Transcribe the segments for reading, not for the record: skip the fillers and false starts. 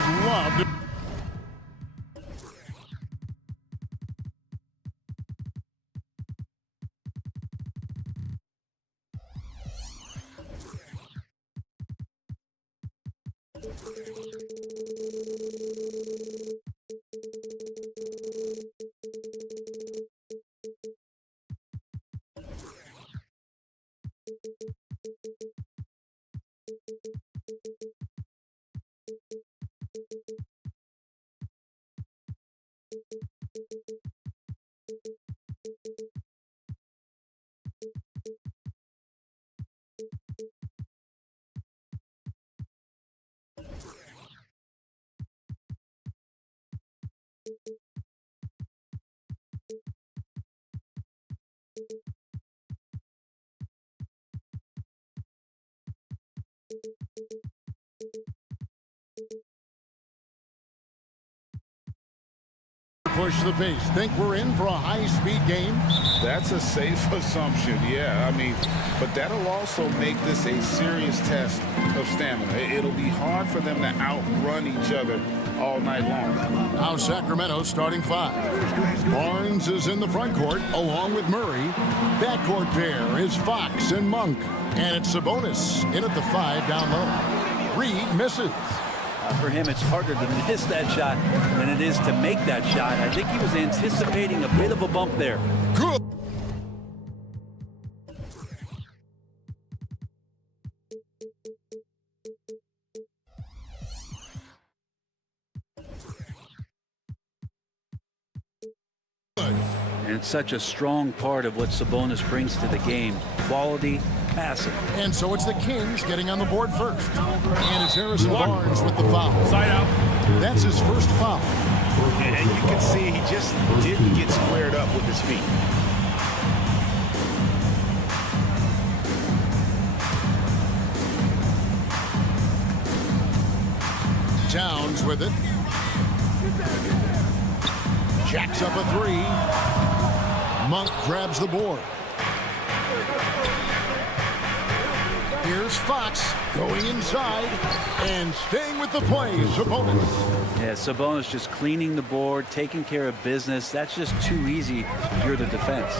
Loved. Push the pace. Think we're in for a high-speed game? That's a safe assumption, yeah. I mean, but that'll also make this a serious test of stamina. It'll be hard for them to outrun each other all night long. Now Sacramento starting five. Barnes is in the front court along with Murray. Backcourt pair is Fox and Monk. And it's Sabonis in at the 5 down low. Reed misses. For him, it's harder to miss that shot than it is to make that shot. I think he was anticipating a bit of a bump there. Good. And it's such a strong part of what Sabonis brings to the game. Quality passing. And so it's the Kings getting on the board first. And it's Harrison Barnes with the foul. Side out. That's his first foul. And you can see he just didn't get squared up with his feet. Towns with it. Jacks up a 3. Monk grabs the board. Here's Fox going inside and staying with the play. Sabonis. Yeah, Sabonis just cleaning the board, taking care of business. That's just too easy if you're the defense.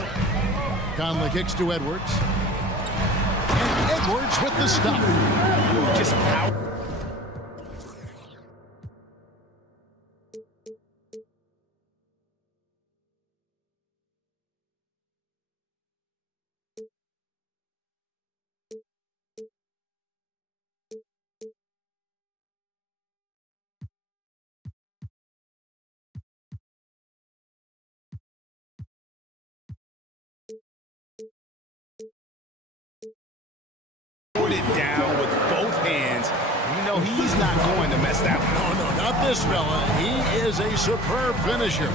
Conley kicks to Edwards. And Edwards with the stop. Just power. Put it down with both hands. You know he's not going to mess that one up. No, not this fella. He is a superb finisher.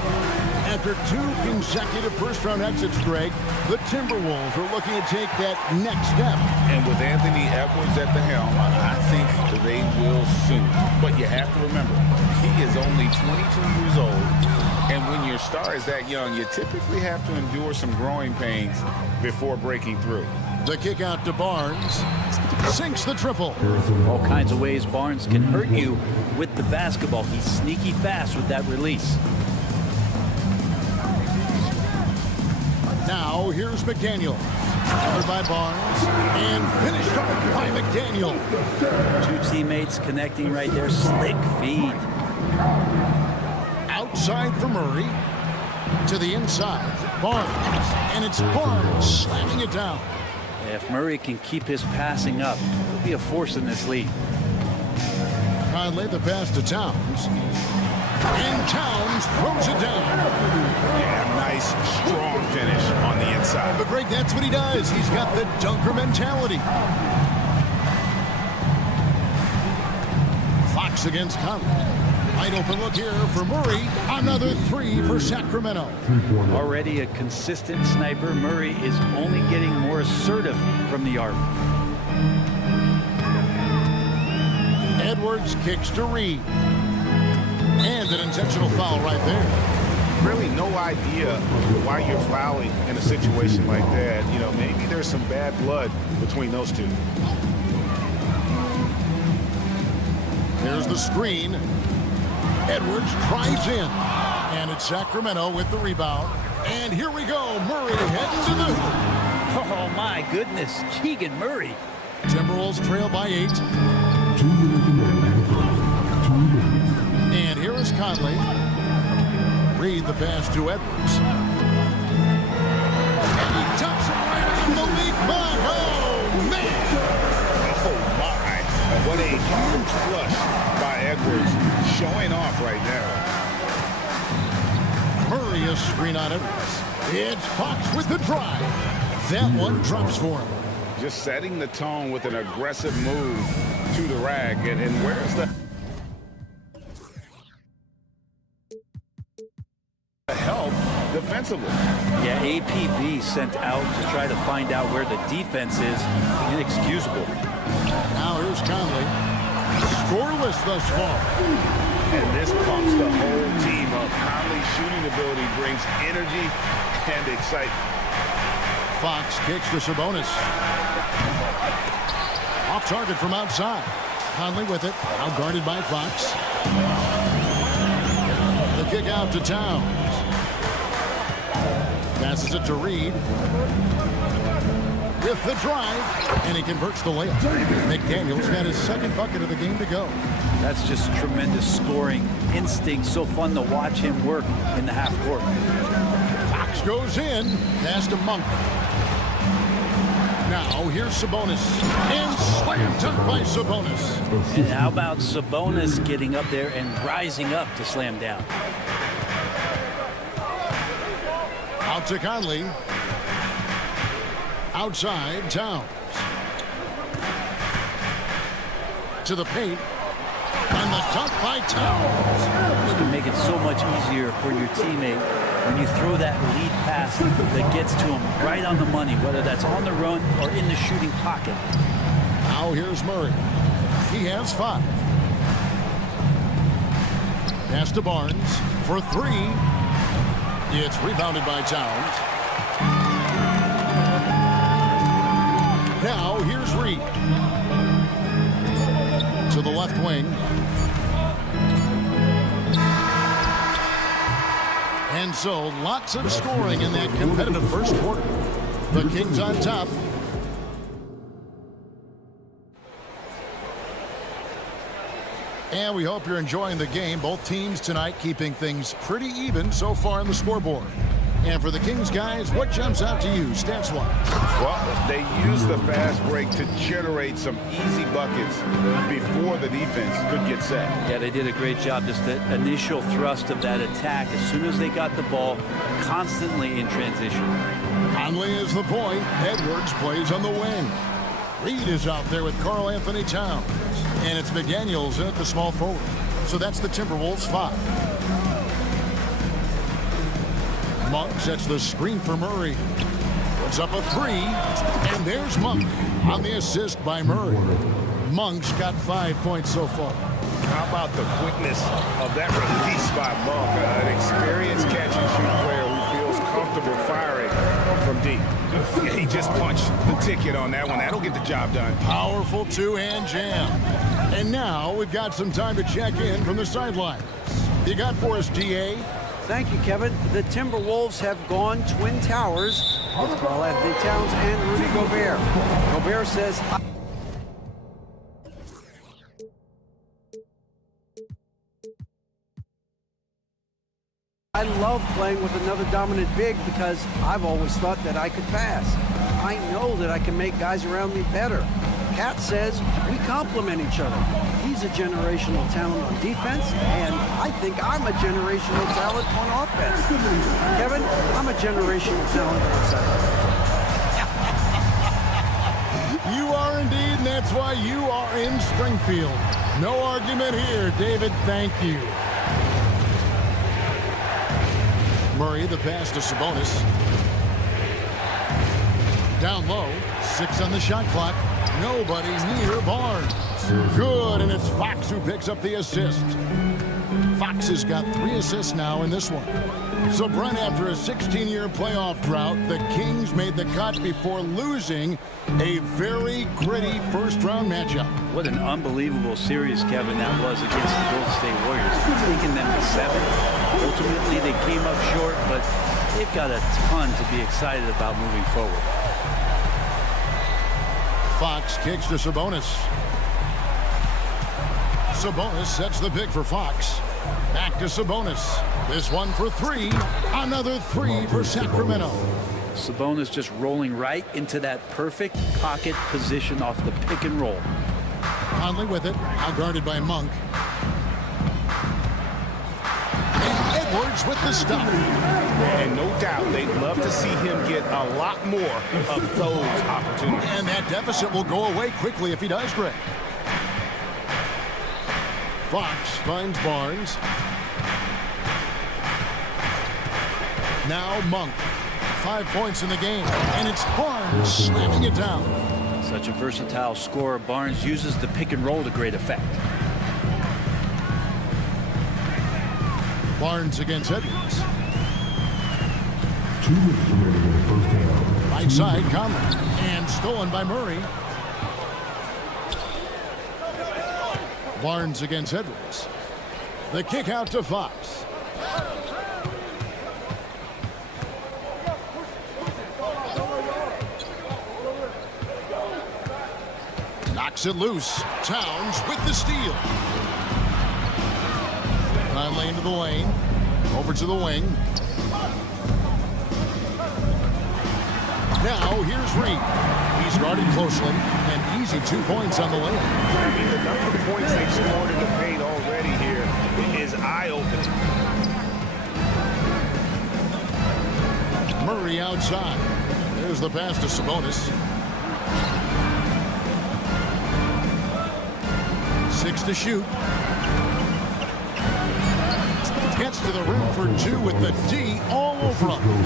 After 2 consecutive first-round exits, Greg, the Timberwolves are looking to take that next step. And with Anthony Edwards at the helm, I think they will soon. But you have to remember, he is only 22 years old. And when your star is that young, you typically have to endure some growing pains before breaking through. The kick out to Barnes. Sinks the triple. All kinds of ways Barnes can hurt you with the basketball. He's sneaky fast with that release. Now here's McDaniel. Covered by Barnes. And finished off by McDaniel. 2 teammates connecting right there. Slick feed. Outside for Murray. To the inside. Barnes. And it's Barnes slamming it down. If Murray can keep his passing up, he'll be a force in this league. Conley the pass to Towns. And Towns throws it down. Yeah, nice, strong finish on the inside. But Greg, that's what he does. He's got the dunker mentality. Fox against Conley. Wide open look here for Murray. Another 3 for Sacramento. Already a consistent sniper, Murray is only getting more assertive from the arc. Edwards kicks to Reed. And an intentional foul right there. really no idea why you're fouling in a situation like that. You know, maybe there's some bad blood between those two. There's the screen. Edwards drives in. And it's Sacramento with the rebound. And here we go. Murray heading to the hoop. Oh, my goodness. Keegan Murray. Timberwolves trail by 8. And here is Conley. Reed the pass to Edwards. And he dumps it right on the lead bug. Oh, man. Oh, my. What a huge flush by Edwards. Showing off right now. Murray a screen on Edwards. It's Fox with the drive. That one drops for him. Just setting the tone with an aggressive move to the rag. And where's the help defensively? Yeah, APB sent out to try to find out where the defense is. Inexcusable. Now here's Conley. Scoreless thus far. And this pumps the whole team up. Conley's shooting ability brings energy and excitement. Fox kicks to Sabonis. Off target from outside. Conley with it. Now guarded by Fox. The kick out to Towns. Passes it to Reed. With the drive. And he converts the layup. McDaniels got his second bucket of the game to go. That's just tremendous scoring instinct. So fun to watch him work in the half court. Fox goes in. Pass to Monk. Now here's Sabonis. And slam dunk by Sabonis. And how about Sabonis getting up there and rising up to slam down? Out to Conley. Outside, Towns. To the paint. And the dunk by Towns. This can make it so much easier for your teammate when you throw that lead pass that gets to him right on the money, whether that's on the run or in the shooting pocket. Now here's Murray. He has 5. Pass to Barnes for 3. It's rebounded by Towns. Now here's Reed. To the left wing. And so lots of scoring in that competitive first quarter. The Kings on top. And we hope you're enjoying the game. Both teams tonight keeping things pretty even so far on the scoreboard. And for the Kings guys, what jumps out to you stats-wise? Well, they use the fast break to generate some easy buckets before the defense could get set. Yeah, they did a great job. Just the initial thrust of that attack, as soon as they got the ball, constantly in transition. Conley is the point. Edwards plays on the wing. Reed is out there with Karl Anthony Towns. And it's McDaniels in at the small forward. So that's the Timberwolves 5. Monk sets the screen for Murray. Puts up a 3. And there's Monk on the assist by Murray. Monk's got 5 points so far. How about the quickness of that release by Monk? An experienced catch-and-shoot player who feels comfortable firing from deep. He just punched the ticket on that one. That'll get the job done. Powerful two-hand jam. And now we've got some time to check in from the sidelines. You got for us, DA? Thank you, Kevin. The Timberwolves have gone Twin Towers with Karl Anthony Towns and Rudy Gobert. Gobert says, I love playing with another dominant big because I've always thought that I could pass. I know that I can make guys around me better. Cat says we complement each other. He's a generational talent on defense, and I think I'm a generational talent on offense. Kevin, I'm a generational talent on offense. You are indeed, and that's why you are in Springfield. No argument here, David. Thank you. Murray, the pass to Sabonis. Down low, 6 on the shot clock. Nobody near Barnes. Good, and it's Fox who picks up the assist. Fox has got 3 assists now in this one. So, Brent, after a 16-year playoff drought, the Kings made the cut before losing a very gritty first-round matchup. What an unbelievable series, Kevin, that was against the Golden State Warriors. Taking them to 7. Ultimately, they came up short, but they've got a ton to be excited about moving forward. Fox kicks to Sabonis. Sabonis sets the pick for Fox. Back to Sabonis. This one for 3. Another 3 for Sacramento. Sabonis just rolling right into that perfect pocket position off the pick and roll. Conley with it. Now guarded by Monk. And Edwards with the stop. And no doubt they'd love to see him get a lot more of those opportunities. And that deficit will go away quickly if he does, Greg. Fox finds Barnes. Now Monk. 5 points in the game. And it's Barnes slamming it down. Such a versatile scorer. Barnes uses the pick and roll to great effect. Barnes against Edwards. Right side, Conley. And stolen by Murray. Barnes against Edwards. The kick out to Fox. Knocks it loose. Towns with the steal. Conley into the lane. Over to the wing. Now here's Reed. He's guarded closely. And easy 2 points on the lane. I mean, the number of points they've scored in the paint already here is eye-opening. Murray outside. There's the pass to Sabonis. 6 to shoot. Gets to the rim for 2 with the D all over him.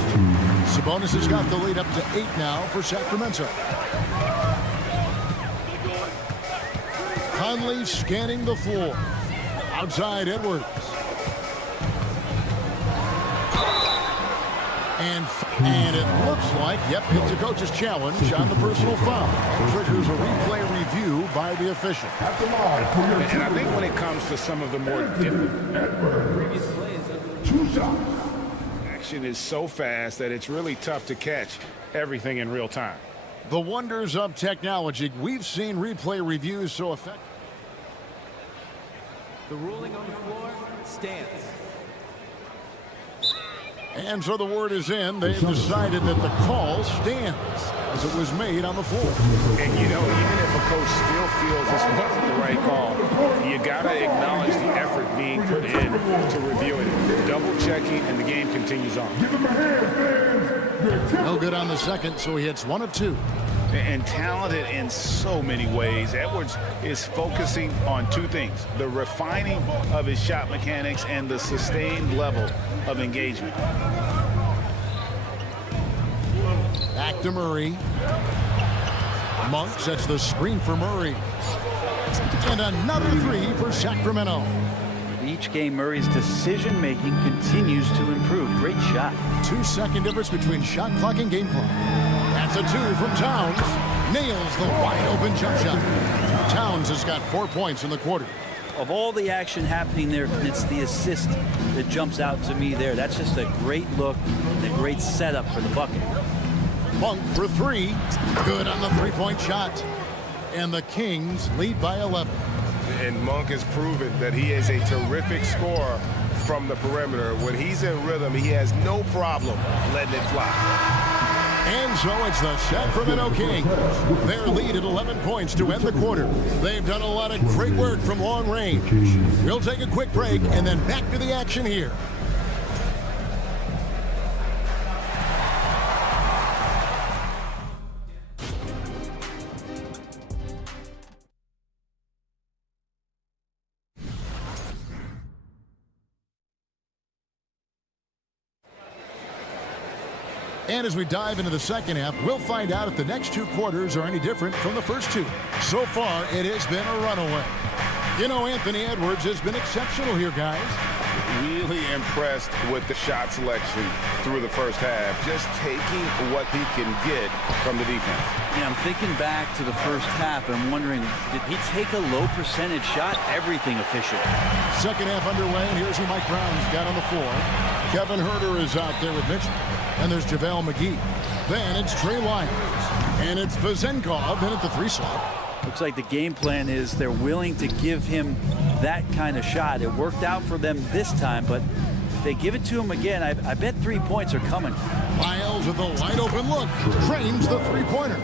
Sabonis has got the lead up to 8 now for Sacramento. Conley scanning the floor. Outside Edwards. And it looks like, yep, it's a coach's challenge on the personal foul. And triggers a replay review by the official. And I think when it comes to some of the more difficult previous plays, action is so fast that it's really tough to catch everything in real time. The wonders of technology. We've seen replay reviews so effective. The ruling on the floor stands. And so the word is in. They've decided that the call stands as it was made on the floor. And, you know, even if a coach still feels this wasn't the right call, you got to acknowledge the effort being put in to review it. Double-checking, and the game continues on. No good on the second, so he hits 1 of 2. And talented in so many ways. Edwards is focusing on 2 things: the refining of his shot mechanics and the sustained level of engagement. Back to Murray. Monk sets the screen for Murray. And another 3 for Sacramento. With each game, Murray's decision-making continues to improve. Great shot. 2-second difference between shot clock and game clock. That's a 2 from Towns. Nails the wide-open jump shot. Towns has got 4 points in the quarter. Of all the action happening there, it's the assist that jumps out to me there. That's just a great look and a great setup for the bucket. Monk for 3. Good on the 3-point shot. And the Kings lead by 11. And Monk has proven that he is a terrific scorer from the perimeter. When he's in rhythm, he has no problem letting it fly. And so it's the Sacramento Kings. Their lead at 11 points to end the quarter. They've done a lot of great work from long range. We'll take a quick break and then back to the action here. And as we dive into the second half, we'll find out if the next 2 quarters are any different from the first 2. So far, it has been a runaway. You know, Anthony Edwards has been exceptional here, guys. really impressed with the shot selection through the first half, just taking what he can get from the defense. Yeah, I'm thinking back to the first half and wondering, did he take a low percentage shot? Everything efficient. Second half underway, and here's who Mike Brown's got on the floor. Kevin Huerter is out there with Mitchell. And there's JaVale McGee. Then it's Trey Lyons. And it's Vezenkov in at the 3 slot. Looks like the game plan is they're willing to give him that kind of shot. It worked out for them this time, but if they give it to him again, I bet 3 points are coming. Lyles with a wide open look. Drains the 3-pointer.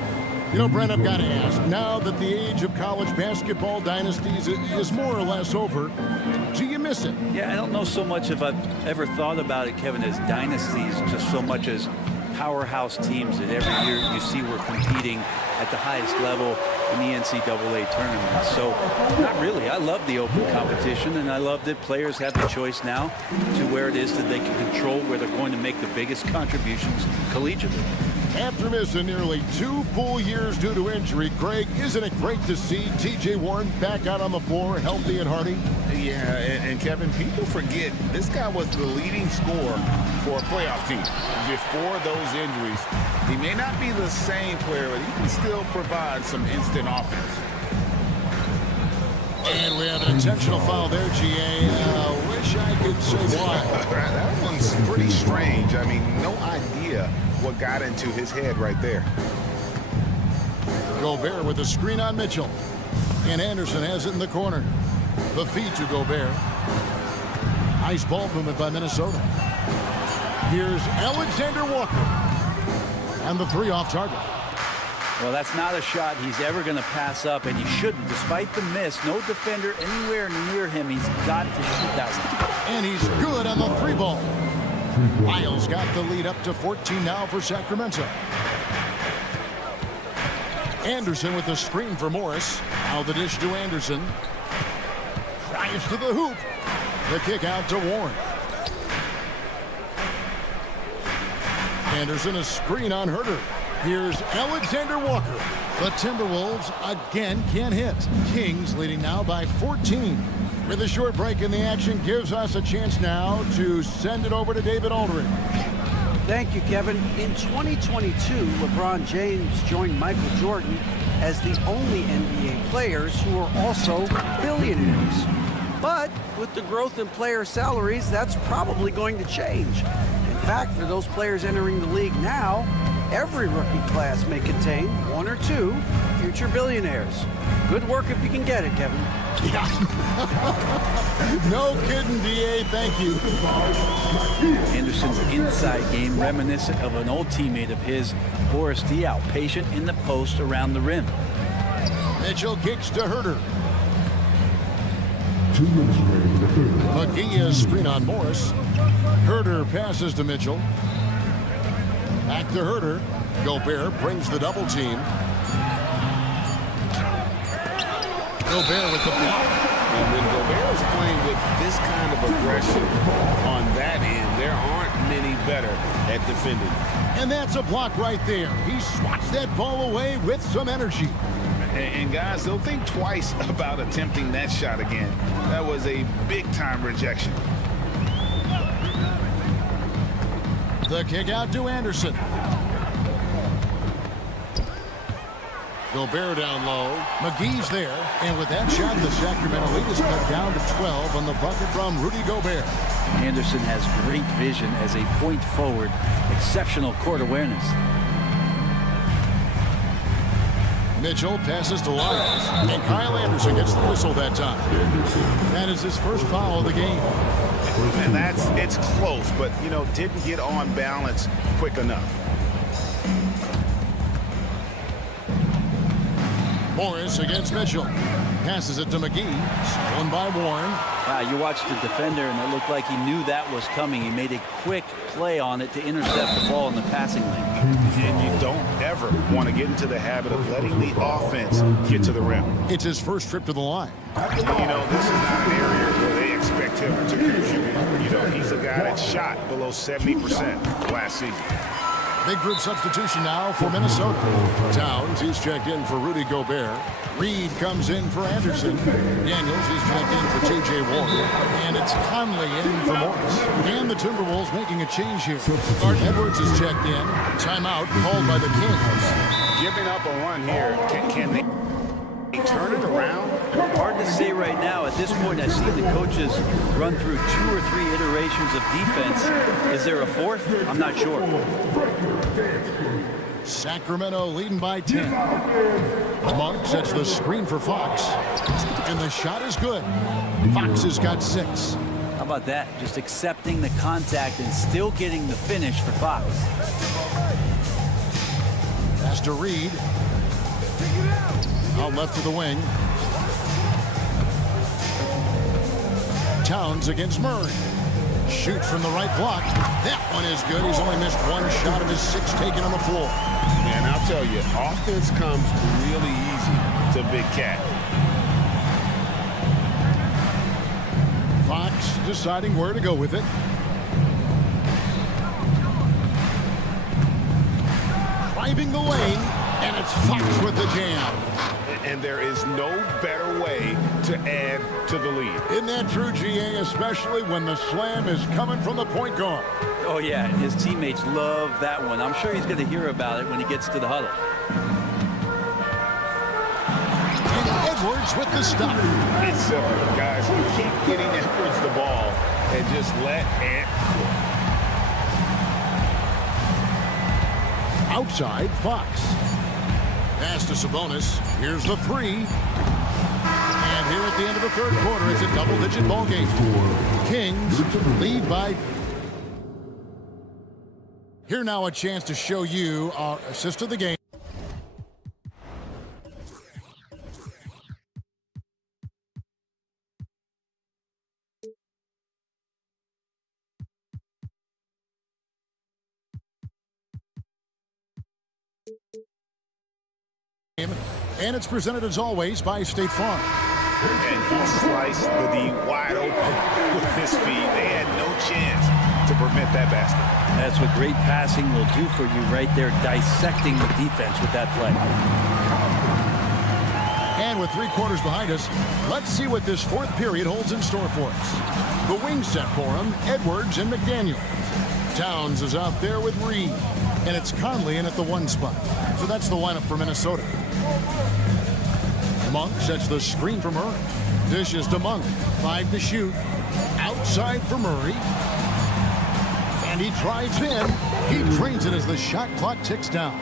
You know, Brent, I've got to ask, now that the age of college basketball dynasties is more or less over, do you miss it? Yeah, I don't know so much if I've ever thought about it, Kevin, as dynasties, just so much as powerhouse teams that every year you see we're competing at the highest level in the NCAA tournament. So, not really. I love the open competition, and I love that players have the choice now to where it is that they can control where they're going to make the biggest contributions collegiately. After missing nearly 2 full years due to injury, Greg, isn't it great to see T.J. Warren back out on the floor, healthy and hearty? Yeah, and Kevin, people forget this guy was the leading scorer for a playoff team before those injuries. He may not be the same player, but he can still provide some instant offense. And we have an intentional foul there, G.A. Wish I could say why. That one's pretty strange. I mean, no idea what got into his head right there. Gobert with a screen on Mitchell. And Anderson has it in the corner. The feed to Gobert. Nice ball movement by Minnesota. Here's Alexander Walker. And the 3 off target. Well, that's not a shot he's ever going to pass up, and he shouldn't. Despite the miss, no defender anywhere near him. He's got to shoot that one. And he's good on the 3 ball. Lyles got the lead up to 14 now for Sacramento. Anderson with the screen for Morris. Now the dish to Anderson. Drives to the hoop. The kick out to Warren. Anderson a screen on Huerter. Here's Alexander Walker. The Timberwolves again can't hit. Kings leading now by 14. With a short break in the action gives us a chance now to send it over to David Aldridge. Thank you, Kevin. In 2022, LeBron James joined Michael Jordan as the only NBA players who are also billionaires. But with the growth in player salaries, that's probably going to change. In fact, for those players entering the league now, every rookie class may contain 1 or 2 future billionaires. Good work if you can get it, Kevin. Yeah. No kidding, D.A. Thank you. Anderson's inside game reminiscent of an old teammate of his, Boris Diaw, patient in the post around the rim. Mitchell kicks to Huerter. McGee is screen on Morris. Huerter passes to Mitchell. Back to Huerter. Gobert brings the double team. Gobert with the block. And when Gobert is playing with this kind of aggression on that end, there aren't many better at defending. And that's a block right there. He swats that ball away with some energy. And guys, they'll think twice about attempting that shot again. That was a big-time rejection. The kick out to Anderson. Gobert down low. McGee's there. And with that shot, the Sacramento lead is cut down to 12 on the bucket from Rudy Gobert. Anderson has great vision as a point forward. Exceptional court awareness. Mitchell passes to Lyles. And Kyle Anderson gets the whistle that time. That is his first foul of the game. And it's close, but, you know, didn't get on balance quick enough. Morris against Mitchell. Passes it to McGee. Stolen by Warren. You watched the defender, and it looked like he knew that was coming. He made a quick play on it to intercept the ball in the passing lane. And you don't ever want to get into the habit of letting the offense get to the rim. It's his first trip to the line. You know, this is not an area where they expect him to contribute. You know, he's a guy that shot below 70% last season. Big group substitution now for Minnesota. Towns, he's checked in for Rudy Gobert. Reed comes in for Anderson. Daniels, he's checked in for T.J. Warren. And it's Conley in for Morris. And the Timberwolves making a change here. Edwards is checked in. Timeout called by the Kings. Giving up a run here. Can they turn it around? Hard to say right now. At this point, I've seen the coaches run through 2 or 3 iterations of defense. Is there a fourth? I'm not sure. Sacramento leading by 10. Monk sets the screen for Fox. And the shot is good. Fox has got 6. How about that? Just accepting the contact and still getting the finish for Fox. Pass to Reed. Out left of the wing. Towns against Murray. Shoots from the right block. That one is good. He's only missed 1 shot of his 6 taken on the floor. And I'll tell you, offense comes really easy to Big Cat. Fox deciding where to go with it. Driving the lane, and it's Fox with the jam. And there is no better way to add to the lead. Isn't that true, GA, especially when the slam is coming from the point guard? Oh, yeah. His teammates love that one. I'm sure he's going to hear about it when he gets to the huddle. And Edwards with the stop. It's simple, guys. Keep getting Edwards the ball and just let it. Outside, Fox. Pass to Sabonis. Here's the 3. And here at the end of the 3rd quarter, it's a double-digit ball game. Kings lead by. Here now a chance to show you our assist of the game. And it's presented as always by State Farm. And he sliced the D wide open with his feet. They had no chance to prevent that basket. That's what great passing will do for you right there, dissecting the defense with that play. And with 3 quarters behind us, let's see what this 4th period holds in store for us. The wing set for him, Edwards and McDaniel. Towns is out there with Reed. And it's Conley in at the 1 spot. So that's the lineup for Minnesota. Monk sets the screen for Murray. Dishes to Monk. 5 to shoot. Outside for Murray. And he drives in. He drains it as the shot clock ticks down.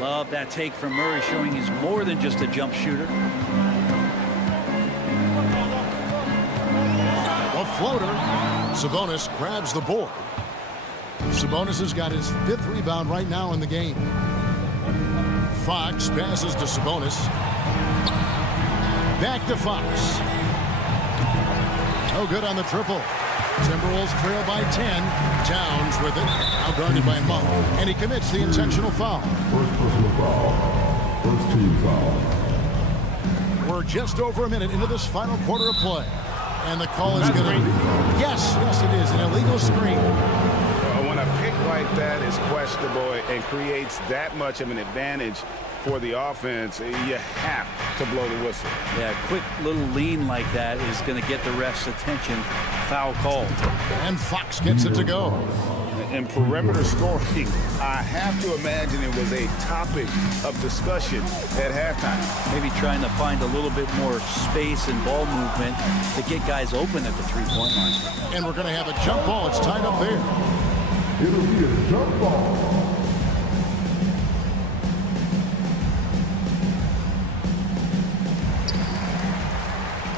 Love that take from Murray, showing he's more than just a jump shooter. A floater. Sabonis grabs the board. Sabonis has got his 5th rebound right now in the game. Fox passes to Sabonis. Back to Fox. No good on the triple. Timberwolves trail by 10. Towns with it. Now guarded by Monk. And he commits the intentional foul. First personal foul. First team foul. We're just over a minute into this final quarter of play. And the call is going to be... Yes, it is. An illegal screen. When a pick like that is questionable and creates that much of an advantage for the offense, you have to blow the whistle. Yeah, a quick little lean like that is going to get the ref's attention. Foul called. And Fox gets it to go. And perimeter scoring, I have to imagine it was a topic of discussion at halftime. Maybe trying to find a little bit more space and ball movement to get guys open at the 3-point line. And we're going to have a jump ball. It's tied up there. It'll be a jump ball.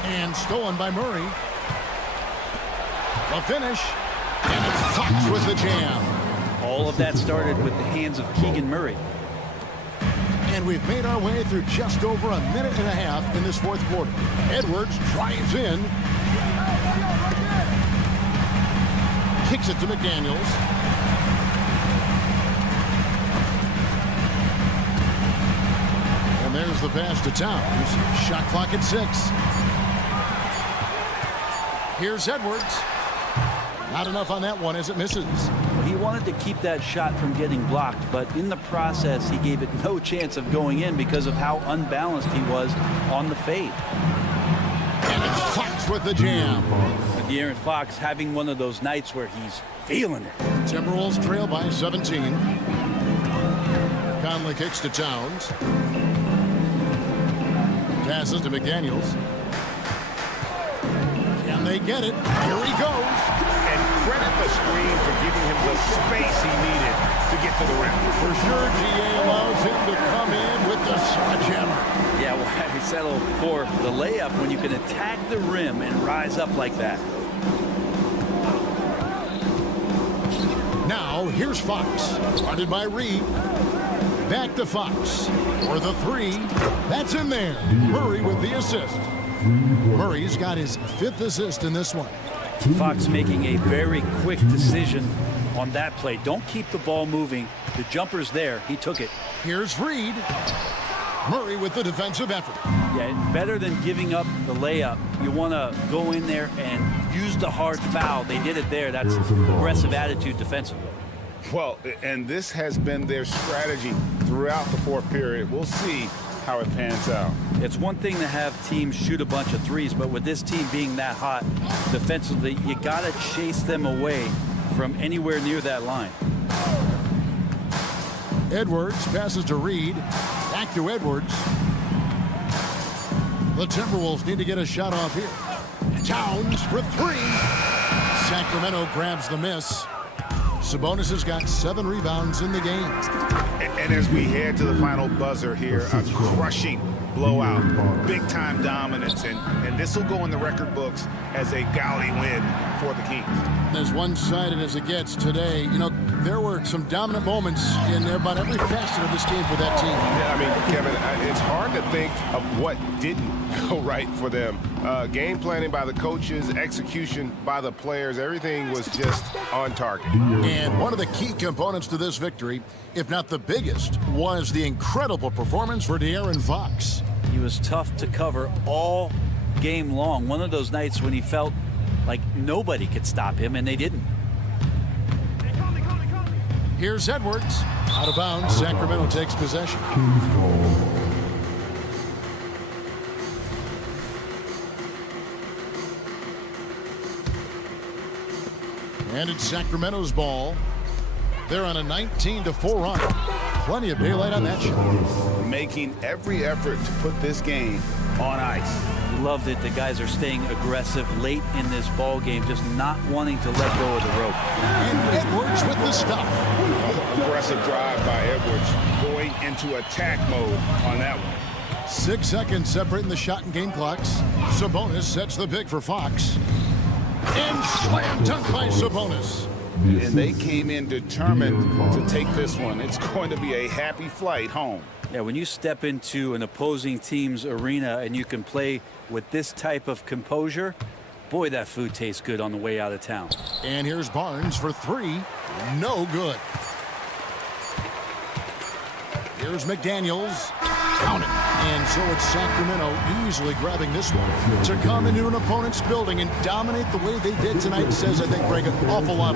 And stolen by Murray. The finish. And it's Fox with the jam. All of that started with the hands of Keegan Murray. And we've made our way through just over a minute and a half in this 4th quarter. Edwards drives in. Kicks it to McDaniels. And there's the pass to Towns. Shot clock at 6. Here's Edwards. Not enough on that one as it misses. He wanted to keep that shot from getting blocked, but in the process, he gave it no chance of going in because of how unbalanced he was on the fade. And it's Fox with the jam. But De'Aaron Fox having one of those nights where he's feeling it. Timberwolves trail by 17. Conley kicks to Towns. Passes to McDaniels. Can they get it? Here he goes. And credit the screen for giving him the space he needed to get to the rim. For sure, GA allows him to come in with the sledgehammer. Yeah, why settle for the layup when you can attack the rim and rise up like that? Now, here's Fox. Guarded by Reed. Back to Fox. For the three. That's in there. Murray with the assist. Murray's got his 5th assist in this one. Fox making a very quick decision on that play. Don't keep the ball moving. The jumper's there. He took it. Here's Reed. Murray with the defensive effort. Yeah, better than giving up the layup. You want to go in there and use the hard foul. They did it there. That's aggressive attitude defensively. Well, and this has been their strategy throughout the 4th period. We'll see how it pans out. It's one thing to have teams shoot a bunch of threes, but with this team being that hot defensively, you got to chase them away from anywhere near that line. Edwards passes to Reed. Back to Edwards. The Timberwolves need to get a shot off here. Towns for 3. Sacramento grabs the miss. Sabonis has got 7 rebounds in the game. And as we head to the final buzzer here, a crushing blowout, big-time dominance, and this will go in the record books as a gaudy win for the Kings. As one-sided as it gets today, you know, there were some dominant moments in about every facet of this game for that team. Yeah, I mean, Kevin, it's hard to think of what didn't go right for them. Game planning by the coaches, execution by the players, everything was just on target. And one of the key components to this victory, if not the biggest, was the incredible performance for De'Aaron Fox. He was tough to cover all game long. One of those nights when he felt like nobody could stop him, and they didn't. Here's Edwards. Out of bounds, Sacramento takes possession. And it's Sacramento's ball. They're on a 19-4 run. Plenty of daylight on that shot. Making every effort to put this game on ice. Loved it. The guys are staying aggressive late in this ball game, just not wanting to let go of the rope. And Edwards with the stuff. Aggressive drive by Edwards, going into attack mode on that one. 6 seconds separating the shot and game clocks. Sabonis sets the pick for Fox. And slam dunk by Sabonis. And they came in determined to take this one. It's going to be a happy flight home. Yeah, when you step into an opposing team's arena and you can play with this type of composure, boy, that food tastes good on the way out of town. And here's Barnes for 3. No good. Here's McDaniels. Count it. And so it's Sacramento easily grabbing this one. To come into an opponent's building and dominate the way they did tonight says, I think, Greg, an awful lot.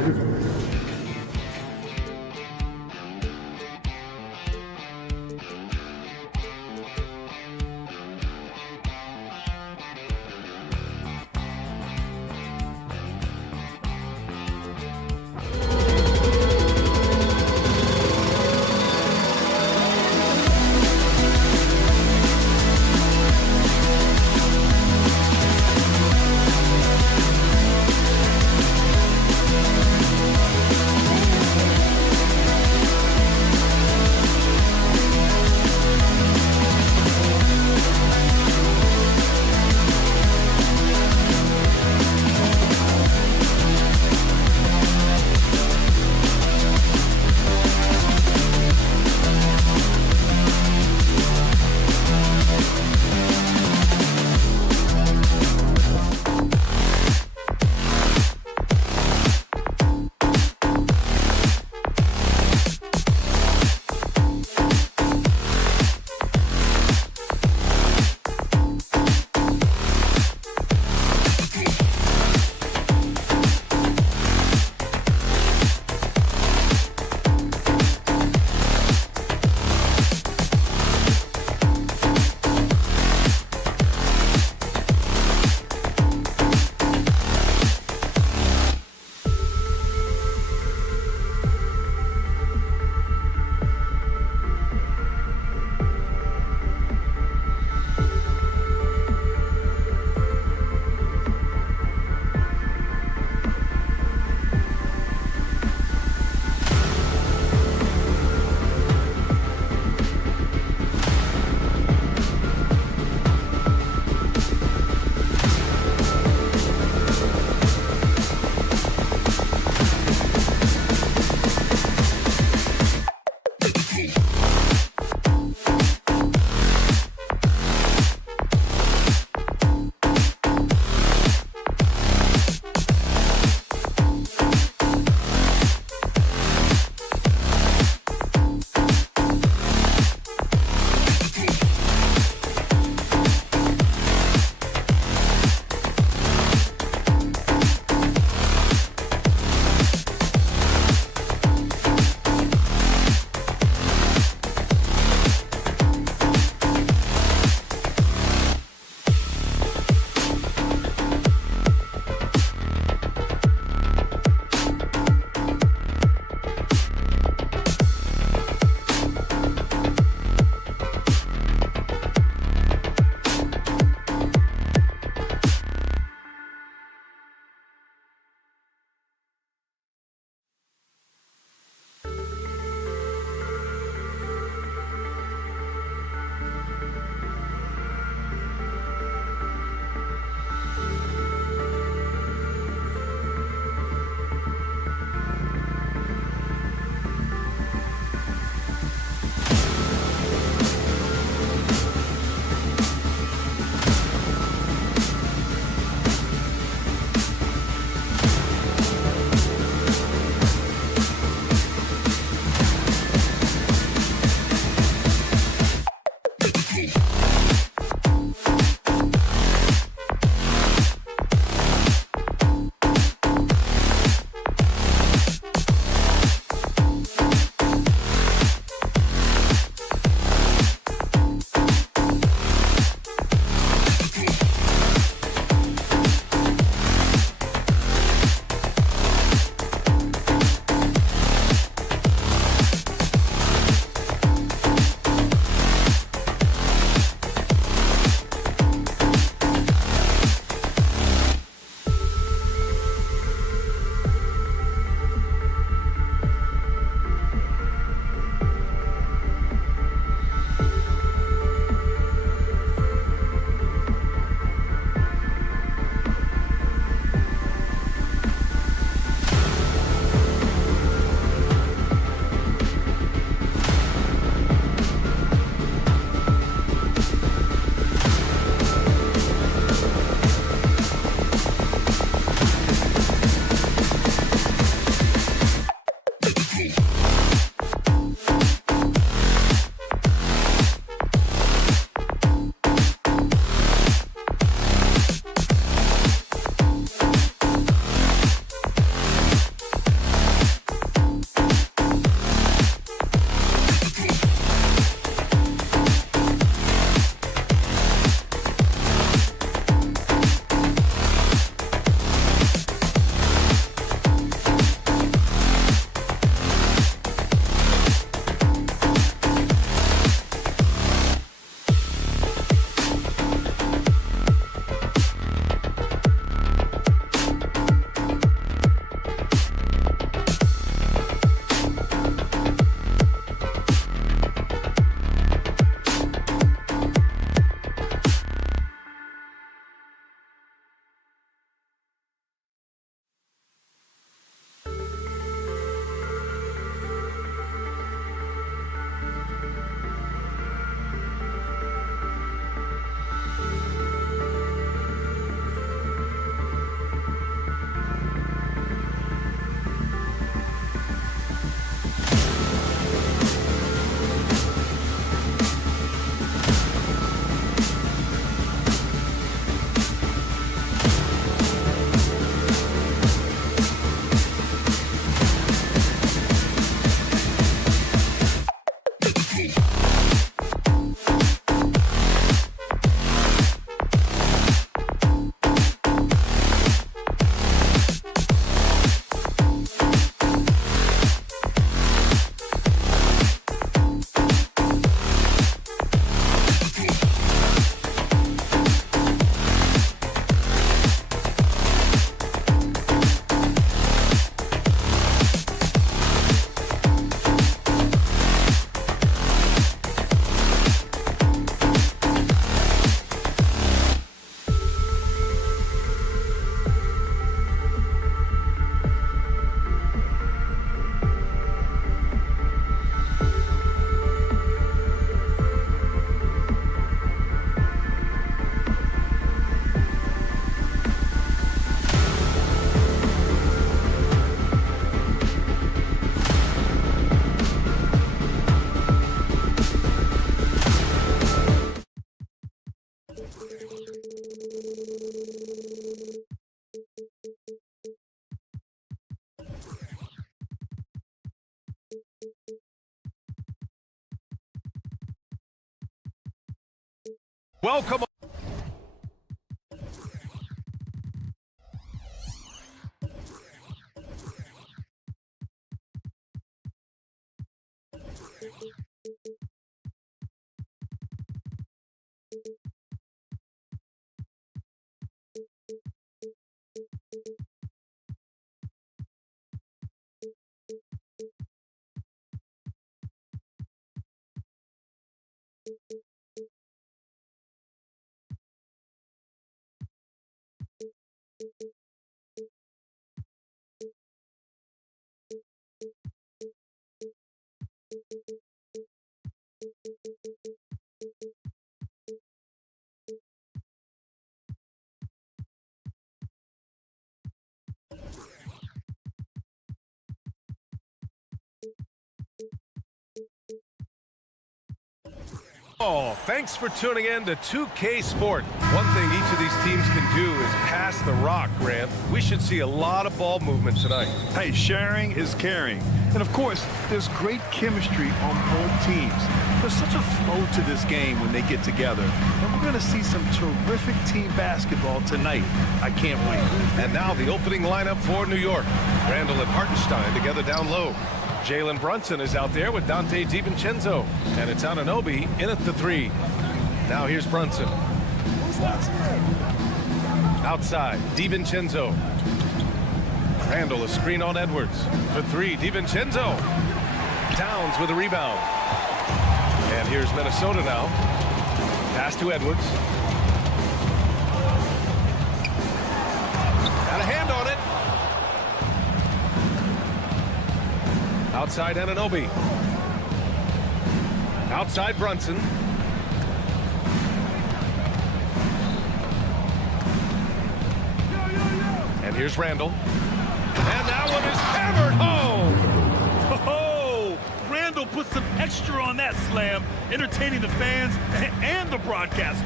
Welcome. Oh, thanks for tuning in to 2K Sport. One thing each of these teams can do is pass the rock, Grant. We should see a lot of ball movement tonight. Hey, sharing is caring. And of course, there's great chemistry on both teams. There's such a flow to this game when they get together. And we're going to see some terrific team basketball tonight. I can't wait. And now the opening lineup for New York. Randall and Hartenstein together down low. Jalen Brunson is out there with Dante DiVincenzo. And it's Anunoby in at the 3. Now here's Brunson. Outside, DiVincenzo. Randall a screen on Edwards. For 3, DiVincenzo. Towns with a rebound. And here's Minnesota now. Pass to Edwards. Got a hand on it. Outside Anunoby. Outside Brunson. And here's Randall. And that one is hammered home. Oh, Randall put some extra on that slam, entertaining the fans and the broadcasters.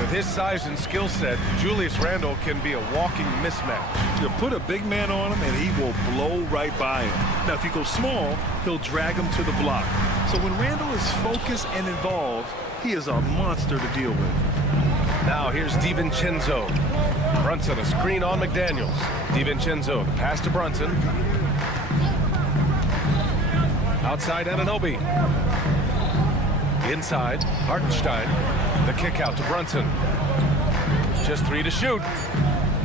With his size and skill set, Julius Randall can be a walking mismatch. You put a big man on him, and he will blow right by him. Now, if you go small, he'll drag him to the block. So when Randall is focused and involved, he is a monster to deal with. Now here's DiVincenzo. Brunson a screen on McDaniels. DiVincenzo, the pass to Brunson. Outside Anunoby. Inside, Hartenstein. The kick out to Brunson. Just 3 to shoot.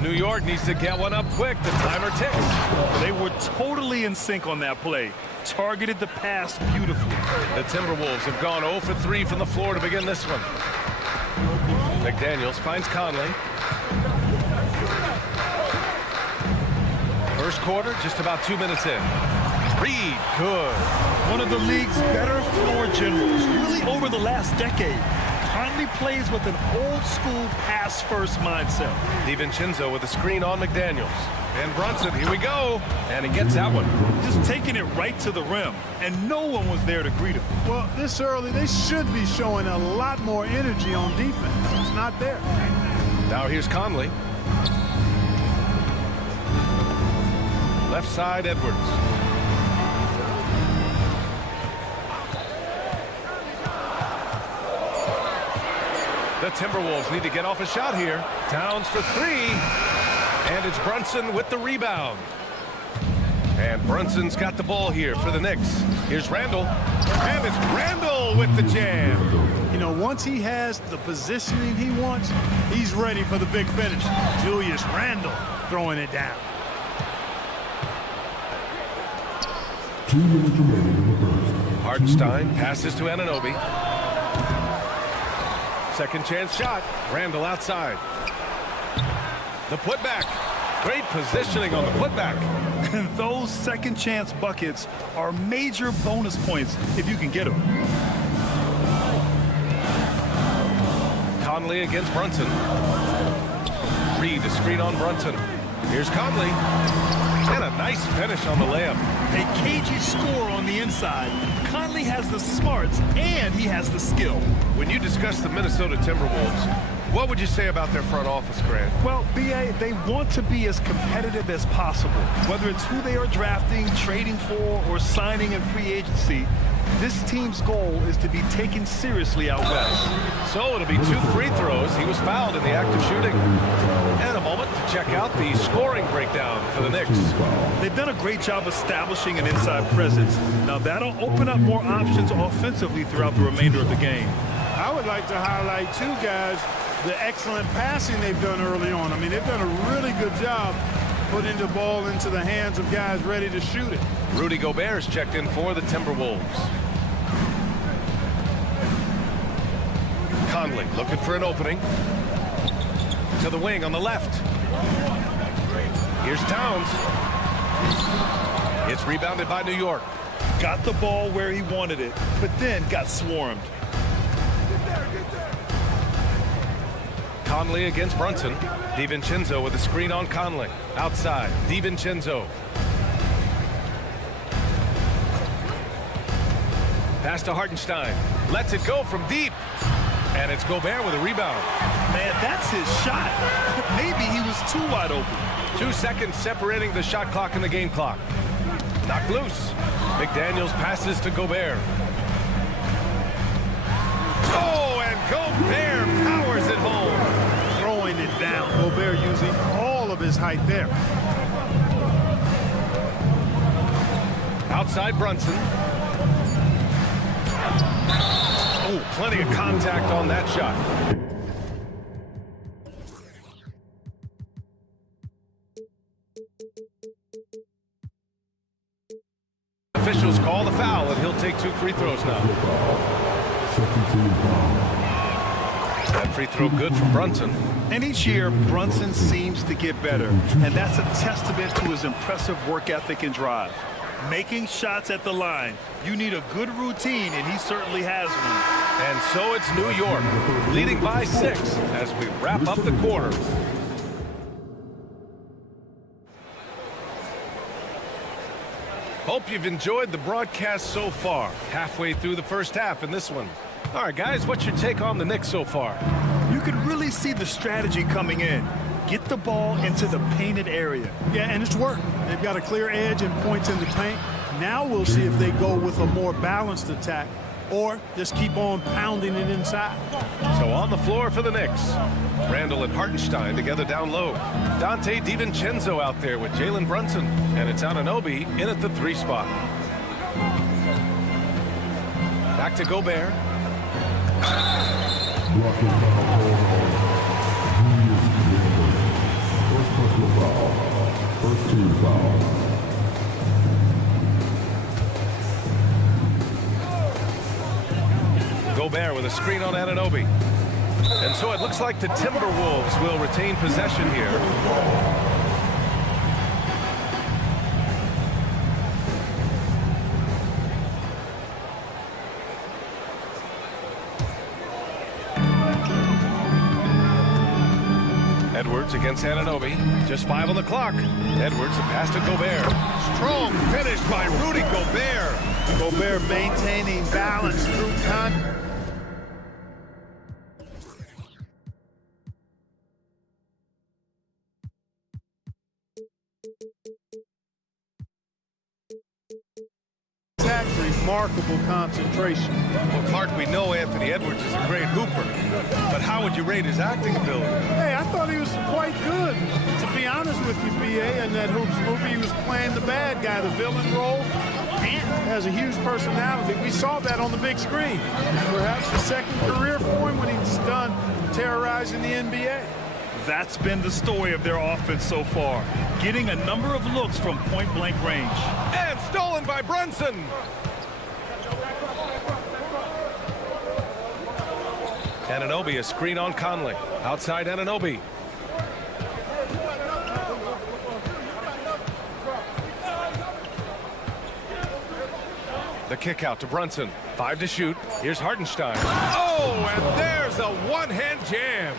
New York needs to get one up quick. The timer ticks. They were totally in sync on that play. Targeted the pass beautifully. The Timberwolves have gone 0 for 3 from the floor to begin this one. McDaniels finds Conley. First quarter, just about 2 minutes in. Reed, good. One of the league's better floor generals, really over the last decade. Conley plays with an old-school pass-first mindset. DiVincenzo with a screen on McDaniels. And Brunson, here we go. And he gets that one. Just taking it right to the rim, and no one was there to greet him. Well, this early, they should be showing a lot more energy on defense. It's not there. Now here's Conley. Left side, Edwards. The Timberwolves need to get off a shot here. Towns for 3. And it's Brunson with the rebound. And Brunson's got the ball here for the Knicks. Here's Randall. And it's Randall with the jam. You know, once he has the positioning he wants, he's ready for the big finish. Julius Randall throwing it down. 2 minutes remaining in the first. Hartenstein passes to Anunoby. Second chance shot. Randall outside. The putback. Great positioning on the putback. And those second chance buckets are major bonus points if you can get them. Conley against Brunson. Reed to screen on Brunson. Here's Conley. And a nice finish on the layup. A cagey score on the inside. Conley has the smarts and he has the skill. When you discuss the Minnesota Timberwolves, what would you say about their front office, Grant? Well, B.A., they want to be as competitive as possible. Whether it's who they are drafting, trading for, or signing in free agency, This team's goal is to be taken seriously out west. So it'll be 2 free throws. He was fouled in the act of shooting. And a moment to check out the scoring breakdown for the Knicks. They've done a great job establishing an inside presence. Now that'll open up more options offensively throughout the remainder of the game. I would like to highlight, too, guys, the excellent passing they've done early on. I mean, they've done a really good job putting the ball into the hands of guys ready to shoot it. Rudy Gobert's checked in for the Timberwolves. Conley looking for an opening. To the wing on the left. Here's Towns. It's rebounded by New York. Got the ball where he wanted it, but then got swarmed. Conley against Brunson. DiVincenzo with a screen on Conley. Outside, DiVincenzo. Pass to Hartenstein. Lets it go from deep. And it's Gobert with a rebound. Man, that's his shot. Maybe he was too wide open. 2 seconds separating the shot clock and the game clock. Knocked loose. McDaniels passes to Gobert. Oh, and Gobert powers it home. Throwing it down. Gobert using all of his height there. Outside Brunson. Oh, plenty of contact on that shot. Officials call the foul, and he'll take 2 free throws now. That free throw good from Brunson. And each year, Brunson seems to get better. And that's a testament to his impressive work ethic and drive. Making shots at the line. You need a good routine, and he certainly has one. And so it's New York, leading by 6 as we wrap up the quarter. Hope you've enjoyed the broadcast so far. Halfway through the first half in this one. All right, guys, what's your take on the Knicks so far? You can really see the strategy coming in. Get the ball into the painted area. Yeah, and it's worked. They've got a clear edge and points in the paint. Now we'll see if they go with a more balanced attack or just keep on pounding it inside. So on the floor for the Knicks, Randall and Hartenstein together down low. Dante DiVincenzo out there with Jalen Brunson. And it's Anunoby in at the 3 spot. Back to Gobert. Blocking foul called on First personal foul. First team foul. Gobert with a screen on Anunoby. And so it looks like the Timberwolves will retain possession here. Edwards against Anunoby. Just 5 on the clock. Edwards, a pass to Gobert. Strong finish by Rudy Gobert. Gobert maintaining balance through contact. Remarkable concentration. Well, Clark, we know Anthony Edwards is a great hooper, but how would you rate his acting ability? Hey, I thought he was quite good. To be honest with you, B.A., in that Hoops movie, he was playing the bad guy, the villain role. And has a huge personality. We saw that on the big screen. Perhaps the second career for him when he's done terrorizing the NBA. That's been the story of their offense so far. Getting a number of looks from point-blank range. And stolen by Brunson. Anunoby, a screen on Conley. Outside Anunoby. The kick out to Brunson. 5 to shoot. Here's Hartenstein. Oh, and there's a one-hand jam.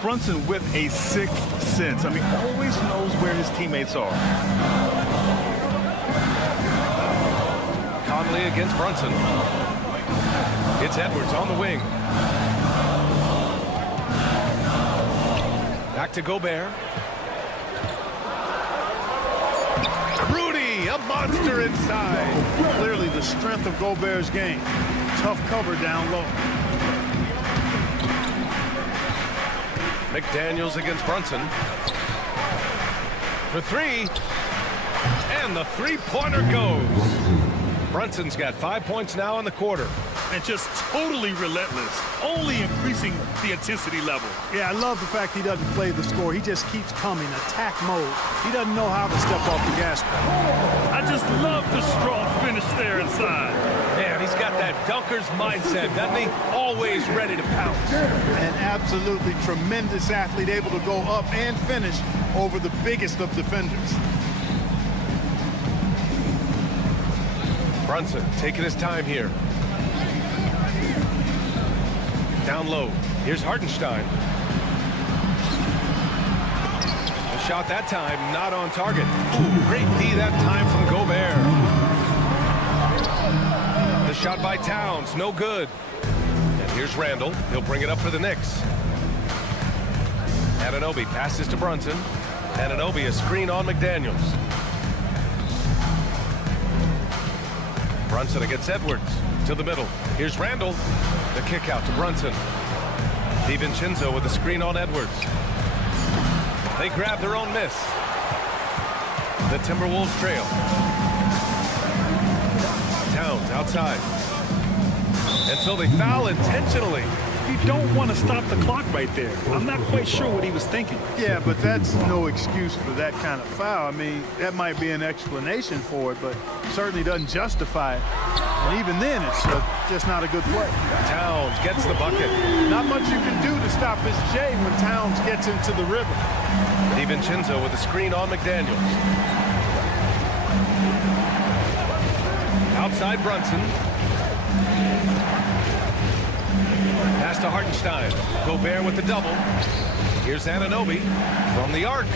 Brunson with a sixth sense. I mean, always knows where his teammates are. Conley against Brunson. It's Edwards on the wing. Back to Gobert. Rudy, a a monster inside. Clearly the strength of Gobert's game. Tough cover down low. McDaniels against Brunson. For three. And the three-pointer goes. Brunson's got 5 points now in the quarter. And just totally relentless, only increasing the intensity level. Yeah, I love the fact he doesn't play the score. He just keeps coming, attack mode. He doesn't know how to step off the gas pedal. I just love the strong finish there inside. Man, he's got that dunker's mindset, doesn't he? Always ready to pounce. An absolutely tremendous athlete, able to go up and finish over the biggest of defenders. Brunson taking his time here. Down low. Here's Hartenstein. The shot that time, not on target. Ooh, great D that time from Gobert. The shot by Towns, no good. And here's Randall. He'll bring it up for the Knicks. Anunoby passes to Brunson. Anunoby a screen on McDaniels. Brunson against Edwards to the middle. Here's Randall. The kick out to Brunson. DiVincenzo with the screen on Edwards. They grab their own miss. The Timberwolves trail. Towns outside. And so they foul intentionally. You don't want to stop the clock right there. I'm not quite sure what he was thinking. Yeah, but that's no excuse for that kind of foul. I mean, that might be an explanation for it, but certainly doesn't justify it. And even then, it's just not a good play. Towns gets the bucket. Not much you can do to stop his J when Towns gets into the river. DiVincenzo with the screen on McDaniels. Outside Brunson. Pass to Hartenstein. Gobert with the double. Here's Anunoby from the arc.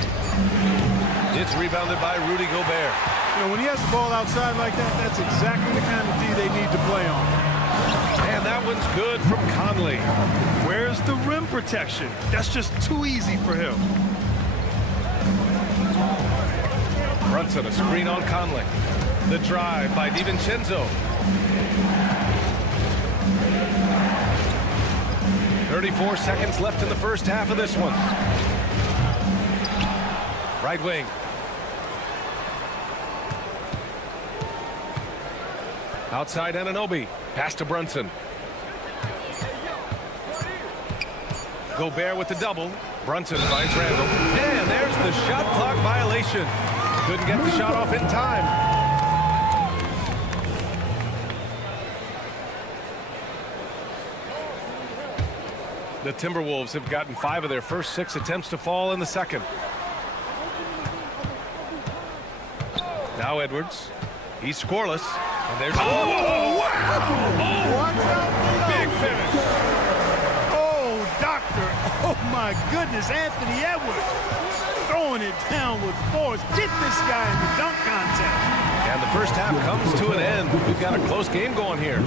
It's rebounded by Rudy Gobert. You know, when he has the ball outside like that, that's exactly the kind of D they need to play on. And that one's good from Conley. Where's the rim protection? That's just too easy for him. Brunson, a screen on Conley. The drive by DiVincenzo. 34 seconds left in the first half of this one. Right wing. Outside Anunoby. Pass to Brunson. Gobert with the double. Brunson finds Randall. And there's the shot clock violation. Couldn't get the shot off in time. The Timberwolves have gotten 5 of their first 6 attempts to fall in the second. Now Edwards. He's scoreless. And there's... Oh, wow! What? Big finish. Oh, doctor. Oh, my goodness. Anthony Edwards throwing it down with force. Get this guy in the dunk contest. And the first half comes to an end. We've got a close game going here.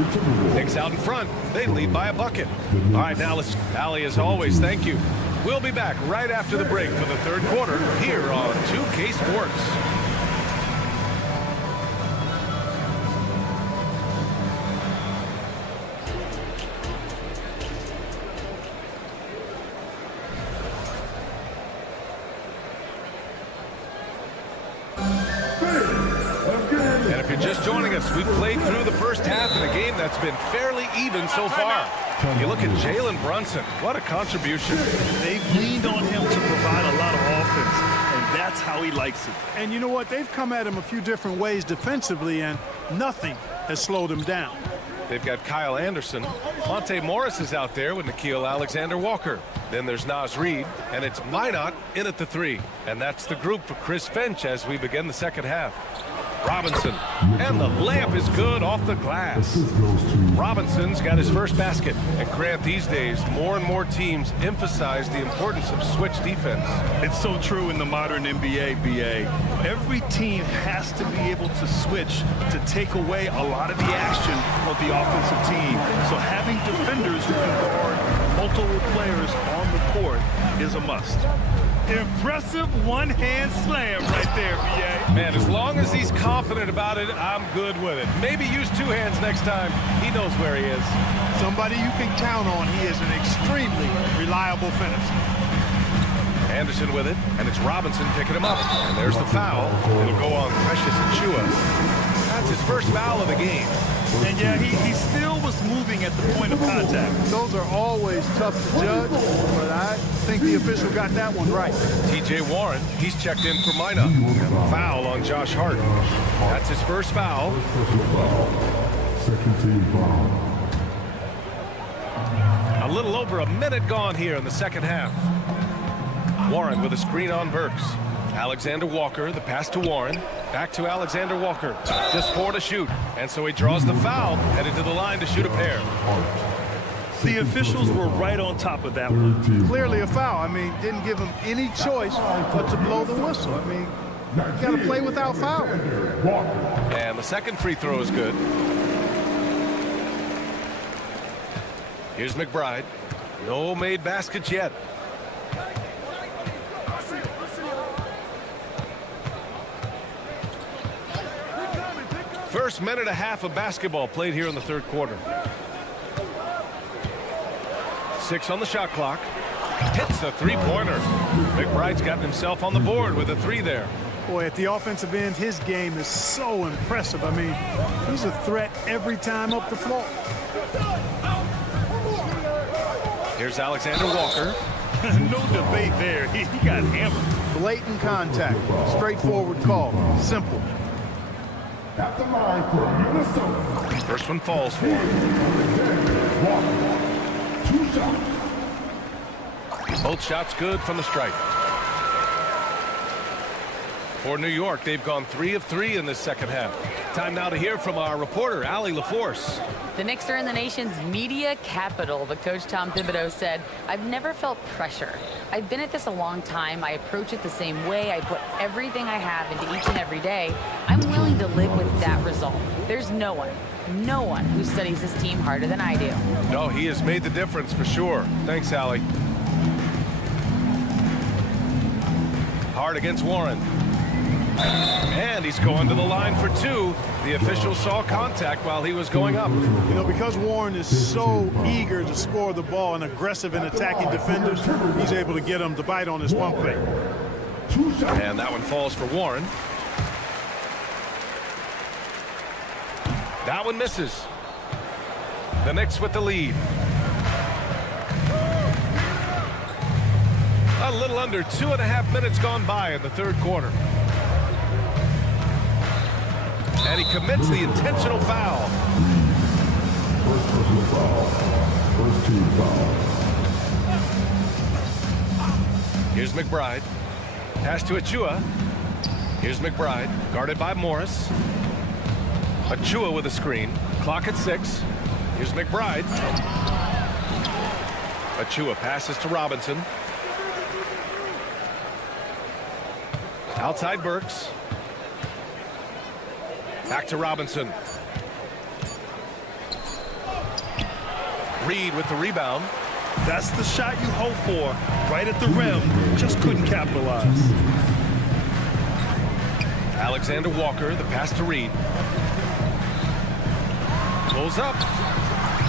Knicks out in front. They lead by a bucket. All right, now let's... Allie, as always, thank you. We'll be back right after the break for the third quarter here on 2K Sports. Joining us, we've played through the first half in a game that's been fairly even so far. You look at Jalen Brunson, what a contribution. They've leaned on him to provide a lot of offense, and that's how he likes it. And you know what? They've come at him a few different ways defensively, and nothing has slowed him down. They've got Kyle Anderson. Monte Morris is out there with Nickeil Alexander-Walker. Then there's Naz Reid, and it's Minot in at the 3. And that's the group for Chris Finch as we begin the second half. Robinson, and the layup is good off the glass. Robinson's got his first basket. And Grant, these days, more and more teams emphasize the importance of switch defense. It's so true in the modern NBA, BA. Every team has to be able to switch to take away a lot of the action of the offensive team. So having defenders who can guard multiple players on the court is a must. Impressive one-hand slam right there, B.A. Man, as long as he's confident about it, I'm good with it. Maybe use two hands next time. He knows where he is. Somebody you can count on. He is an extremely reliable finisher. Anderson with it, and it's Robinson picking him up. And there's the foul. It'll go on Precious Achiuwa. That's his first foul of the game. And yeah, he still was moving at the point of contact. Those are always tough to judge, but I think the official got that one right. T.J. Warren, he's checked in for Mina. Foul on Josh Hart. That's his first foul. Second team foul. A little over a minute gone here in the second half. Warren with a screen on Burks. Alexander Walker, the pass to Warren. Back to Alexander Walker. Just 4 to shoot. And so he draws the foul, headed to the line to shoot a pair. The officials were right on top of that one. Clearly a foul. I mean, didn't give him any choice but to blow the whistle. I mean, you got to play without fouling. And the second free throw is good. Here's McBride. No made baskets yet. First minute and a half of basketball played here in the third quarter. 6 on the shot clock. Hits a three-pointer. McBride's gotten himself on the board with a 3 there. Boy, at the offensive end, his game is so impressive. I mean, he's a threat every time up the floor. Here's Alexander Walker. No debate there. He got hammered. Blatant contact. Straightforward call. Simple. At the line for Minnesota. First one falls for him. 2 shots. Both shots good from the stripe. For New York, they've gone 3 of 3 in this second half. Time now to hear from our reporter, Allie LaForce. The Knicks are in the nation's media capital, but Coach Tom Thibodeau said, "I've never felt pressure. I've been at this a long time. I approach it the same way. I put everything I have into each and every day. I'm willing to live with that result. There's no one who studies this team harder than I do." No, he has made the difference for sure. Thanks, Allie. Hard against Warren. And he's going to the line for 2. The official saw contact while he was going up. You know, because Warren is so eager to score the ball and aggressive in attacking defenders, he's able to get them to bite on his pump fake. And that one falls for Warren. That one misses. The Knicks with the lead. A little under 2.5 minutes gone by in the third quarter. And he commits the intentional foul. First personal foul. First team foul. Here's McBride. Pass to Achiuwa. Here's McBride, guarded by Morris. Achiuwa with a screen. Clock at 6. Here's McBride. Achiuwa passes to Robinson. Outside Burks. Back to Robinson. Reed with the rebound. That's the shot you hope for. Right at the rim. Just couldn't capitalize. Alexander Walker, the pass to Reed. Goes up.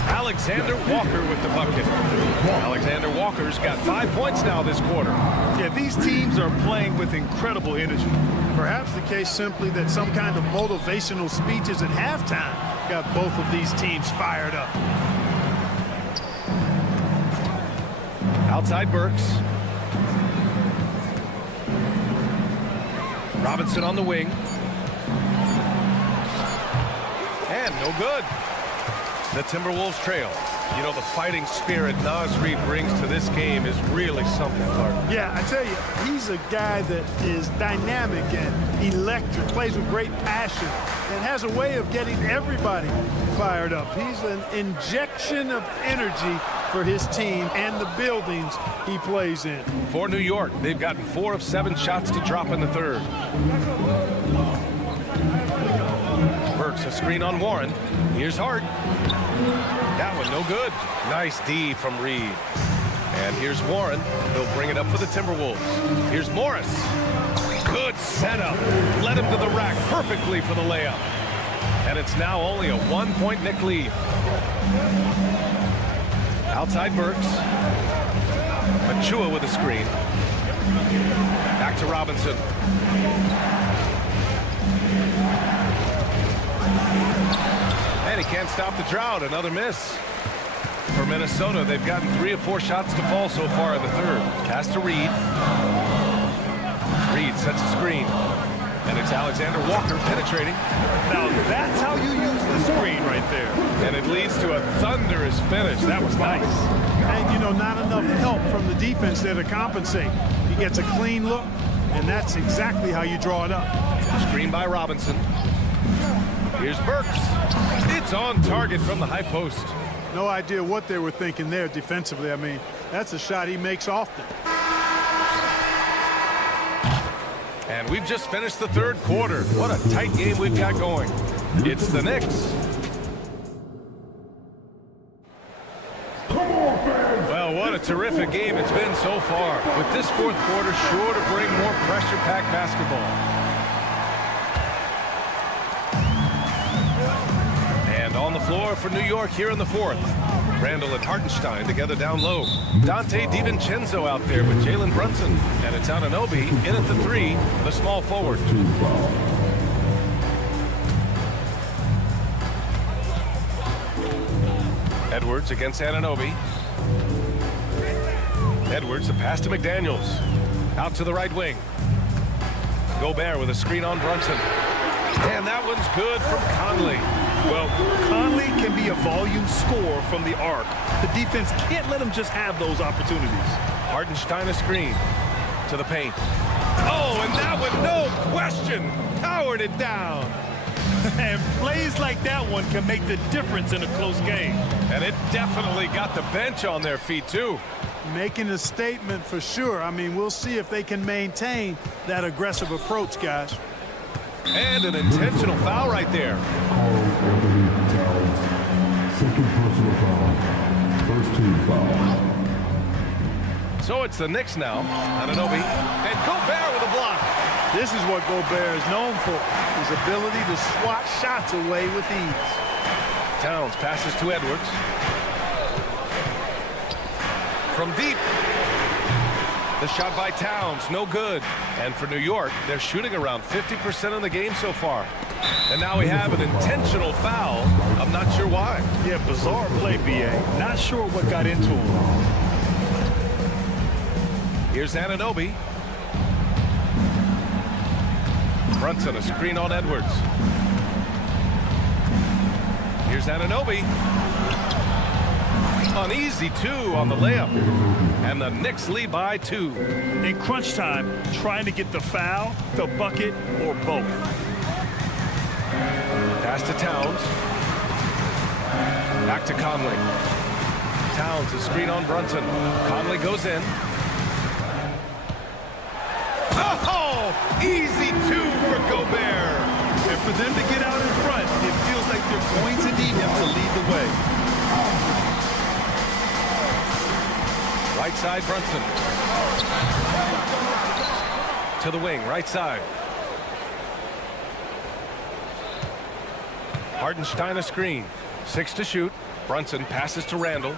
Alexander Walker with the bucket. Alexander Walker's got 5 points now this quarter. Yeah, these teams are playing with incredible energy. Perhaps the case simply that some kind of motivational speeches at halftime got both of these teams fired up. Outside Burks. Robinson on the wing. And no good. The Timberwolves trail. You know, the fighting spirit Naz Reid brings to this game is really something, Clark. Yeah, I tell you, he's a guy that is dynamic and electric, plays with great passion, and has a way of getting everybody fired up. He's an injection of energy for his team and the buildings he plays in. For New York, they've gotten 4 of 7 shots to drop in the third. Burks, a screen on Warren. Here's Hart. That one no good. Nice D from Reed. And here's Warren. He'll bring it up for the Timberwolves. Here's Morris. Good setup. Led him to the rack perfectly for the layup. And it's now only a 1-point Knick lead. Outside Burks. Achua with a screen. Back to Robinson. And he can't stop the drought. Another miss. For Minnesota, they've gotten 3 of 4 shots to fall so far in the third. Pass to Reed. Reed sets a screen. And it's Alexander Walker penetrating. Now that's how you use the screen right there. And it leads to a thunderous finish. That was nice. And, you know, not enough help from the defense there to compensate. He gets a clean look, and that's exactly how you draw it up. Screen by Robinson. Here's Burks. It's on target from the high post. No idea what they were thinking there defensively. I mean, that's a shot he makes often. And we've just finished the third quarter. What a tight game we've got going. It's the Knicks. Well, what a terrific game it's been so far. With this fourth quarter sure to bring more pressure-packed basketball. And on the floor for New York here in the fourth. Randall and Hartenstein together down low. Dante DiVincenzo out there with Jalen Brunson. And it's Anunoby in at the 3, the small forward. Edwards against Anunoby. Edwards, the pass to McDaniels. Out to the right wing. Gobert with a screen on Brunson. And that one's good from Conley. Well, Conley can be a volume scorer from the arc. The defense can't let him just have those opportunities. Hartenstein a screen to the paint. Oh, and that one, no question, powered it down. And plays like that one can make the difference in a close game. And it definitely got the bench on their feet, too. Making a statement for sure. I mean, we'll see if they can maintain that aggressive approach, guys. And an intentional foul right there. Second personal foul. First team foul. So it's the Knicks now. Anunoby and Gobert with a block. This is what Gobert is known for, his ability to swat shots away with ease. Towns passes to Edwards. From deep. The shot by Towns, no good. And for New York, they're shooting around 50% in the game so far. And now we have an intentional foul. I'm not sure why. Yeah, bizarre play, BA. Not sure what got into him. Here's Anunoby. Brunson, a screen on Edwards. Here's Anunoby. An easy 2 on the layup. And the Knicks lead by 2. In crunch time, trying to get the foul, the bucket, or both. Pass to Towns. Back to Conley. Towns, a screen on Brunson. Conley goes in. Oh, easy 2 for Gobert. And for them to get out in front, it feels like they're going to need him to lead the way. Right side, Brunson. To the wing, right side. Hartenstein a screen. 6 to shoot. Brunson passes to Randall.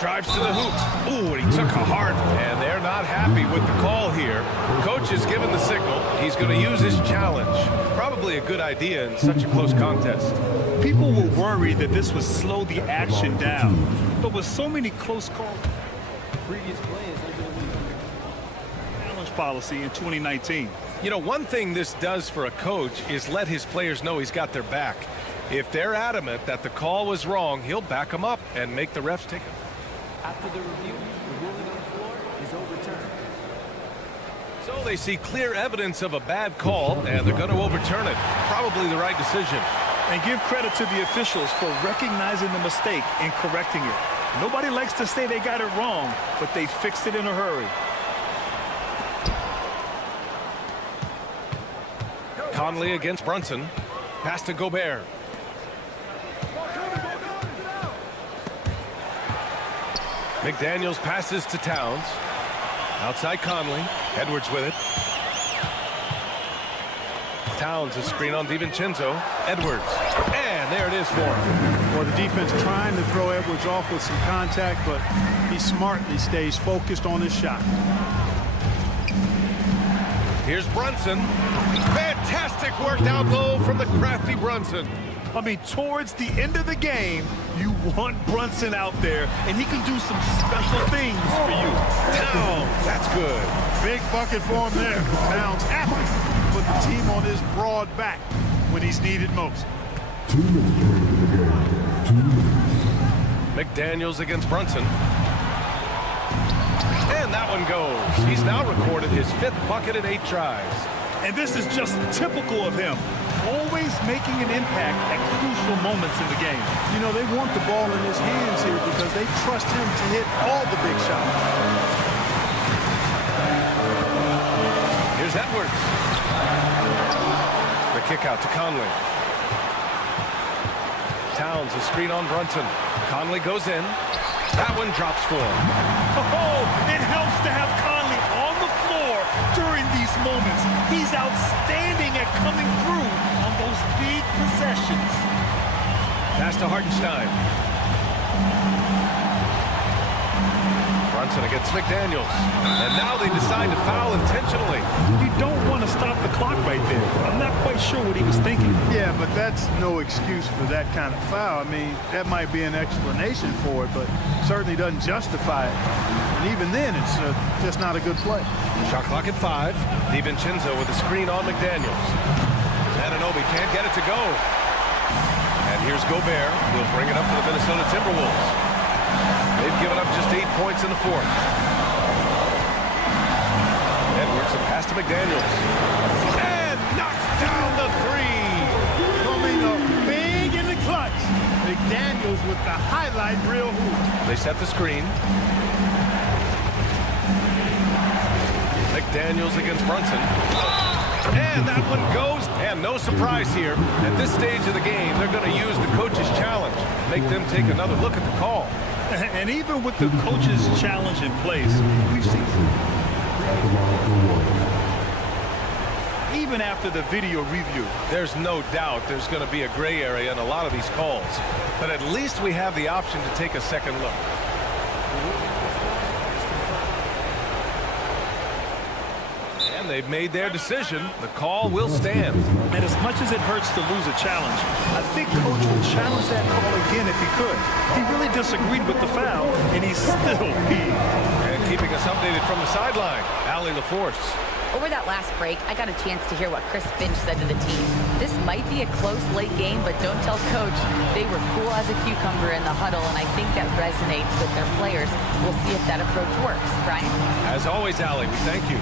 Drives to the hoop. Ooh, and he took a hard. And they're not happy with the call here. Coach has given the signal. He's going to use his challenge. Probably a good idea in such a close contest. People were worried that this would slow the action down. But with so many close calls, Previous players challenge policy in 2019. You know, one thing this does for a coach is let his players know he's got their back. If they're adamant that the call was wrong, he'll back them up and make the refs take it. After the review, the ruling on the floor is overturned. So they see clear evidence of a bad call, and they're going to overturn it. Probably the right decision. And give credit to the officials for recognizing the mistake and correcting it. Nobody likes to say they got it wrong, but they fixed it in a hurry. Conley against Brunson. Pass to Gobert. McDaniels passes to Towns. Outside Conley. Edwards with it. Towns, a screen on DiVincenzo. Edwards. And there it is for him. Or the defense trying to throw Edwards off with some contact, but he smartly stays focused on his shot. Here's Brunson. Fantastic work down low from the crafty Brunson. I mean, towards the end of the game, you want Brunson out there, and he can do some special things for you. Towns, that's good. Big bucket for him there. Towns happy to put the team on his broad back when he's needed most. 2 minutes remaining in the game. 2 minutes. McDaniels against Brunson. And that one goes. He's now recorded his 5th bucket in 8 tries. And this is just typical of him. Always making an impact at crucial moments in the game. You know, they want the ball in his hands here because they trust him to hit all the big shots. Here's Edwards. The kick out to Conley. Towns, a screen on Brunson. Conley goes in. That one drops for him. Oh, it helps to have Conley on the floor during these moments. He's outstanding at coming through on those big possessions. Pass to Hartenstein. Brunson against McDaniels. And now they decide to foul intentionally. You don't want to stop the clock right there. I'm not quite sure what he was thinking. Yeah, but that's no excuse for that kind of foul. I mean, that might be an explanation for it, but certainly doesn't justify it. And even then, it's just not a good play. Shot clock at 5. DiVincenzo with a screen on McDaniels. Anunoby can't get it to go. And here's Gobert. He'll bring it up for the Minnesota Timberwolves. They've given up just 8 points in the 4th. Edwards, a pass to McDaniels. And knocks down the 3. Coming up big in the clutch. McDaniels with the highlight reel hoop. They set the screen. McDaniels against Brunson. And that one goes. And no surprise here. At this stage of the game, they're going to use the coach's challenge. Make them take another look at the call. And even with the coach's challenge in place, we've seen even after the video review. There's no doubt there's going to be a gray area in a lot of these calls. But at least we have the option to take a second look. And they've made their decision. The call will stand. And as much as it hurts to lose a challenge, I think Coach would challenge that call again if he could. He really disagreed with the foul, and he's still peeved. And keeping us updated from the sideline, Allie LaForce. Over that last break, I got a chance to hear what Chris Finch said to the team. This might be a close late game, but don't tell Coach. They were cool as a cucumber in the huddle, and I think that resonates with their players. We'll see if that approach works. Brian? As always, Allie, we thank you.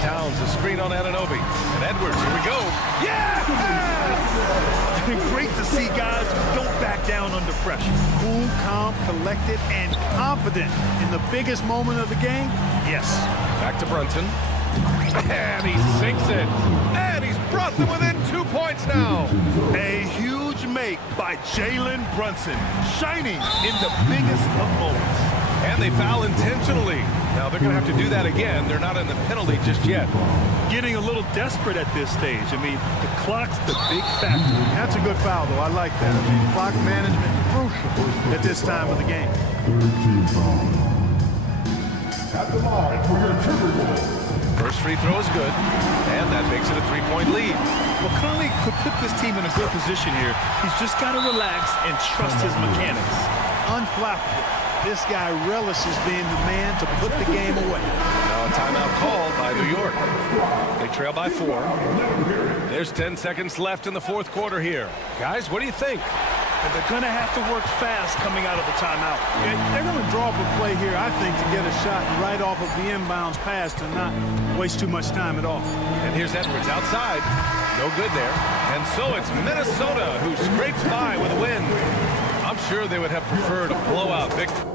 Towns, a screen on Anunoby. And Edwards, here we go. Yes! Great to see guys who don't back down under pressure. Cool, calm, collected, and confident in the biggest moment of the game. Yes. Back to Brunson. And he sinks it. And he's brought them within 2 points now. A huge make by Jalen Brunson, shining in the biggest of moments. And they foul intentionally. Now they're going to have to do that again. They're not in the penalty just yet. Getting a little desperate at this stage. I mean, the clock's the big factor. That's a good foul, though. I like that. I mean, clock management crucial at this time of the game. 13 foul. At the line for your Timberwolves. First free throw is good, and that makes it a 3-point lead. Well, Conley could put this team in a good position here. He's just got to relax and trust his mechanics. Unflappable. This guy relishes being the man to put the game away. Now a timeout called by New York. They trail by 4. There's 10 seconds left in the 4th quarter here. Guys, what do you think? And they're going to have to work fast coming out of the timeout. They're going to draw up a play here, I think, to get a shot right off of the inbounds pass to not waste too much time at all. And here's Edwards outside. No good there. And so it's Minnesota who scrapes by with a win. I'm sure they would have preferred a blowout victory.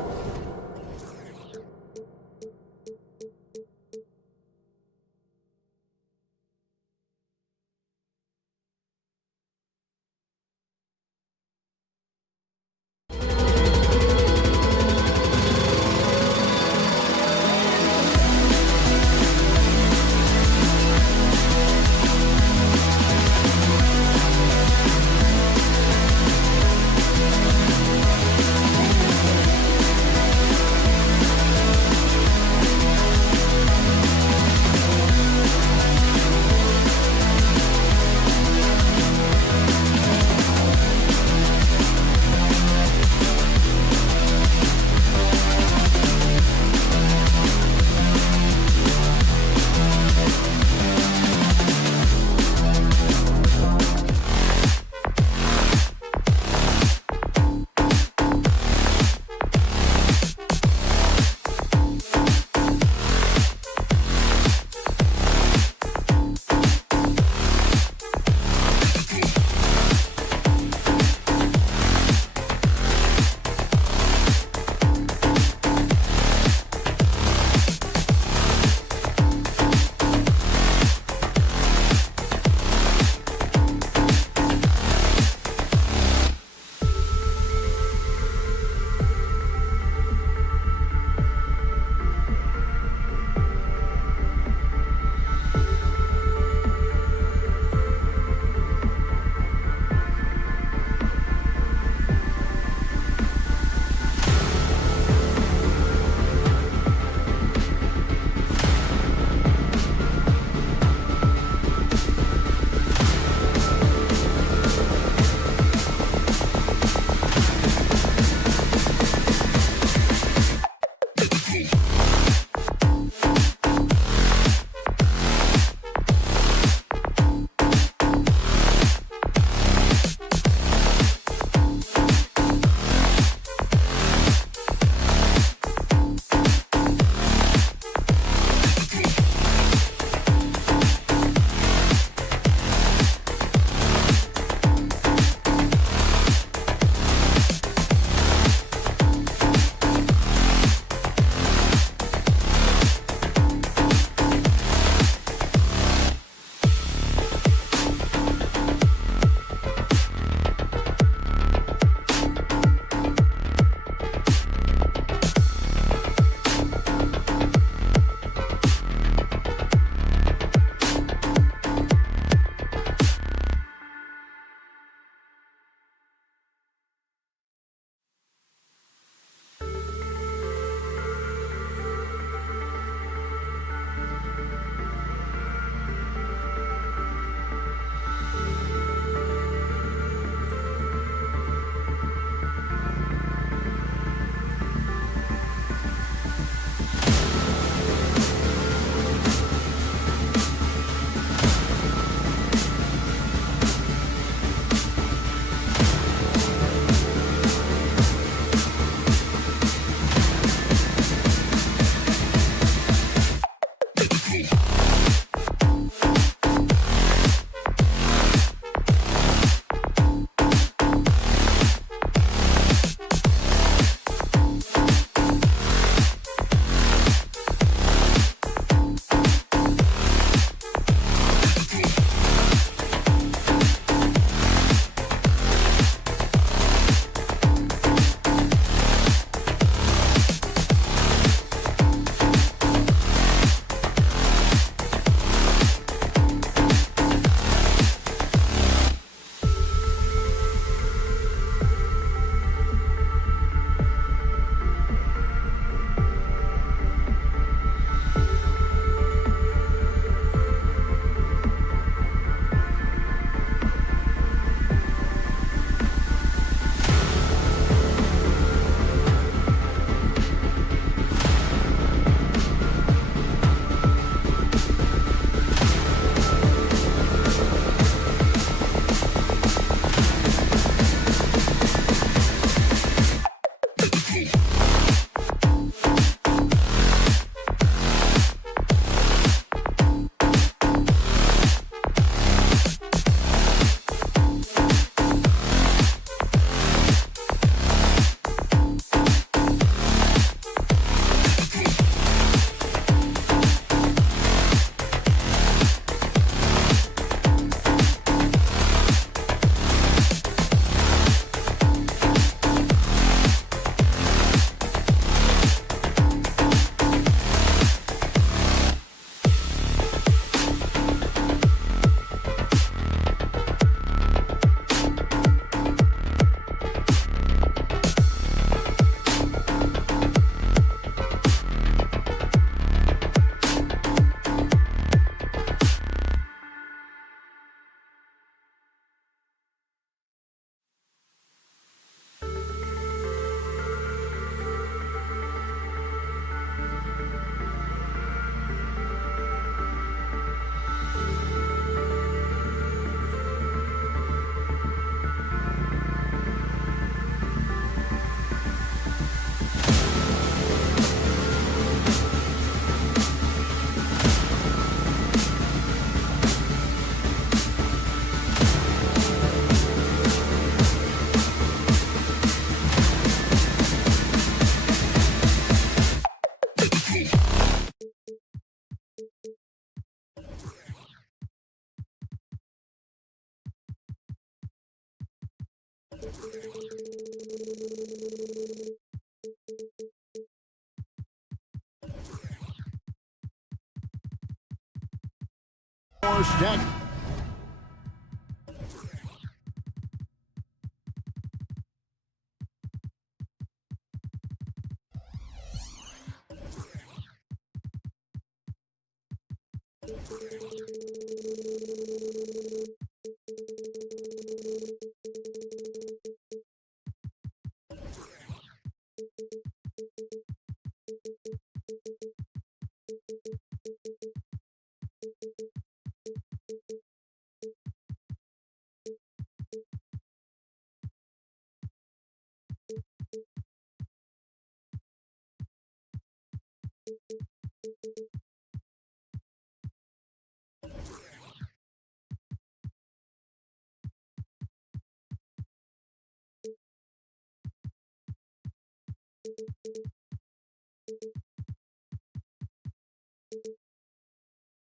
Shag.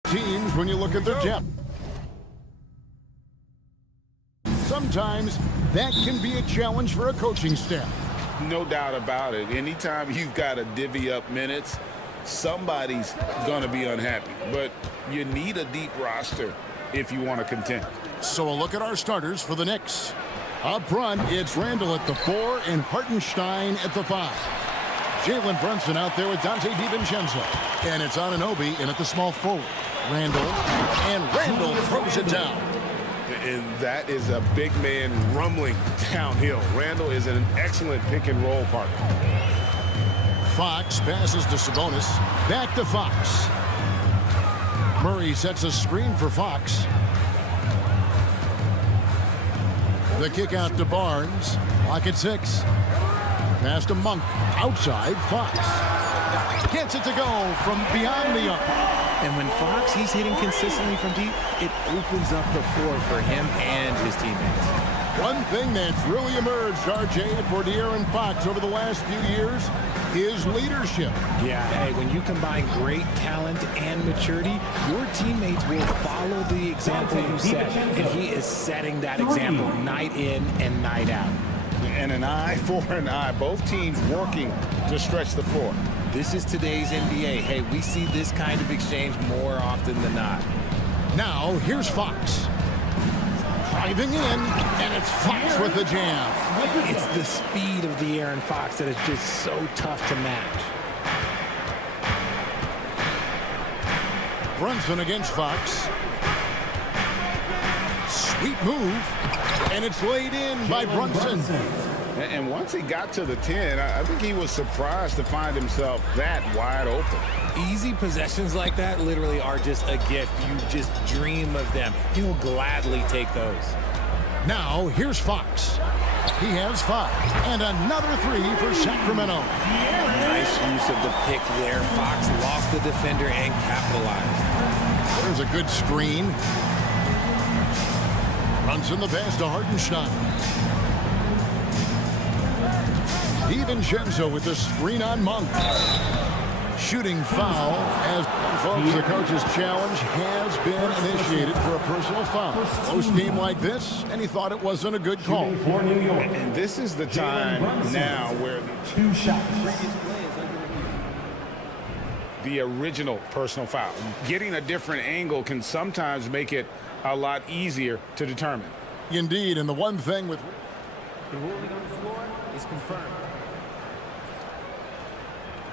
Teams, when you look at their depth, sometimes that can be a challenge for a coaching staff. No doubt about it. Anytime you've got to divvy up minutes, somebody's going to be unhappy. But you need a deep roster if you want to contend. So a look at our starters for the Knicks. Up front, it's Randall at the 4 and Hartenstein at the 5. Jalen Brunson out there with Dante DiVincenzo. And it's Anunoby in at the small forward. Randall throws it down. And that is a big man rumbling downhill. Randall is an excellent pick and roll partner. Fox passes to Sabonis. Back to Fox. Murray sets a screen for Fox. The kick out to Barnes. Clock at 6. Pass to Monk. Outside, Fox. Gets it to go from beyond the arc. And when Fox, he's hitting consistently from deep, it opens up the floor for him and his teammates. One thing that's really emerged, RJ, for De'Aaron Fox over the last few years is leadership. Yeah, hey, when you combine great talent and maturity, your teammates will follow the example you set. And he is setting that example night in and night out. And an eye for an eye. Both teams working to stretch the floor. This is today's NBA. Hey, we see this kind of exchange more often than not. Now, here's Fox. Driving in, and it's Fox with the jam. It's the speed of De'Aaron Fox that is just so tough to match. Brunson against Fox. Sweet move, and it's laid in by Brunson. And once he got to the 10, I think he was surprised to find himself that wide open. Easy possessions like that literally are just a gift. You just dream of them. He'll gladly take those. Now, here's Fox. He has 5. And another 3 for Sacramento. Nice use of the pick there. Fox lost the defender and capitalized. There's a good screen. Brunson the pass to Hartenstein. DiVincenzo with the screen on Monk. Shooting foul as, folks, the coach's challenge has been initiated for a personal foul. Close game like this, and he thought it wasn't a good call. And this is the time now where the original personal foul. Getting a different angle can sometimes make it a lot easier to determine. Indeed, and the one thing with the ruling on the floor is confirmed.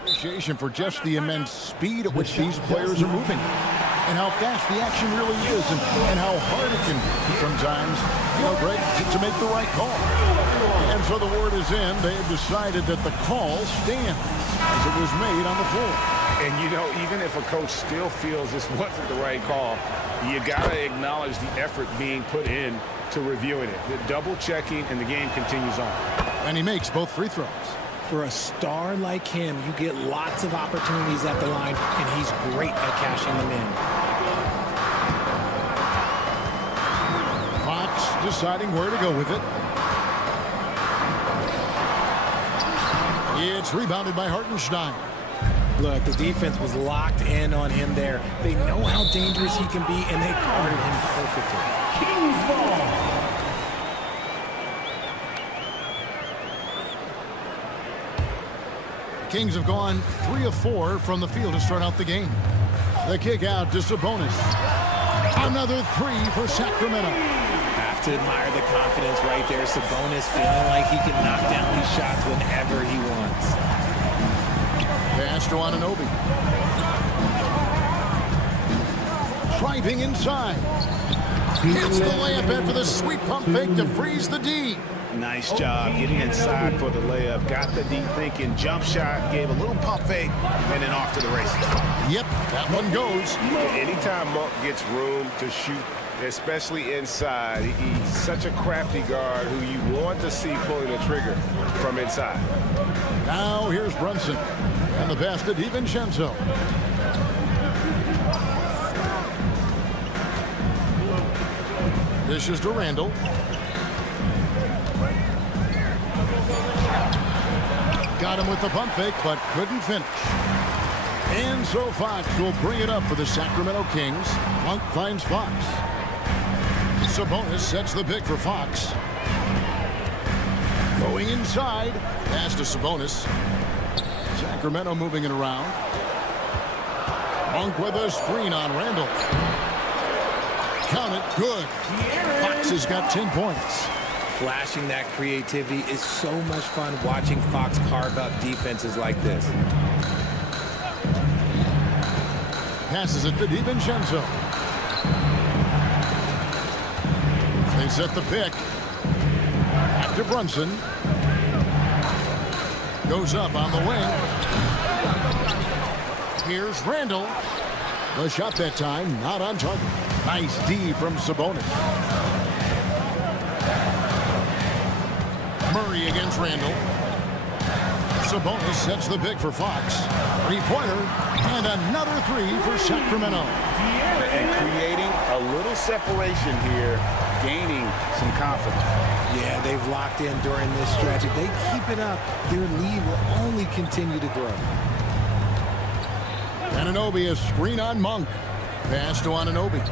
Appreciation for just the immense speed at which these players are moving and how fast the action really is and how hard it can be sometimes, Greg, to make the right call. And so the word is in. They've decided that the call stands as it was made on the floor. And, even if a coach still feels this wasn't the right call, you got to acknowledge the effort being put in to reviewing it. The double checking, and the game continues on. And he makes both free throws. For a star like him, you get lots of opportunities at the line, and he's great at cashing them in. Fox deciding where to go with it. It's rebounded by Hartenstein. Look, the defense was locked in on him there. They know how dangerous he can be, and they guarded him perfectly. Kings ball. Kings have gone 3 of 4 from the field to start out the game. The kick out to Sabonis. Another three for Sacramento. Have to admire the confidence right there. Sabonis feeling like he can knock down these shots whenever he wants. Pass to Anunoby. Driving inside. Hits the layup after the sweet pump fake to freeze the D. Nice job getting inside for the layup. Got the D thinking, jump shot, gave a little pump fake, and then off to the races. Yep, that one goes. Anytime Monk gets room to shoot, especially inside, he's such a crafty guard who you want to see pulling the trigger from inside. Now here's Brunson. And the pass to DiVincenzo. This is to Randall. Got him with the pump fake, but couldn't finish. And so Fox will bring it up for the Sacramento Kings. Monk finds Fox. Sabonis sets the pick for Fox. Going inside. Pass to Sabonis. Sacramento moving it around. Monk with a screen on Randall. Count it. Good. Fox has got 10 points. Flashing that creativity is so much fun watching Fox carve out defenses like this. Passes it to DiVincenzo. They set the pick. Back to Brunson. Goes up on the wing. Here's Randall. The shot that time not on target. Nice D from Sabonis. Murray against Randall. Sabonis sets the pick for Fox. Three-pointer and another three for Sacramento. And creating a little separation here, gaining some confidence. Yeah, they've locked in during this stretch. If they keep it up, their lead will only continue to grow. Anunoby a screen on Monk. Pass to Anunoby.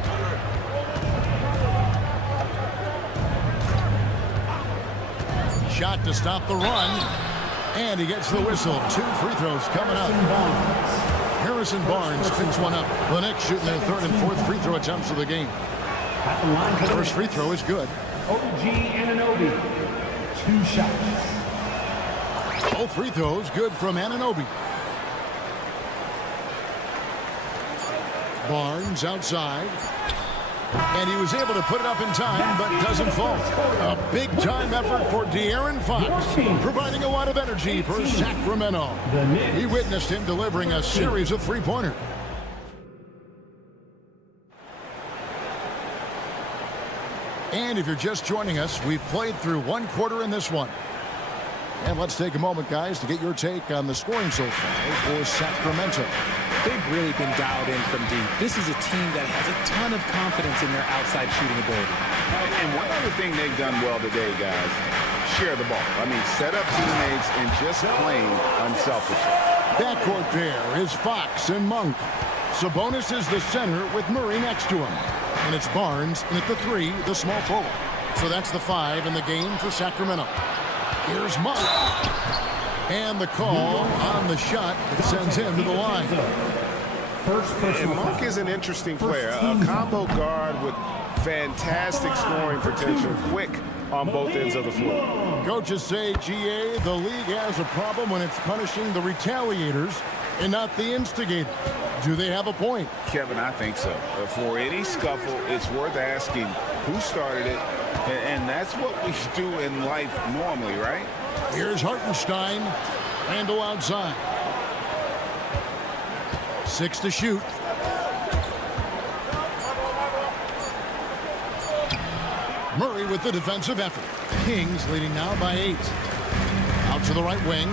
Shot to stop the run. And he gets the whistle. 2 free throws coming up. Harrison Barnes picks one up. The Knicks shooting their 3rd and 4th free throw attempts of the game. First free throw is good. OG Anunoby, 2 shots. Both free throws good from Anunoby. Barnes outside. And he was able to put it up in time, but doesn't fall. A big-time effort for De'Aaron Fox, providing a lot of energy for Sacramento. We witnessed him delivering a series of three-pointers. And if you're just joining us, we've played through 1 quarter in this one. And let's take a moment, guys, to get your take on the scoring so far for Sacramento. They've really been dialed in from deep. This is a team that has a ton of confidence in their outside shooting ability. And one other thing they've done well today, guys, share the ball. I mean, set up teammates and just playing unselfishly. Backcourt pair is Fox and Monk. Sabonis is the center with Murray next to him. And it's Barnes, and at the 3, the small forward. So that's the 5 in the game for Sacramento. Here's Monk. And the call on the shot that sends him to the line. And Monk is an interesting player. A combo guard with fantastic scoring potential. Quick on both ends of the floor. Coaches say, GA, the league has a problem when it's punishing the retaliators and not the instigators. Do they have a point? Kevin, I think so. For any scuffle, it's worth asking who started it. And that's what we do in life normally, right? Here's Hartenstein. Randall outside. 6 to shoot. Murray with the defensive effort. Kings leading now by 8. Out to the right wing.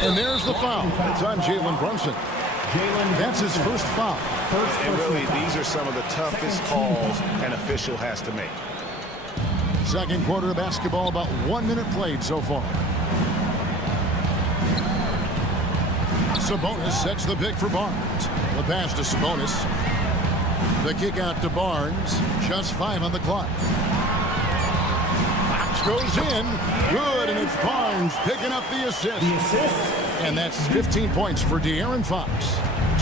And there's the foul. It's on Jalen Brunson. That's his first foul. And really, these are some of the toughest calls an official has to make. Second quarter of basketball, about 1 minute played so far. Sabonis sets the pick for Barnes. The pass to Sabonis. The kick out to Barnes. Just 5 on the clock. Fox goes in. Good, and it's Barnes picking up the assist. And that's 15 points for De'Aaron Fox.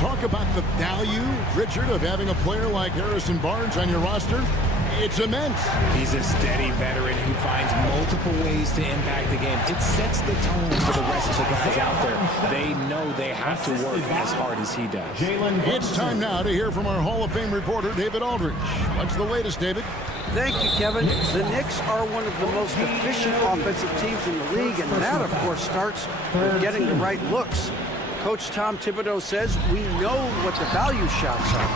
talk about the value, Richard, of having a player like Harrison Barnes on your roster. It's immense. He's a steady veteran who finds multiple ways to impact the game. It sets the tone for the rest of the guys out there. They know they have to work as hard as he does. It's time now to hear from our Hall of Fame reporter, David Aldridge. What's the latest, David? Thank you, Kevin. The Knicks are one of the most efficient offensive teams in the league, and that, of course, starts with getting the right looks. Coach Tom Thibodeau says we know what the value shots are.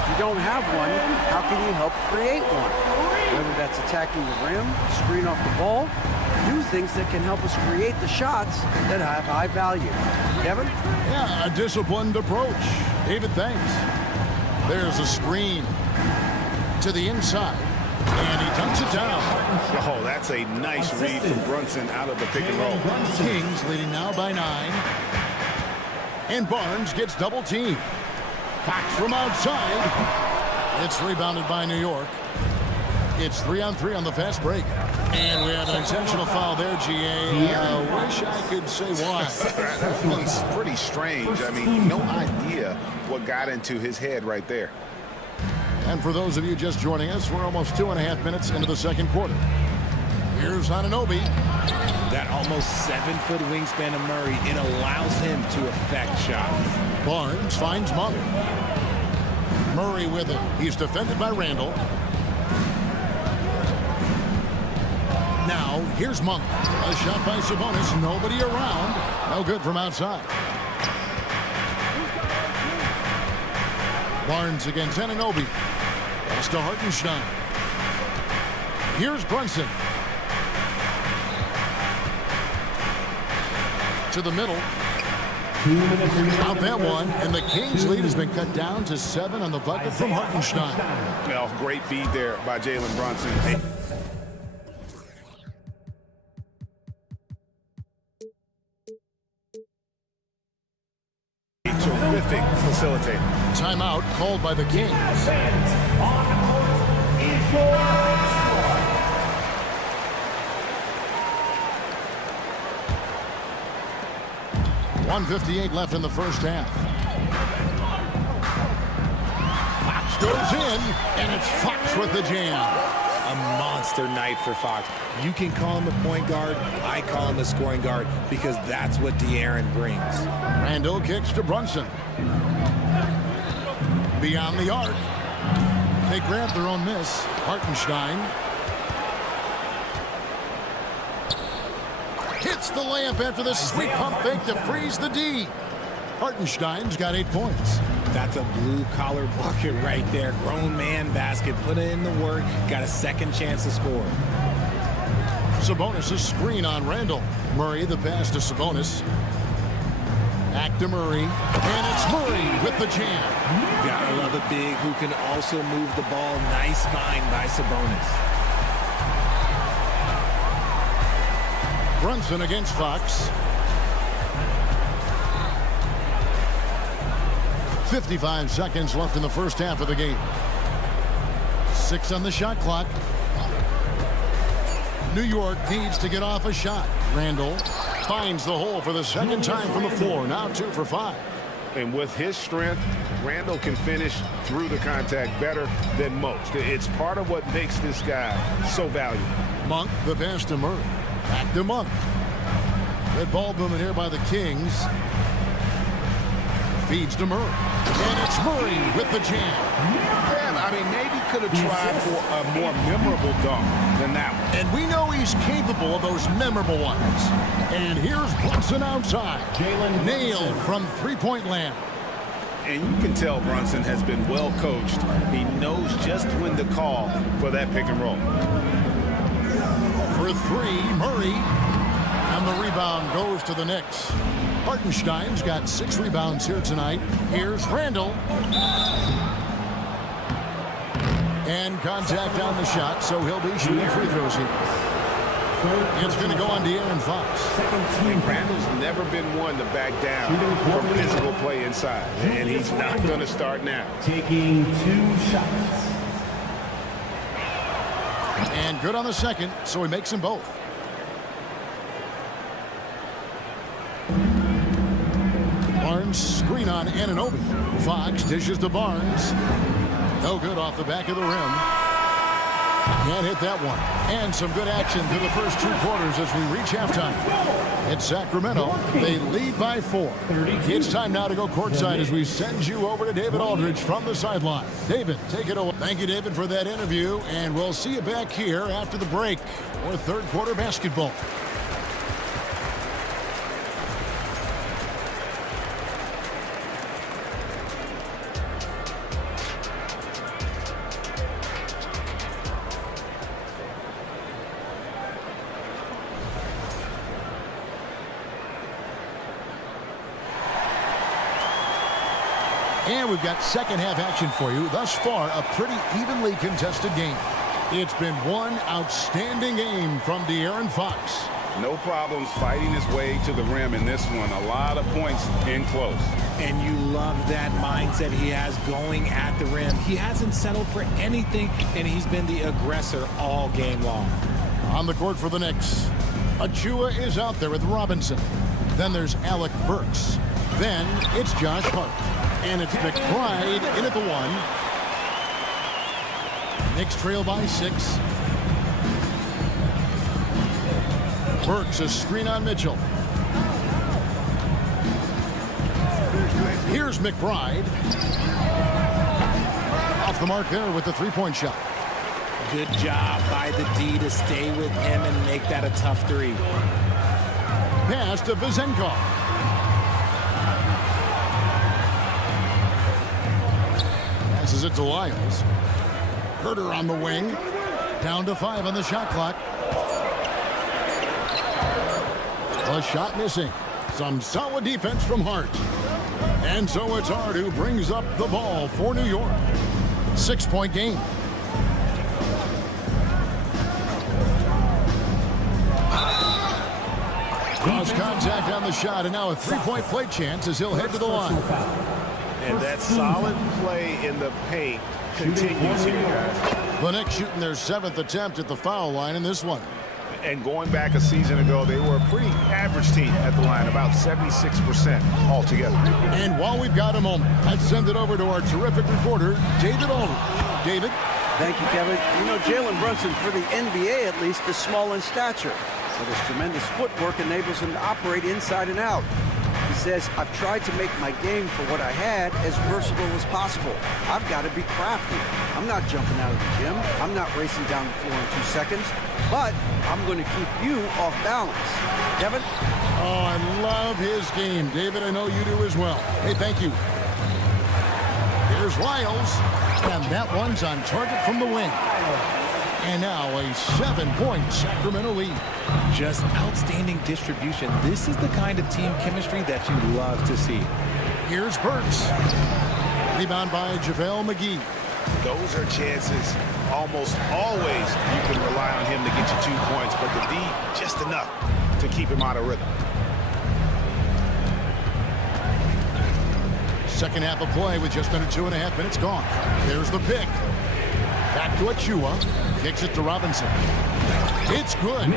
If you don't have one, how can you help create one? Whether that's attacking the rim, screen off the ball, do things that can help us create the shots that have high value. Kevin? Yeah, a disciplined approach. David, thanks. There's a screen to the inside, and he dunks it down. Oh, that's a nice read from Brunson out of the pick and roll. Kings leading now by 9. And Barnes gets double teamed. Fox from outside. It's rebounded by New York. It's 3-on-3 on the fast break. And we have an intentional foul there, GA. Wish I could say why. That one's pretty strange. I mean, no idea what got into his head right there. And for those of you just joining us, we're almost 2.5 minutes into the second quarter. Here's Anunoby. That almost 7-foot wingspan of Murray, it allows him to affect shots. Barnes finds Monk. Murray with it. He's defended by Randall. Now, here's Monk. A shot by Sabonis. Nobody around. No good from outside. Barnes against Anunoby. Pass to Hartenstein. Here's Brunson. To the middle. Out that one, and the Kings lead has been cut down to 7 on the bucket from Hartenstein. Well, great feed there by Jalen Brunson. Hey. Terrific facilitator. Timeout called by the Kings. 1:58 left in the first half. Fox goes in, and it's Fox with the jam. A monster night for Fox. You can call him a point guard. I call him a scoring guard because that's what De'Aaron brings. Randall kicks to Brunson. Beyond the arc. They grab their own miss. Hartenstein. Hits the layup after the sweet pump fake to freeze the D. Hartenstein's got 8 points. That's a blue-collar bucket right there. Grown man basket. Put in the work. Got a second chance to score. Sabonis' screen on Randall. Murray the pass to Sabonis. Back to Murray. And it's Murray with the jam. Gotta love a big who can also move the ball. Nice find by Sabonis. Brunson against Fox. 55 seconds left in the first half of the game. 6 on the shot clock. New York needs to get off a shot. Randall finds the hole for the second time from the floor. Now 2 for 5. And with his strength, Randall can finish through the contact better than most. It's part of what makes this guy so valuable. Monk, the pass to Murray. Back to Monk. Red ball movement here by the Kings. Feeds to Murray. And it's Murray with the jam. Yeah, I mean, maybe could have tried for a more memorable dunk than that one. And we know he's capable of those memorable ones. And here's Brunson outside. Nailed from three-point land. And you can tell Brunson has been well coached. He knows just when to call for that pick and roll. For 3, Murray. And the rebound goes to the Knicks. Hartenstein's got 6 rebounds here tonight. Here's Randall. And contact on the shot, so he'll be shooting free throws here. It's going to go on De'Aaron Fox. Randall's never been one to back down from physical play inside, and he's not going to start now. Taking 2 shots. And good on the second, so he makes them both. Loose screen on Anunoby. Fox dishes to Barnes. No good off the back of the rim. Can't hit that one. And some good action through the first 2 quarters as we reach halftime. It's Sacramento. They lead by 4. It's time now to go courtside as we send you over to David Aldridge from the sideline. David, take it away. Thank you, David, for that interview. And we'll see you back here after the break for third quarter basketball. And we've got second half action for you. Thus far, a pretty evenly contested game. It's been one outstanding game from De'Aaron Fox. No problems fighting his way to the rim in this one. A lot of points in close. And you love that mindset he has going at the rim. He hasn't settled for anything, and he's been the aggressor all game long. On the court for the Knicks, Achua is out there with Robinson. Then there's Alec Burks. Then it's Josh Hart. And it's McBride in at the 1. Knicks trail by 6. Burks a screen on Mitchell. Here's McBride. Off the mark there with the 3-point shot. Good job by the D to stay with him and make that a tough 3. Pass to Vizenkov. Passes it to Lyles. Herter on the wing. Down to 5 on the shot clock. A shot missing. Some solid defense from Hart. And so it's Hart who brings up the ball for New York. 6-point game. Cross contact on the shot, and now a 3-point play chance as he'll head to the line. And that solid play in the paint continues here, guys. The Knicks shooting their 7th attempt at the foul line in this one. And going back a season ago, they were a pretty average team at the line, about 76% altogether. And while we've got a moment, let's send it over to our terrific reporter, David Aldridge. David? Thank you, Kevin. You know, Jalen Brunson, for the NBA at least, is small in stature, but his tremendous footwork enables him to operate inside and out. He says, I've tried to make my game for what I had as versatile as possible. I've got to be crafty. I'm not jumping out of the gym. I'm not racing down the floor in 2 seconds, but I'm going to keep you off balance. Kevin? Oh, I love his game. David, I know you do as well. Hey, thank you. Here's Lyles, and that one's on target from the wing. And now a 7-point Sacramento lead. Just outstanding distribution. This is the kind of team chemistry that you love to see. Here's Burks. Rebound by JaVale McGee. Those are chances. Almost always you can rely on him to get you 2 points, but the D just enough to keep him out of rhythm. Second half of play with just under 2.5 minutes gone. There's the pick. Back to Achua. Kicks it to Robinson. It's good.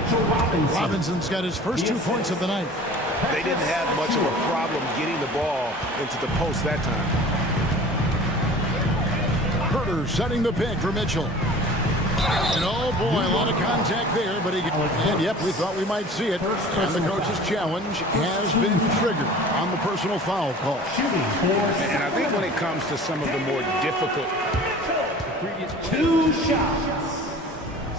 Robinson's got his first 2 points of the night. They didn't have much of a problem getting the ball into the post that time. Herter setting the pick for Mitchell. And oh boy, a lot of contact there, but and yep, we thought we might see it. And the coach's challenge has been triggered on the personal foul call. And I think when it comes to some of the more difficult, 2 shots.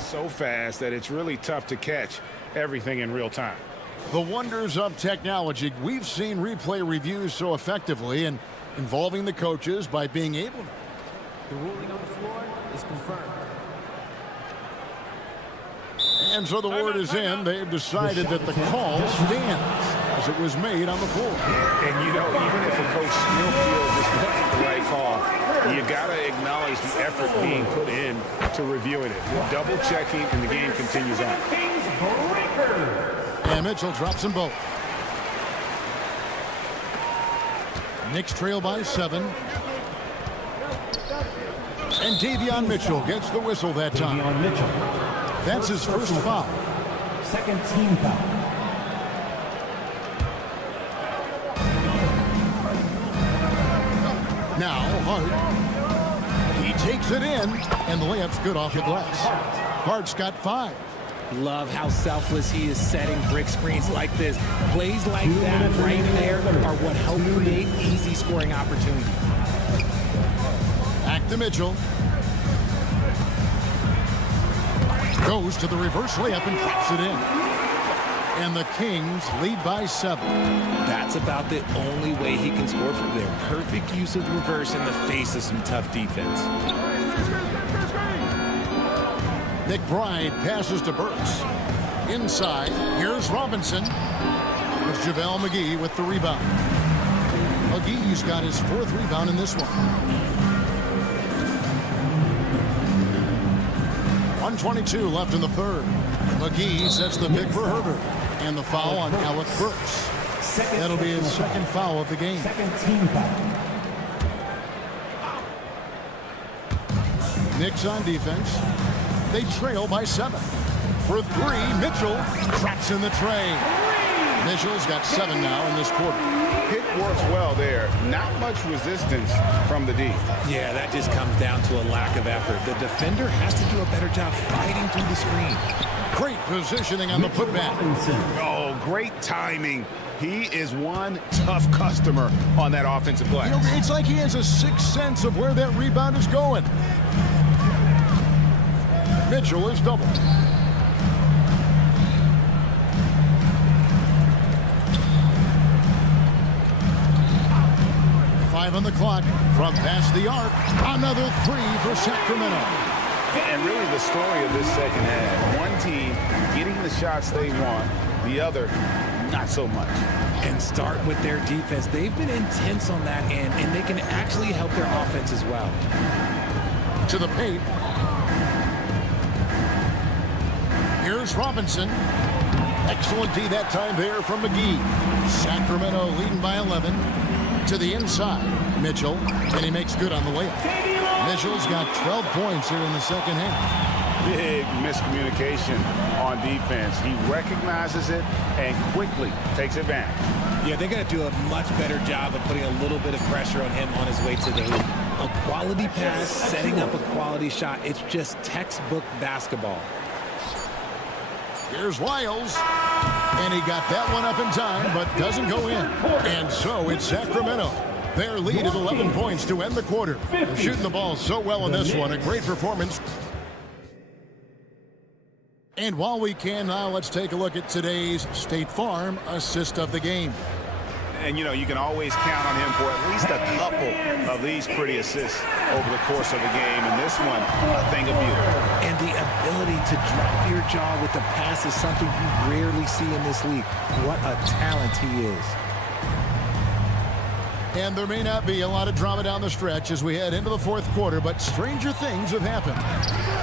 so fast that it's really tough to catch everything in real time. The wonders of technology. We've seen replay reviews so effectively and involving the coaches by being able to. The ruling on the floor is confirmed. And so the word is in. They've decided that the call stands as it was made on the floor. And you know, even if a coach still feels this wasn't the right call, you got to acknowledge the effort being put in to reviewing it. Double checking, and the game continues on. And Mitchell drops them both. Knicks trail by 7. And Davion Mitchell gets the whistle that time. That's his first foul. Second team foul. Now Hart. He takes it in, and the layup's good off the glass. Hart's got 5. Love how selfless he is setting brick screens like this. Plays like that right there are what help create easy scoring opportunities. Back to Mitchell. Goes to the reverse layup and drops it in. And the Kings lead by 7. That's about the only way he can score from there. Perfect use of the reverse in the face of some tough defense. McBride passes to Burks. Inside, here's Robinson. There's JaVale McGee with the rebound. McGee's got his 4th rebound in this one. 1:22 left in the 3rd. McGee sets the pick for Herbert. And the foul on Alec Burks. That'll be his 2nd foul of the game. Second team foul. Knicks on defense. They trail by 7. For 3, Mitchell traps in the tray. Mitchell's got 7 now in this quarter. Pick works well there. Not much resistance from the D. Yeah, that just comes down to a lack of effort. The defender has to do a better job fighting through the screen. Great positioning on the putback. Oh, great timing. He is one tough customer on that offensive glass. You know, it's like he has a 6th sense of where that rebound is going. Mitchell is doubled. Five on the clock from past the arc. Another 3 for Sacramento. And really the story of this second half. One team getting the shots they want, the other not so much. And start with their defense. They've been intense on that end, and they can actually help their offense as well. To the paint. Here's Robinson. Excellent D that time there from McGee. Sacramento leading by 11. To the inside. Mitchell. And he makes good on the layup. Mitchell's got 12 points here in the second half. Big miscommunication on defense. He recognizes it and quickly takes advantage. Yeah, they're going to do a much better job of putting a little bit of pressure on him on his way to the hoop. A quality pass, setting up a quality shot. It's just textbook basketball. Here's Wiles. And he got that one up in time, but doesn't go in. And so it's Sacramento. Their lead at 11 points to end the quarter. They're shooting the ball so well in this one. A great performance. And while we can now, let's take a look at today's State Farm assist of the game. And, you know, you can always count on him for at least a couple of these pretty assists over the course of a game. And this one, a thing of beauty. And the ability to drop your jaw with the pass is something you rarely see in this league. What a talent he is. And there may not be a lot of drama down the stretch as we head into the 4th quarter, but stranger things have happened.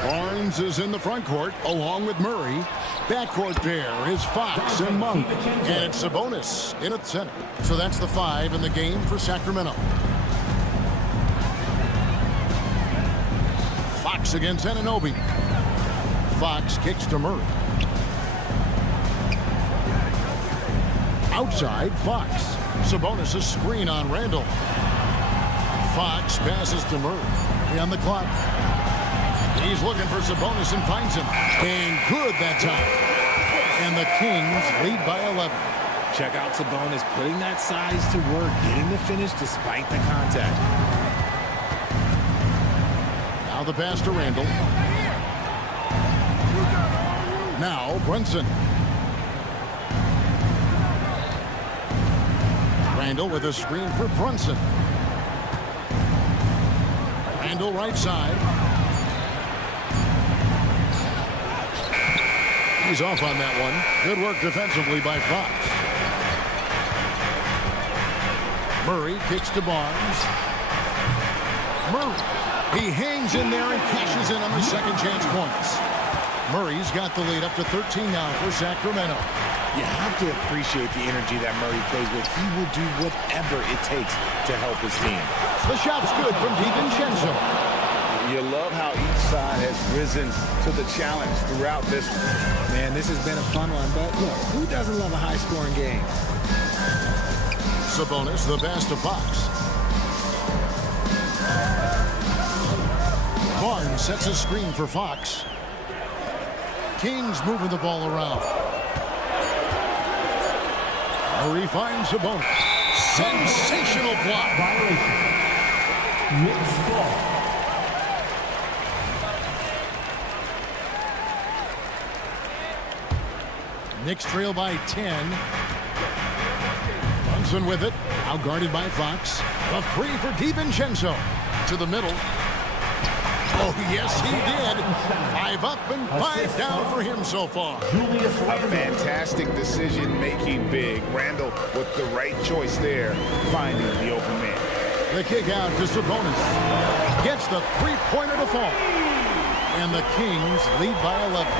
Barnes is in the front court along with Murray. Backcourt pair is Fox and Monk. And it's Sabonis in at center. So that's the 5 in the game for Sacramento. Fox against Anunoby. Fox kicks to Murray. Outside, Fox. Sabonis' screen on Randall. Fox passes to Murray. On the clock. He's looking for Sabonis and finds him. And good that time. And the Kings lead by 11. Check out Sabonis putting that size to work, getting the finish despite the contact. Now the pass to Randall. Now Brunson. Randall with a screen for Brunson. Randall right side. He's off on that one. Good work defensively by Fox. Murray kicks to Barnes. Murray. He hangs in there and cashes in on the second chance points. Murray's got the lead up to 13 now for Sacramento. You have to appreciate the energy that Murray plays with. He will do whatever it takes to help his team. The shot's good from DiVincenzo. You love how each side has risen to the challenge throughout this one. Man, this has been a fun one, but look, who doesn't love a high-scoring game? Sabonis, the pass to Fox. Barnes sets a screen for Fox. Kings moving the ball around. Murray finds a bonus. Sensational block. Violation. Knicks ball. Knicks trail by 10. Brunson with it. Now guarded by Fox. A three for DiVincenzo. To the middle. Oh, yes, he did. 5 up and 5 down for him so far. A fantastic decision-making big. Randall with the right choice there, finding the open man. The kick out to Sabonis. Gets the three-pointer to fall. And the Kings lead by 11.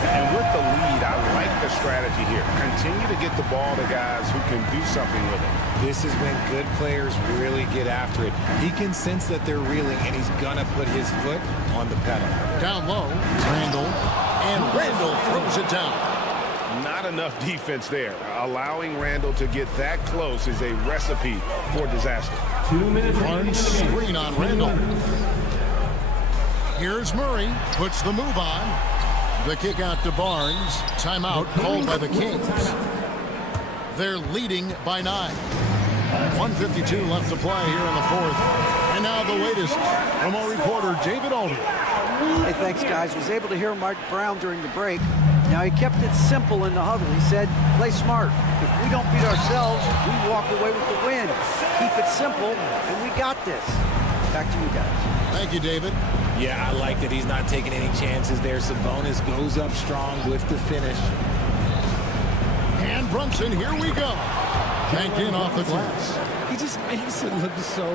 And with the lead, I like the strategy here. Continue to get the ball to guys who can do something with it. This is when good players really get after it. He can sense that they're reeling, and he's going to put his foot on the pedal. Down low, Randall. And Randall throws it down. Not enough defense there. Allowing Randall to get that close is a recipe for disaster. 2 minutes. Barnes screen on Randall. Here's Murray. Puts the move on. The kick out to Barnes. Timeout called by the Kings. They're leading by 9. 1:52 left to play here in the fourth. And now the latest from our reporter, David Alden. Hey, thanks, guys. Was able to hear Mike Brown during the break. Now, he kept it simple in the huddle. He said, play smart. If we don't beat ourselves, we walk away with the win. Keep it simple, and we got this. Back to you guys. Thank you, David. Yeah, I like that he's not taking any chances there. Sabonis goes up strong with the finish. And Brunson, here we go. Banked in off the glass. He just makes it look so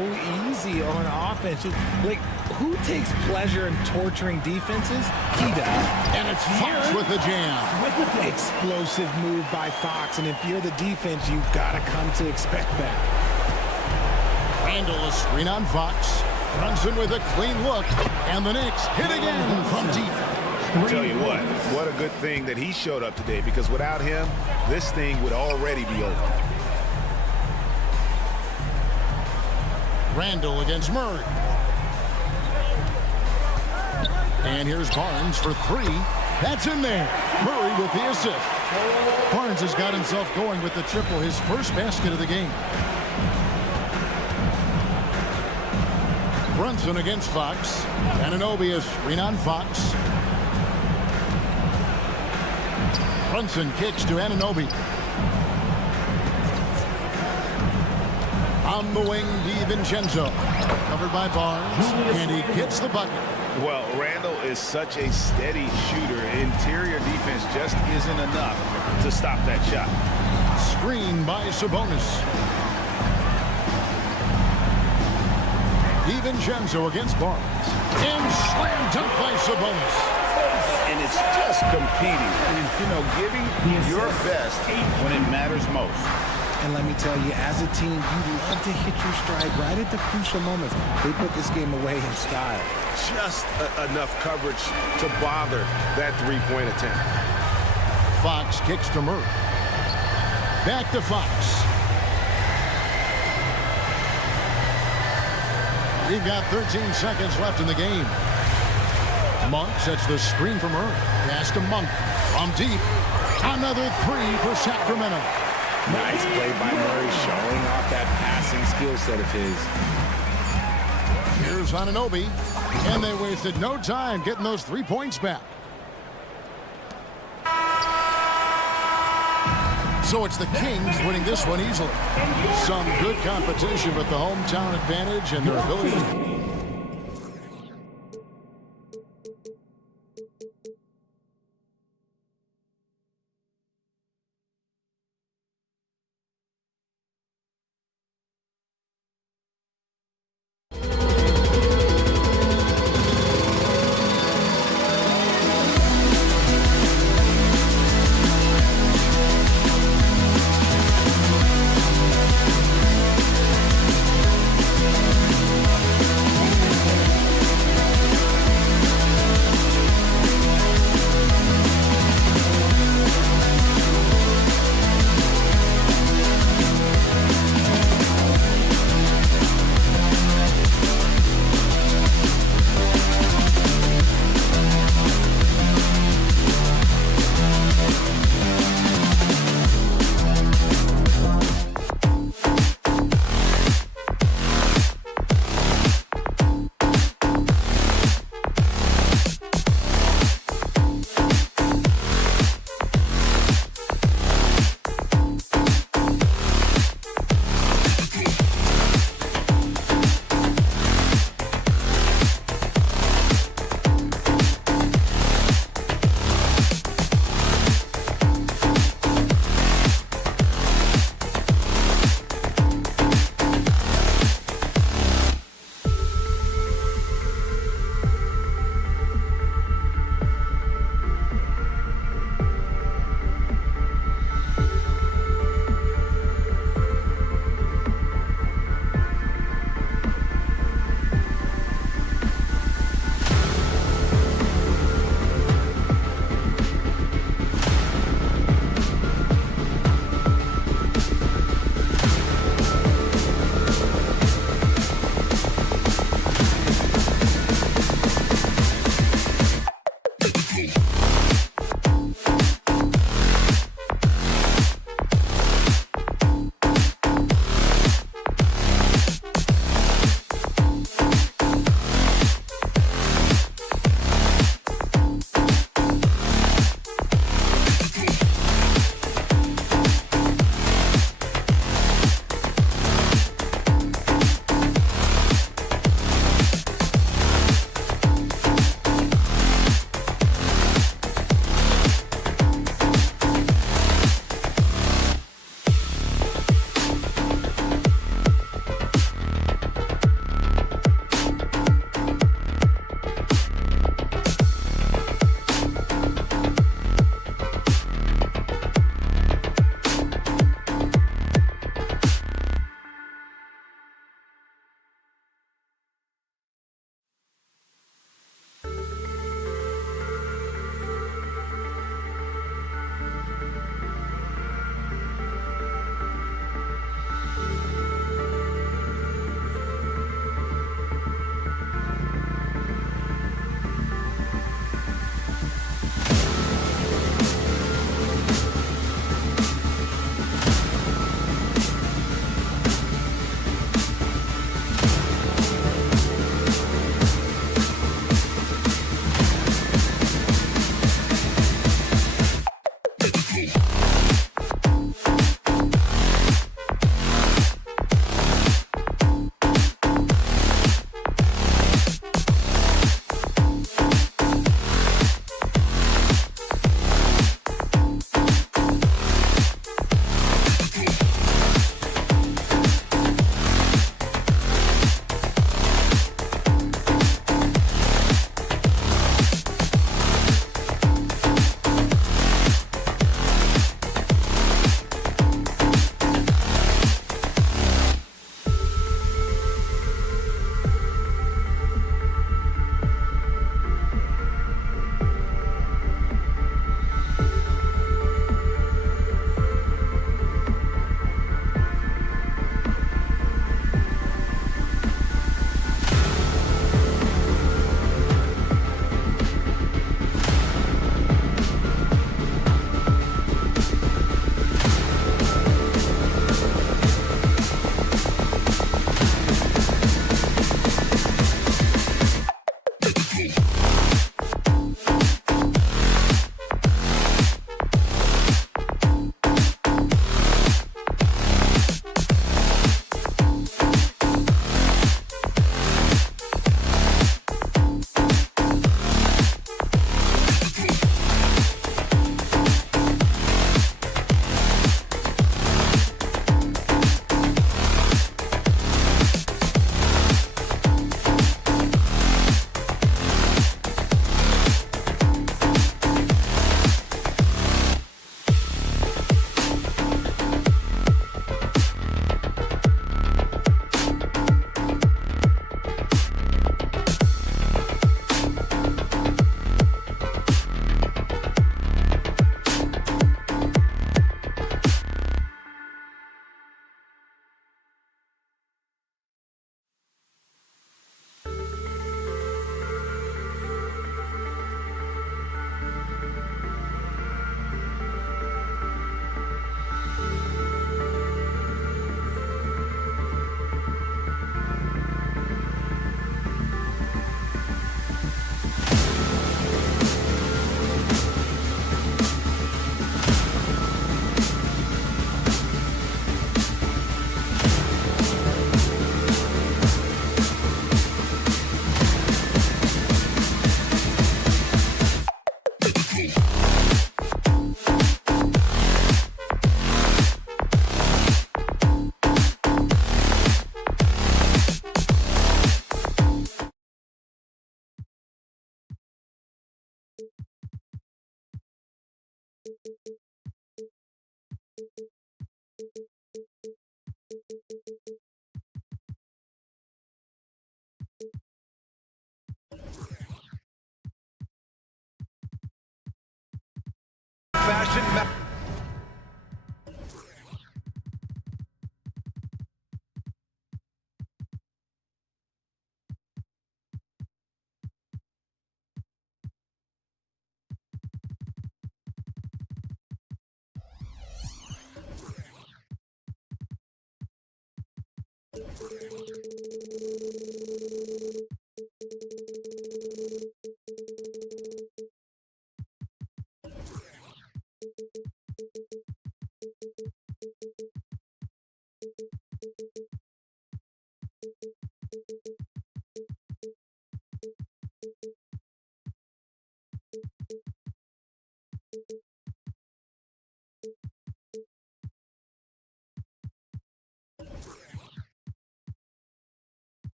easy on offense. Like, who takes pleasure in torturing defenses? He does. And it's Fox with the jam. Explosive move by Fox. And if you're the defense, you've got to come to expect that. Randall, a screen on Fox. Brunson with a clean look. And the Knicks hit again from deep. I'll tell you what a good thing that he showed up today, because without him, this thing would already be over. Randall against Murray. And here's Barnes for 3. That's in there. Murray with the assist. Barnes has got himself going with the triple, his first basket of the game. Brunson against Fox. Anunoby a screen on Fox. Brunson kicks to Anunoby. On the wing, DiVincenzo. Covered by Barnes, and he gets the bucket. Well, Randall is such a steady shooter. Interior defense just isn't enough to stop that shot. Screen by Sabonis. DiVincenzo against Barnes. And slam dunk by Sabonis. And it's just competing. You know, giving your best when it matters most. And let me tell you, as a team, you love to hit your stride right at the crucial moments. They put this game away in style. Just enough coverage to bother that three-point attempt. Fox kicks to Murray. Back to Fox. We've got 13 seconds left in the game. Monk sets the screen for Murray. Pass to Monk from deep. Another 3 for Sacramento. Nice play by Murray, showing off that passing skill set of his. Here's Anunoby, and they wasted no time getting those 3 points back. So it's the Kings winning this one easily. Some good competition with the hometown advantage and their ability to...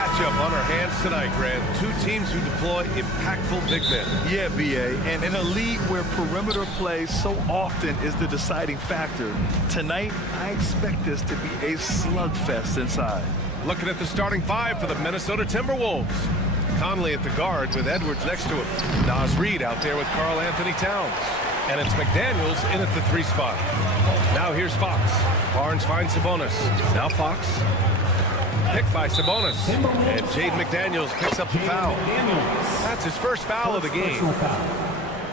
Matchup on our hands tonight, Grant. Two teams who deploy impactful big men. Yeah, BA, and in a league where perimeter play so often is the deciding factor, tonight I expect this to be a slugfest inside. Looking at the starting five for the Minnesota Timberwolves. Conley at the guard with Edwards next to him. Naz Reid out there with Karl Anthony Towns. And it's McDaniels in at the 3 spot. Now here's Fox. Barnes finds Sabonis. Now Fox. Picked by Sabonis. And Jaden McDaniels picks up the foul. That's his first foul of the game.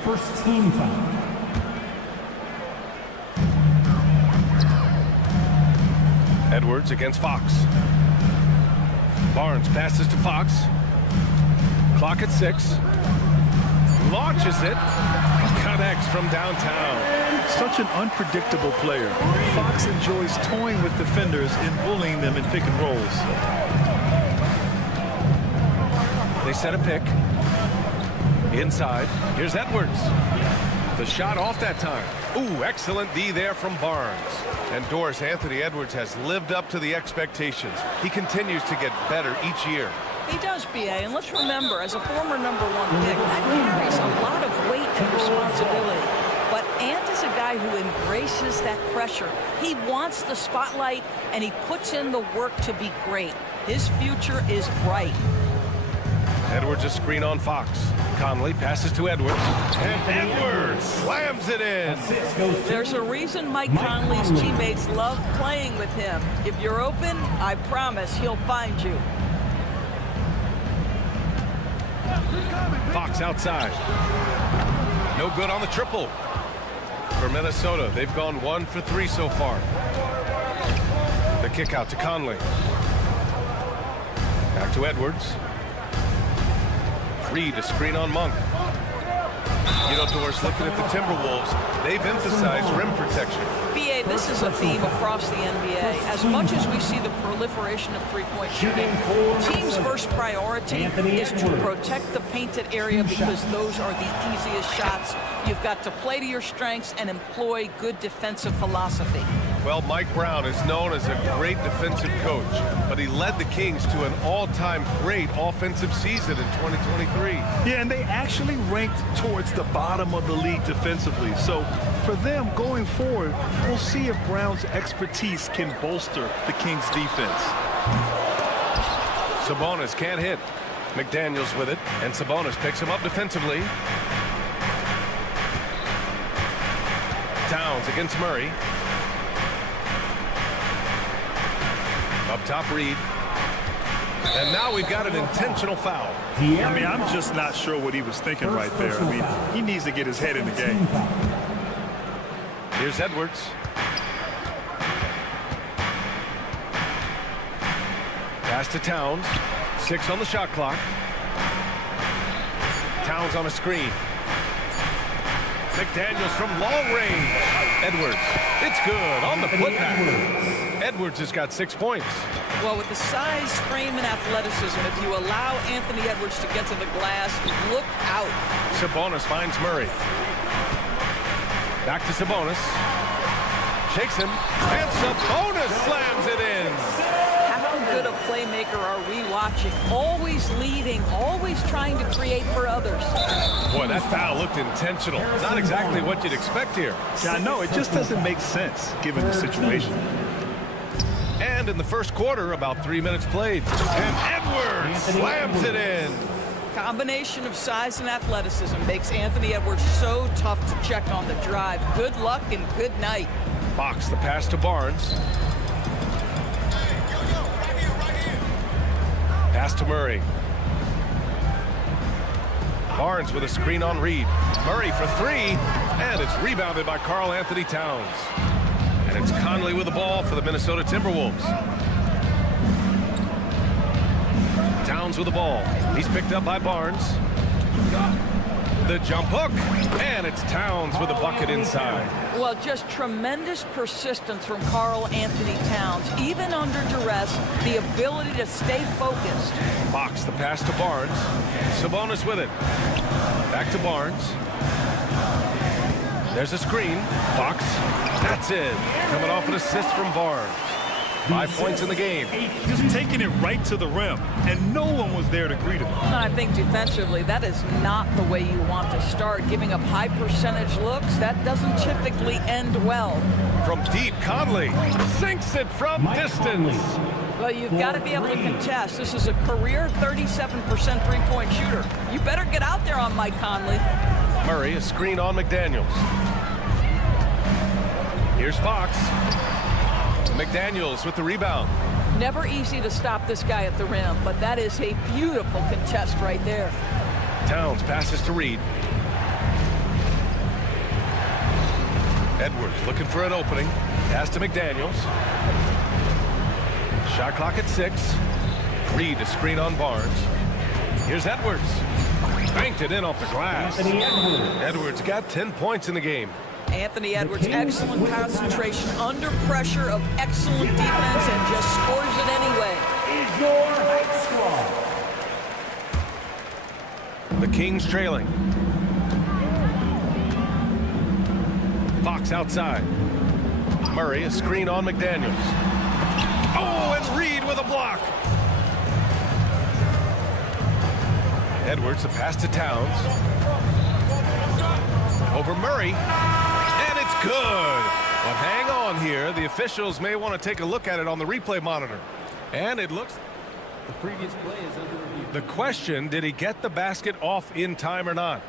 First team foul. Edwards against Fox. Barnes passes to Fox. Clock at 6. Launches it. Connects from downtown. Such an unpredictable player. Fox enjoys toying with defenders and bullying them in pick and rolls. They set a pick. Inside. Here's Edwards. The shot off that time. Ooh, excellent D there from Barnes. And Doris, Anthony Edwards has lived up to the expectations. He continues to get better each year. He does, BA, and let's remember, as a former #1 pick, that carries a lot of weight and responsibility. But Ant is a guy who embraces that pressure. He wants the spotlight, and he puts in the work to be great. His future is bright. Edwards a screen on Fox. Conley passes to Edwards. And Edwards slams it in. There's a reason Mike Conley's teammates love playing with him. If you're open, I promise he'll find you. Fox outside. No good on the triple. For Minnesota, they've gone 1 for 3 so far. The kick out to Conley. Back to Edwards. Reid a screen on Monk. You know, Doris, looking at the Timberwolves, they've emphasized rim protection. BA, this is a theme across the NBA. As much as we see the proliferation of three-point shooting, team's first priority is to protect the painted area because those are the easiest shots. You've got to play to your strengths and employ good defensive philosophy. Well, Mike Brown is known as a great defensive coach, but he led the Kings to an all-time great offensive season in 2023. Yeah, and they actually ranked towards the bottom of the league defensively. So for them going forward, we'll see if Brown's expertise can bolster the Kings defense. Sabonis can't hit. McDaniels with it, and Sabonis picks him up defensively. Towns against Murray. Up top, Reid. And now we've got an intentional foul. I mean, I'm just not sure what he was thinking right there. I mean, he needs to get his head in the game. Here's Edwards. Pass to Towns. 6 on the shot clock. Towns on a screen. McDaniels from long range. Edwards. It's good on the putback. Edwards has got 6 points. Well, with the size, frame, and athleticism, if you allow Anthony Edwards to get to the glass, look out. Sabonis finds Murray. Back to Sabonis. Shakes him. And Sabonis slams it in. How good a playmaker are we watching? Always leading, always trying to create for others. Boy, that foul looked intentional. Not exactly what you'd expect here. Yeah, I know. It just doesn't make sense given the situation. And in the first quarter, about 3 minutes played. And Edwards slams it in. Combination of size and athleticism makes Anthony Edwards so tough to check on the drive. Good luck and good night. Fox the pass to Barnes. Pass to Murray. Barnes with a screen on Reed. Murray for three, and it's rebounded by Karl Anthony Towns. And it's Conley with the ball for the Minnesota Timberwolves. Towns with the ball. He's picked up by Barnes. The jump hook, and it's Towns with a bucket inside. Well, just tremendous persistence from Karl Anthony Towns. Even under duress, the ability to stay focused. Fox, the pass to Barnes. Sabonis with it. Back to Barnes. There's a screen. Fox, that's it. Coming off an assist from Barnes. 5 points in the game. Just taking it right to the rim, and no one was there to greet him. I think defensively, that is not the way you want to start. Giving up high percentage looks, that doesn't typically end well. From deep, Conley sinks it from distance. Well, you've got to be able to contest. This is a career 37% three-point shooter. You better get out there on Mike Conley. Murray, a screen on McDaniels. Here's Fox. McDaniels with the rebound. Never easy to stop this guy at the rim, but that is a beautiful contest right there. Towns passes to Reed. Edwards looking for an opening. Pass to McDaniels. Shot clock at 6. Reed, a screen on Barnes. Here's Edwards. Banked it in off the glass. Edwards got 10 points in the game. Anthony Edwards, excellent concentration under pressure of excellent defense and just scores it anyway. The Kings trailing. Fox outside. Murray, a screen on McDaniels. Oh, and Reed with a block. Edwards, a pass to Towns. Over Murray. And it's good. But hang on here. The officials may want to take a look at it on the replay monitor. And it looks... The previous play is under review. The question, did he get the basket off in time or not?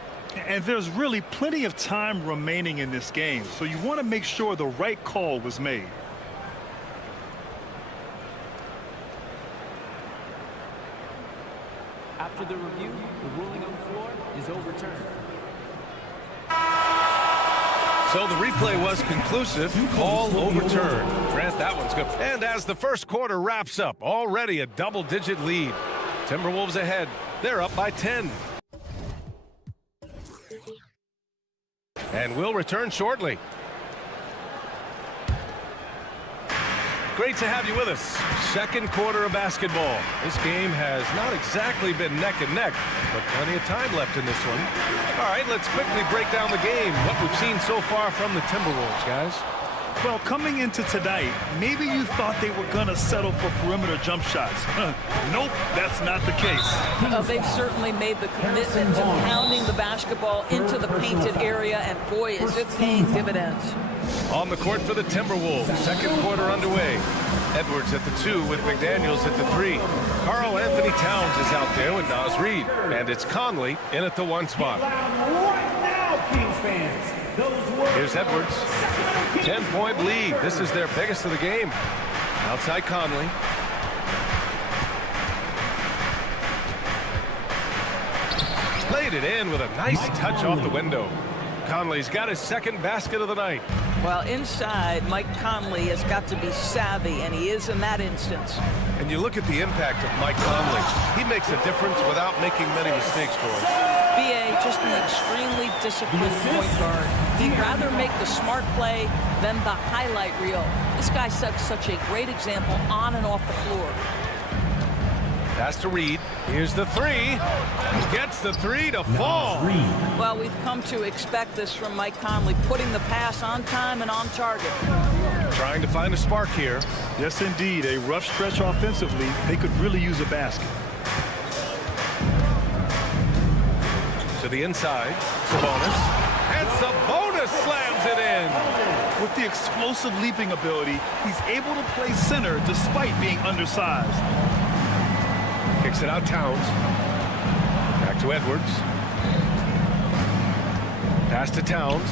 And there's really plenty of time remaining in this game, so you want to make sure the right call was made. After the review, the ruling on the floor is overturned. So the replay was conclusive. Call overturned. Grant, that one's good. And as the first quarter wraps up, already a double-digit lead. Timberwolves ahead. They're up by 10. And we'll return shortly. Great to have you with us. Second quarter of basketball. This game has not exactly been neck and neck, but plenty of time left in this one. All right, let's quickly break down the game. What we've seen so far from the Timberwolves, guys. Well, coming into tonight, maybe you thought they were going to settle for perimeter jump shots. Nope, that's not the case. They've certainly made the commitment to pounding the basketball into the painted area, and boy, is it paying dividends. On the court for the Timberwolves, second quarter underway. Edwards at the 2 with McDaniels at the 3. Karl Anthony Towns is out there with Naz Reid. And it's Conley in at the 1 spot. Here's Edwards. 10-point lead. This is their biggest of the game. Outside Conley. Laid it in with a nice touch off the window. Conley's got his second basket of the night. Well, inside, Mike Conley has got to be savvy, and he is in that instance. And you look at the impact of Mike Conley. He makes a difference without making many mistakes, George. B.A., just an extremely disciplined point guard. He'd rather make the smart play than the highlight reel. This guy sets such a great example on and off the floor. Pass to Reed. Here's the 3. Gets the 3 to fall. Well, we've come to expect this from Mike Conley, putting the pass on time and on target. Trying to find a spark here. Yes, indeed. A rough stretch offensively. They could really use a basket. To the inside. Sabonis. And Sabonis slams it in. With the explosive leaping ability, he's able to play center despite being undersized. Kicks it out, Towns. Back to Edwards. Pass to Towns.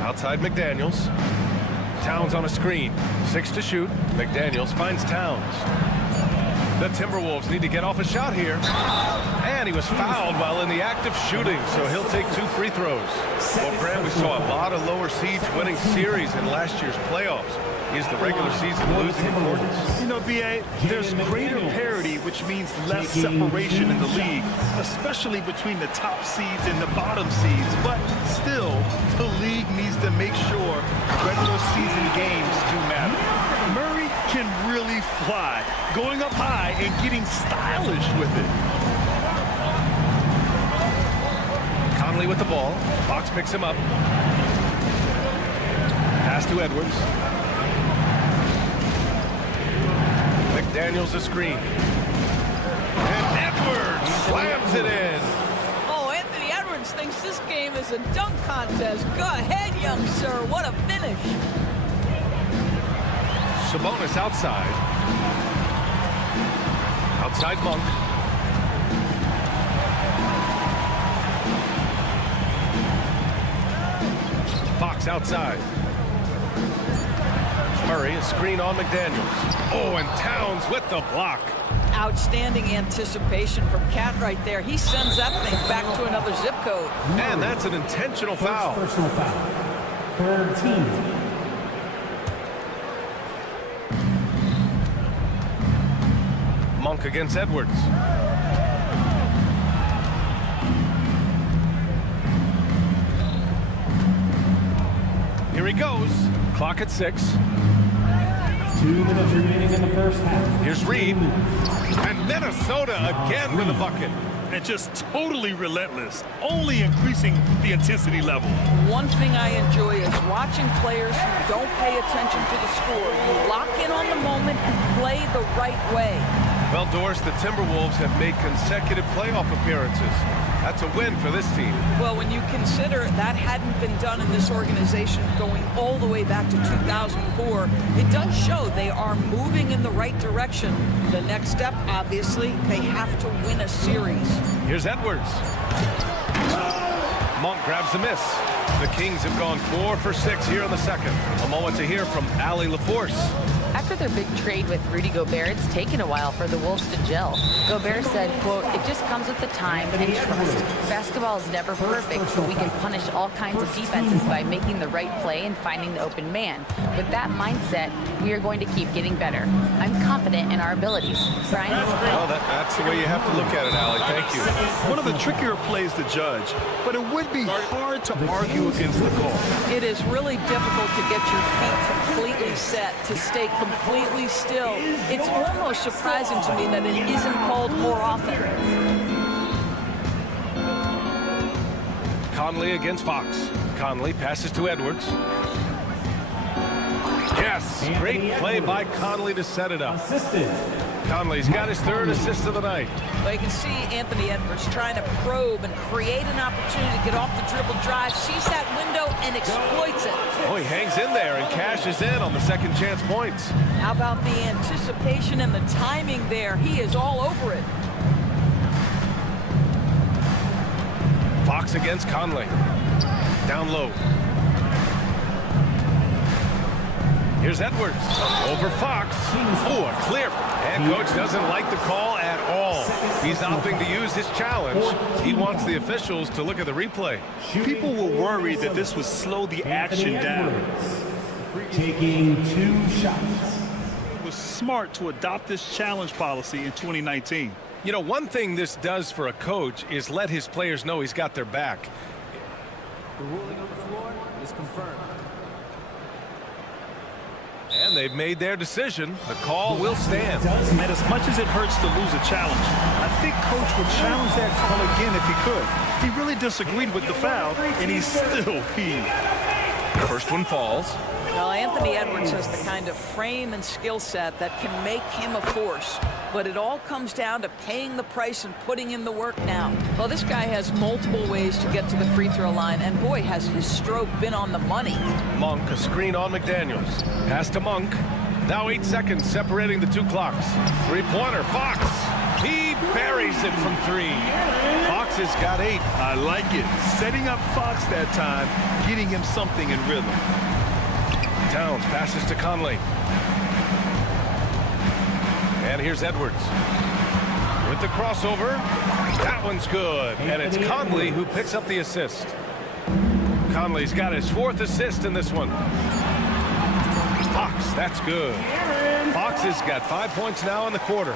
Outside McDaniels. Towns on a screen. 6 to shoot. McDaniels finds Towns. The Timberwolves need to get off a shot here. And he was fouled while in the act of shooting, so he'll take 2 free throws. Well, Grant, we saw a lot of lower seeds winning series in last year's playoffs. Is the regular season losing importance? You know, B.A., there's greater parity, which means less separation in the league, especially between the top seeds and the bottom seeds. But still, the league needs to make sure regular season games do matter. Murray can really fly, going up high and getting stylish with it. Conley with the ball. Fox picks him up. Pass to Edwards. McDaniels a screen. And Edwards slams it in. Oh, Anthony Edwards thinks this game is a dunk contest. Go ahead, young sir. What a finish. Sabonis outside. Outside Monk. Fox outside. Murray, a screen on McDaniels. Oh, and Towns with the block. Outstanding anticipation from Cat right there. He sends that thing back to another zip code. And that's an intentional foul. Personal foul. Third team. Monk against Edwards. Here he goes. Clock at 6. 2 minutes remaining in the first half. Here's Reed. And Minnesota again with a bucket. And just totally relentless, only increasing the intensity level. One thing I enjoy is watching players who don't pay attention to the score. You lock in on the moment and play the right way. Well, Doris, the Timberwolves have made consecutive playoff appearances. That's a win for this team. Well, when you consider that hadn't been done in this organization going all the way back to 2004, it does show they are moving in the right direction. The next step, obviously, they have to win a series. Here's Edwards. Monk grabs the miss. The Kings have gone 4 for 6 here in the second. A moment to hear from Allie LaForce. After their big trade with Rudy Gobert, it's taken a while for the Wolves to gel. Gobert said, quote, "It just comes with the time and trust. Basketball is never perfect, but we can punish all kinds of defenses by making the right play and finding the open man. With that mindset, we are going to keep getting better. I'm confident in our abilities." Brian? Well, that's the way you have to look at it, Allie. Thank you. One of the trickier plays to judge, but it would be hard to argue against the call. It is really difficult to get your feet completely set, to stay completely still. It's almost surprising to me that it isn't called more often. Conley against Fox. Conley passes to Edwards. Yes, great play by Conley to set it up. Conley's got his 3rd assist of the night. Well, you can see Anthony Edwards trying to probe and create an opportunity to get off the dribble drive, sees that window and exploits it. Oh, he hangs in there and cashes in on the second chance points. How about the anticipation and the timing there? He is all over it. Fox against Conley. Down low. Here's Edwards. Over Fox. Oh, a clear. And coach doesn't like the call at all. He's opting to use his challenge. He wants the officials to look at the replay. People were worried that this would slow the action down. Taking 2 shots. It was smart to adopt this challenge policy in 2019. You know, one thing this does for a coach is let his players know he's got their back. The ruling on the floor is confirmed. And they've made their decision. The call will stand. And as much as it hurts to lose a challenge, I think coach would challenge that call again if he could. He really disagreed with the foul, and he's still peeved. First one falls. Well, Anthony Edwards has the kind of frame and skill set that can make him a force. But it all comes down to paying the price and putting in the work now. Well, this guy has multiple ways to get to the free throw line, and boy, has his stroke been on the money. Monk, a screen on McDaniels. Pass to Monk. Now 8 seconds separating the 2 clocks. 3-pointer, Fox. He buries it from 3. Fox has got 8. I like it. Setting up Fox that time, getting him something in rhythm. Towns passes to Conley. And here's Edwards with the crossover. That one's good. And it's Conley who picks up the assist. Conley's got his 4th assist in this one. Fox, that's good. Fox has got 5 points now in the quarter.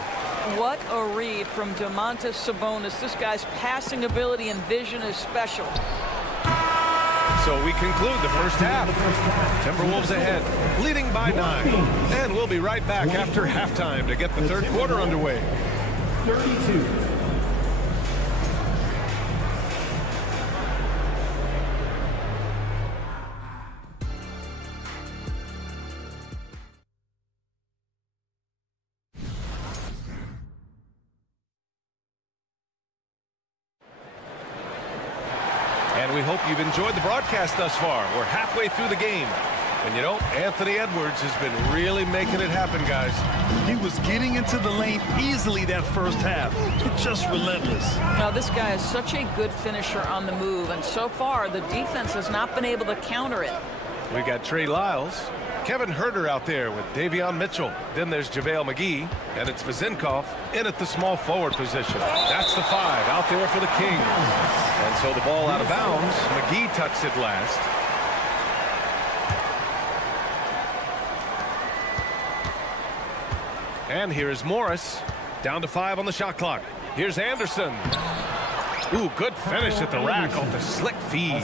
What a read from Domantas Sabonis. This guy's passing ability and vision is special. So we conclude the first half. Timberwolves ahead, leading by 9. And we'll be right back after halftime to get the third quarter underway. 32. And we hope you've enjoyed the broadcast thus far. We're halfway through the game. And you know, Anthony Edwards has been really making it happen, guys. He was getting into the lane easily that first half. Just relentless. Now, this guy is such a good finisher on the move, and so far, the defense has not been able to counter it. We got Trey Lyles, Kevin Huerter out there with Davion Mitchell. Then there's JaVale McGee, and it's Vezenkov in at the small forward position. That's the 5 out there for the Kings. And so the ball out of bounds. McGee tucks it last. And here is Morris, down to 5 on the shot clock. Here's Anderson. Ooh, good finish at the rack off the slick feed.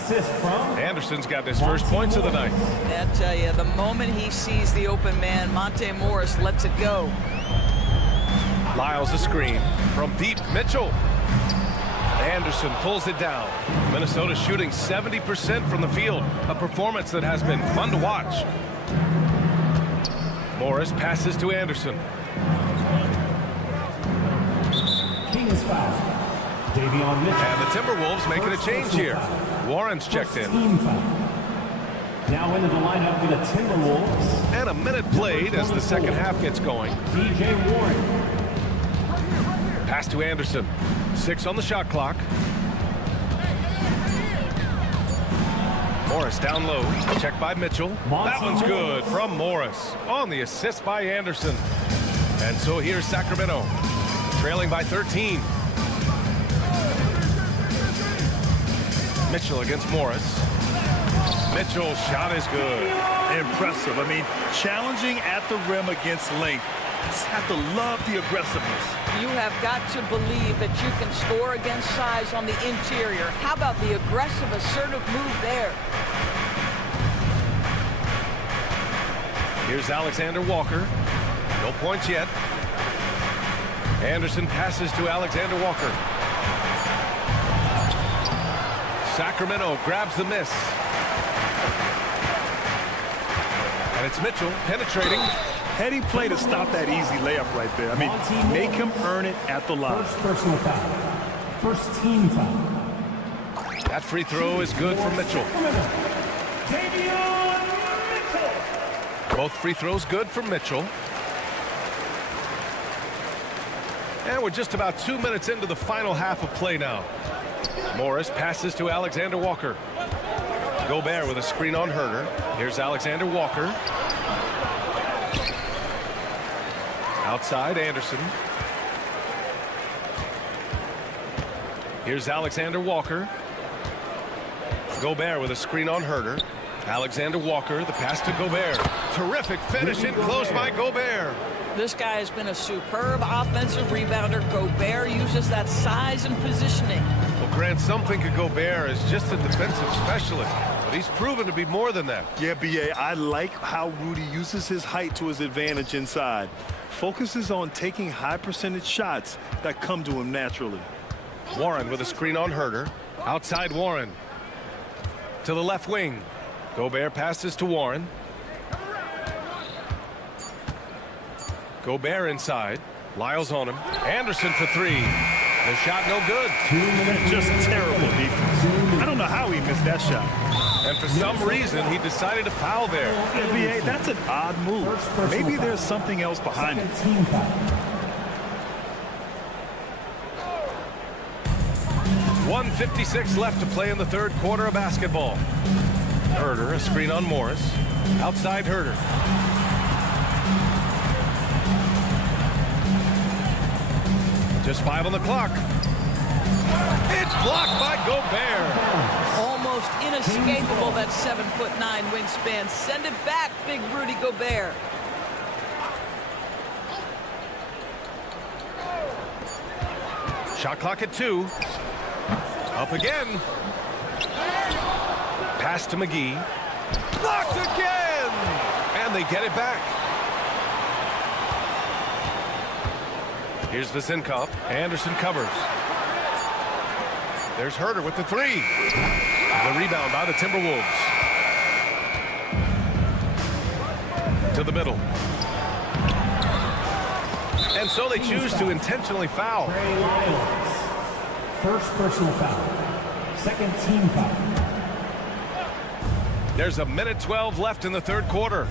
Anderson's got his first points of the night. I tell you, the moment he sees the open man, Monte Morris lets it go. Lyles a screen from deep. Mitchell. Anderson pulls it down. Minnesota shooting 70% from the field, a performance that has been fun to watch. Morris passes to Anderson. Kings foul. Davion Mitchell. And the Timberwolves making a change here. Warren's checked in. Now into the lineup for the Timberwolves. And a minute played as the second half gets going. DJ Warren. Pass to Anderson. 6 on the shot clock. Morris down low. Checked by Mitchell. That one's good from Morris. On the assist by Anderson. And so here's Sacramento. Trailing by 13. Mitchell against Morris. Mitchell's shot is good. Impressive. I mean, challenging at the rim against length. Just have to love the aggressiveness. You have got to believe that you can score against size on the interior. How about the aggressive, assertive move there? Here's Alexander Walker. No points yet. Anderson passes to Alexander Walker. Sacramento grabs the miss. And it's Mitchell penetrating. Heady play to stop that easy layup right there. I mean, make him earn it at the line. First personal foul. First team foul. That free throw is good for Mitchell. Davion Mitchell. Both free throws good for Mitchell. And we're just about 2 minutes into the final half of play now. Morris passes to Alexander Walker. Gobert with a screen on Huerter. Here's Alexander Walker. Outside, Anderson. Here's Alexander Walker. Gobert with a screen on Huerter. Alexander Walker, the pass to Gobert. Terrific finish in close by Gobert. This guy has been a superb offensive rebounder. Gobert uses that size and positioning. Well, Grant, some think of Gobert as just a defensive specialist, but he's proven to be more than that. Yeah, B.A., I like how Rudy uses his height to his advantage inside. Focuses on taking high percentage shots that come to him naturally. Warren with a screen on Huerter. Outside Warren. To the left wing. Gobert passes to Warren. Gobert inside. Lyles on him. Anderson for 3. The shot no good. 2 minutes. Just terrible defense. I don't know how he missed that shot. And for some reason, he decided to foul there. NBA, that's an odd move. Maybe there's something else behind it. Team foul. 1:56 left to play in the third quarter of basketball. Huerter, a screen on Morris. Outside Huerter. Just 5 on the clock. It's blocked by Gobert. Almost inescapable, that 7'9" wingspan. Send it back, big Rudy Gobert. Shot clock at 2. Up again. Pass to McGee. Blocked again! And they get it back. Here's Vezenkov. Anderson covers. There's Herter with the 3. The rebound by the Timberwolves. To the middle. And so they choose to intentionally foul. First personal foul. Second team foul. There's a minute 12 left in the third quarter.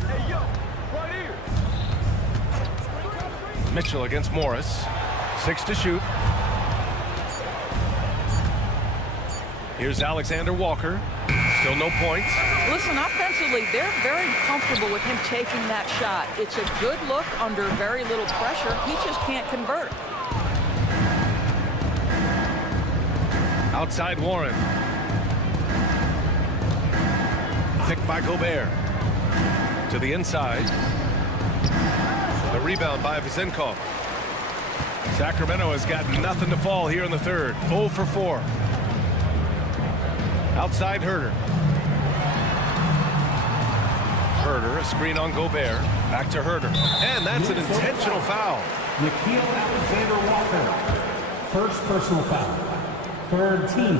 Mitchell against Morris. 6 to shoot. Here's Alexander Walker. Still no points. Listen, offensively, they're very comfortable with him taking that shot. It's a good look under very little pressure. He just can't convert. Outside Warren. Picked by Gobert. To the inside. The rebound by Vezenkov. Sacramento has got nothing to fall here in the third. 0 for 4. Outside Herter. Herter, a screen on Gobert. Back to Herter. And that's an intentional foul. Nikhil Alexander Walker. First personal foul. Third team.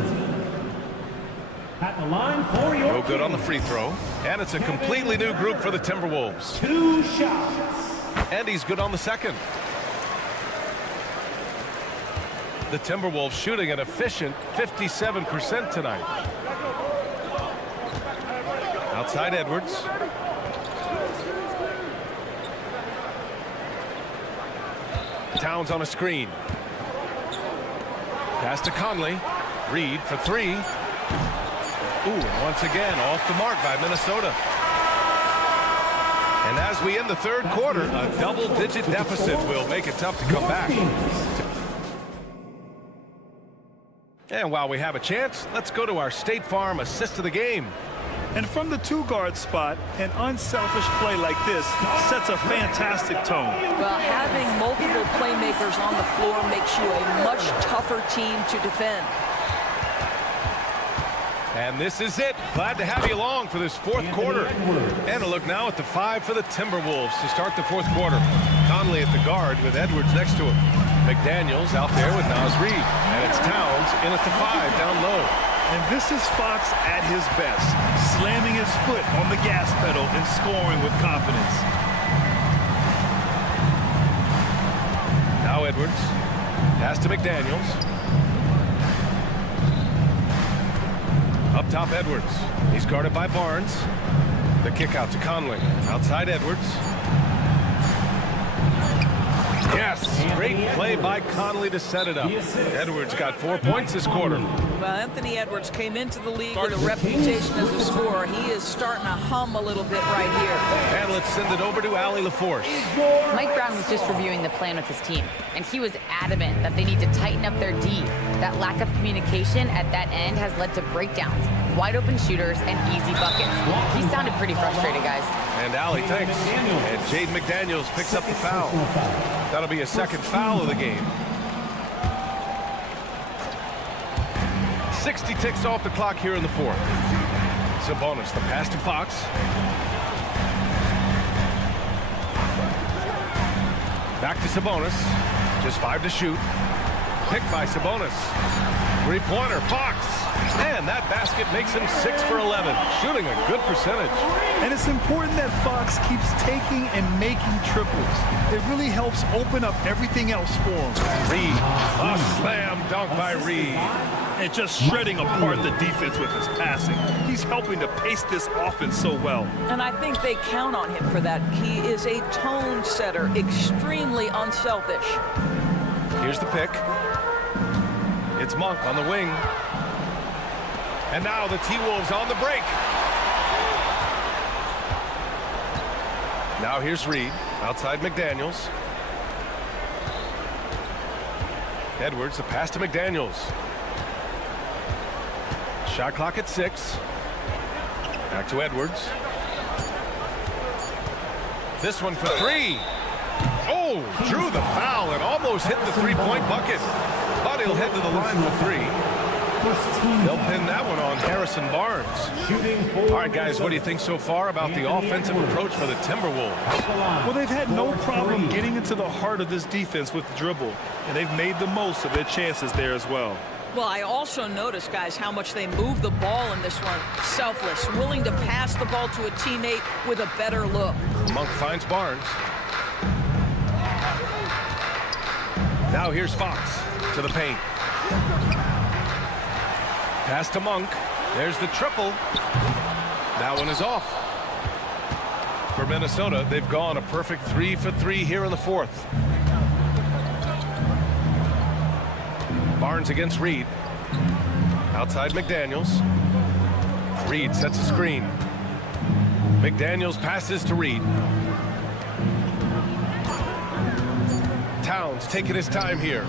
At the line for your No good on the free throw. And it's a completely new group for the Timberwolves. 2 shots. And he's good on the second. The Timberwolves shooting an efficient 57% tonight. Outside Edwards. Towns on a screen. Pass to Conley. Reed for 3. Ooh, and once again off the mark by Minnesota. And as we end the third quarter, a double-digit deficit will make it tough to come back. And while we have a chance, let's go to our State Farm assist of the game. And from the 2-guard spot, an unselfish play like this sets a fantastic tone. Well, having multiple playmakers on the floor makes you a much tougher team to defend. And this is it. Glad to have you along for this fourth quarter. And a look now at the 5 for the Timberwolves to start the fourth quarter. Conley at the guard with Edwards next to him. McDaniels out there with Naz Reid. And it's Towns in at the 5 down low. And this is Fox at his best, slamming his foot on the gas pedal and scoring with confidence. Now Edwards. Pass to McDaniels. Up top, Edwards. He's guarded by Barnes. The kick out to Conley. Outside Edwards. Yes, great play by Conley to set it up. Edwards got 4 points this quarter. Well, Anthony Edwards came into the league with a reputation as a scorer. He is starting to hum a little bit right here. And let's send it over to Allie LaForce. Mike Brown was just reviewing the plan with his team, and he was adamant that they need to tighten up their D. That lack of communication at that end has led to breakdowns, wide open shooters, and easy buckets. He sounded pretty frustrated, guys. And Allie thanks. And Jaden McDaniels picks up the foul. That'll be a second foul of the game. 60 ticks off the clock here in the fourth. Sabonis, the pass to Fox. Back to Sabonis. Just 5 to shoot. Picked by Sabonis. Three-pointer, Fox. And that basket makes him 6 for 11, shooting a good percentage. And it's important that Fox keeps taking and making triples. It really helps open up everything else for him. Reed, a slam dunk by Reed. And just shredding apart the defense with his passing. He's helping to pace this offense so well. And I think they count on him for that. He is a tone setter, extremely unselfish. Here's the pick. It's Monk on the wing. And now the T-Wolves on the break. Now here's Reed, outside McDaniels. Edwards, the pass to McDaniels. Shot clock at 6. Back to Edwards. This one for 3. Oh, drew the foul and almost hit the three-point bucket. But he'll head to the line for 3. They'll pin that one on Harrison Barnes. All right, guys, what do you think so far about the offensive approach for the Timberwolves? Well, they've had no problem getting into the heart of this defense with the dribble, and they've made the most of their chances there as well. Well, I also noticed, guys, how much they move the ball in this one. Selfless, willing to pass the ball to a teammate with a better look. Monk finds Barnes. Now here's Fox to the paint. Pass to Monk. There's the triple. That one is off. For Minnesota, they've gone a perfect 3 for 3 here in the 4th. Barnes against Reed. Outside McDaniels. Reed sets a screen. McDaniels passes to Reed. Towns taking his time here.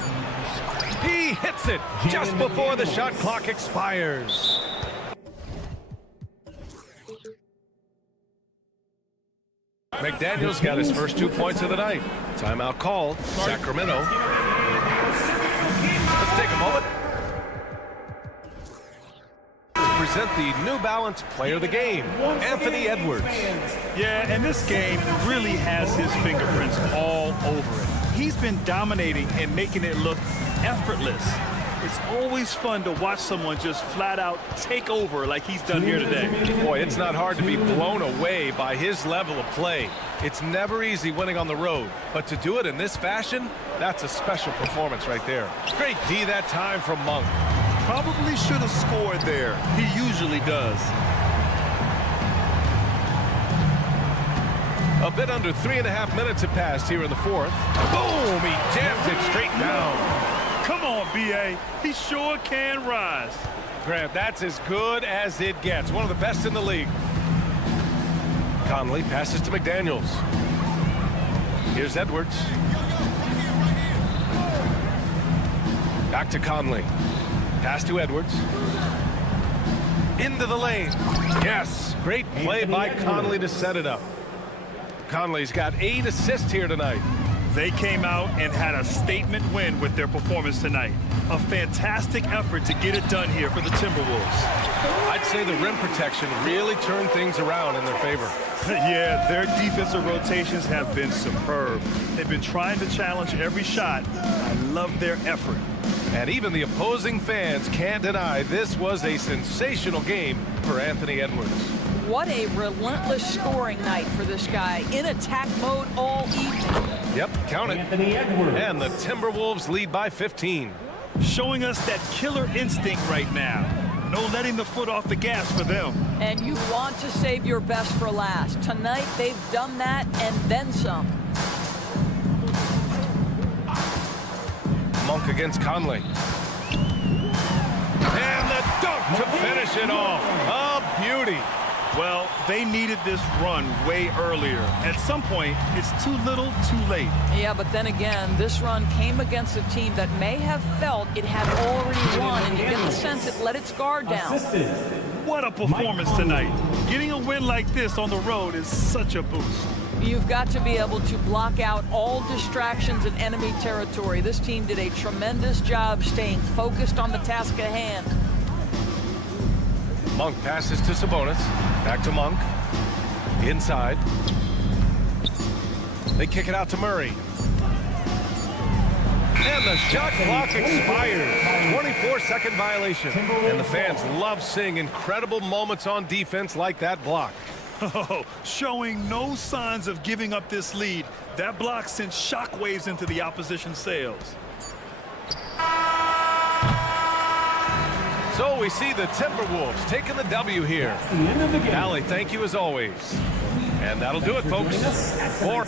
He hits it just before the shot clock expires. McDaniels got his first 2 points of the night. Timeout called. Sacramento. Let's take a moment. Present the New Balance Player of the Game, Anthony Edwards. Yeah, and this game really has his fingerprints all over it. He's been dominating and making it look effortless. It's always fun to watch someone just flat out take over like he's done here today. Boy, it's not hard to be blown away by his level of play. It's never easy winning on the road, but to do it in this fashion, that's a special performance right there. Great D that time from Monk. Probably should have scored there. He usually does. A bit under 3.5 minutes have passed here in the 4th. Boom! He jams it straight down. Come on, B.A. He sure can rise. Grant, that's as good as it gets. One of the best in the league. Conley passes to McDaniels. Here's Edwards. Back to Conley. Pass to Edwards. Into the lane. Yes, great play by Conley to set it up. Conley's got 8 assists here tonight. They came out and had a statement win with their performance tonight. A fantastic effort to get it done here for the Timberwolves. I'd say the rim protection really turned things around in their favor. Yeah, their defensive rotations have been superb. They've been trying to challenge every shot. I love their effort. And even the opposing fans can't deny this was a sensational game for Anthony Edwards. What a relentless scoring night for this guy. In attack mode all evening. Yep, count it. And the Timberwolves lead by 15. Showing us that killer instinct right now. No letting the foot off the gas for them. And you want to save your best for last. Tonight, they've done that and then some. Monk against Conley. And the dunk to finish it off. A beauty. Well, they needed this run way earlier. At some point, it's too little, too late. Yeah, but then again, this run came against a team that may have felt it had already won, and you get the sense it let its guard down. What a performance tonight. Getting a win like this on the road is such a boost. You've got to be able to block out all distractions in enemy territory. This team did a tremendous job staying focused on the task at hand. Monk passes to Sabonis. Back to Monk. Inside. They kick it out to Murray. And the shot clock expires. 24-second violation. And the fans love seeing incredible moments on defense like that block. Oh, showing no signs of giving up this lead. That block sent shockwaves into the opposition sails. So we see the Timberwolves taking the W here. Allie, thank you as always. And that'll do it, folks. For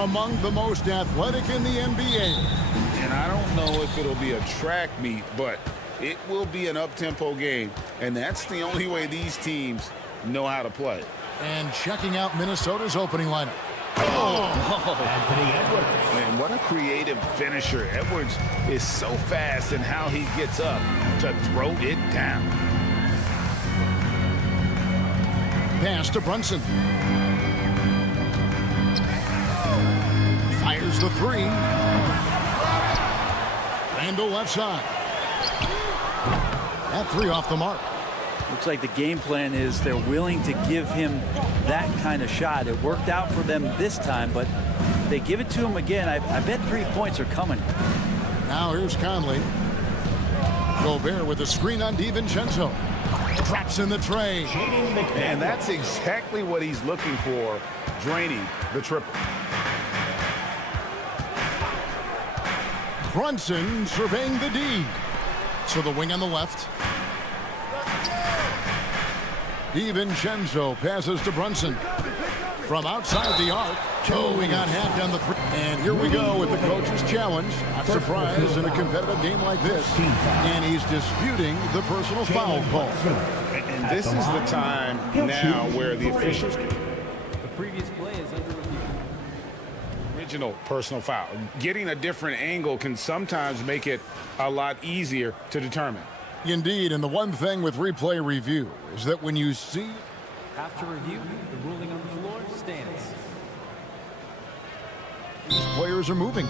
among the most athletic in the NBA. And I don't know if it'll be a track meet, but it will be an up-tempo game. And that's the only way these teams know how to play. And checking out Minnesota's opening lineup. Anthony Edwards. Man, what a creative finisher. Edwards is so fast in how he gets up to throw it down. Pass to Brunson. Fires the three. Randall left side. That three off the mark. Looks like the game plan is they're willing to give him that kind of shot. It worked out for them this time, but if they give it to him again, I bet 3 points are coming. Now here's Conley. Gobert with a screen on DiVincenzo. Drops in the tray. And that's exactly what he's looking for, draining the triple. Brunson surveying the D. So the wing on the left. DiVincenzo passes to Brunson. From outside the arc. Oh, we got half down the three. And here we go with the coach's challenge. Not surprised in a competitive game like this. And he's disputing the personal foul call. And this is the time now where the officials... The previous play is under review. Original personal foul. Getting a different angle can sometimes make it a lot easier to determine. Indeed, and the one thing with replay review is that when you see... After review, the ruling on the floor stands. These players are moving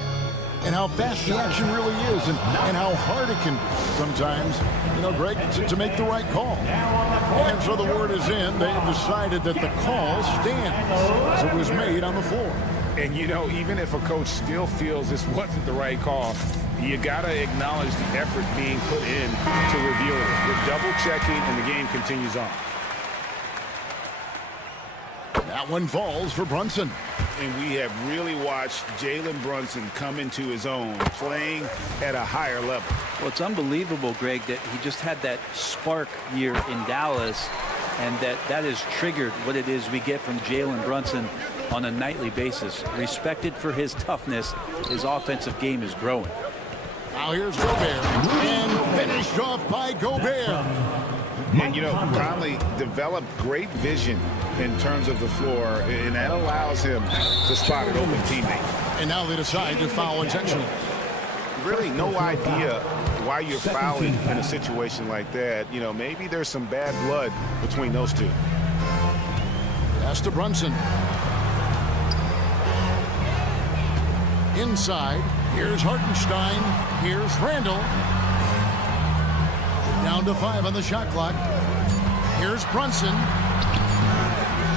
and how fast the action really is and how hard it can be sometimes, you know, Greg, to make the right call. And so the word is in. They've decided that the call stands as it was made on the floor. And, you know, even if a coach still feels this wasn't the right call, you got to acknowledge the effort being put in to review it. You're double-checking, and the game continues on. That one falls for Brunson. And we have really watched Jalen Brunson come into his own, playing at a higher level. Well, it's unbelievable, Greg, that he just had that spark year in Dallas, and that has triggered what it is we get from Jalen Brunson on a nightly basis. Respected for his toughness, his offensive game is growing. Now here's Gobert, and finished off by Gobert. And, you know, Conley developed great vision in terms of the floor, and that allows him to spot an open teammate. And now they decide to foul intentionally. Really no idea why you're fouling in a situation like that. You know, maybe there's some bad blood between those two. Pass to Brunson. Inside, here's Hartenstein. Here's Randall. Down to 5 on the shot clock. Here's Brunson.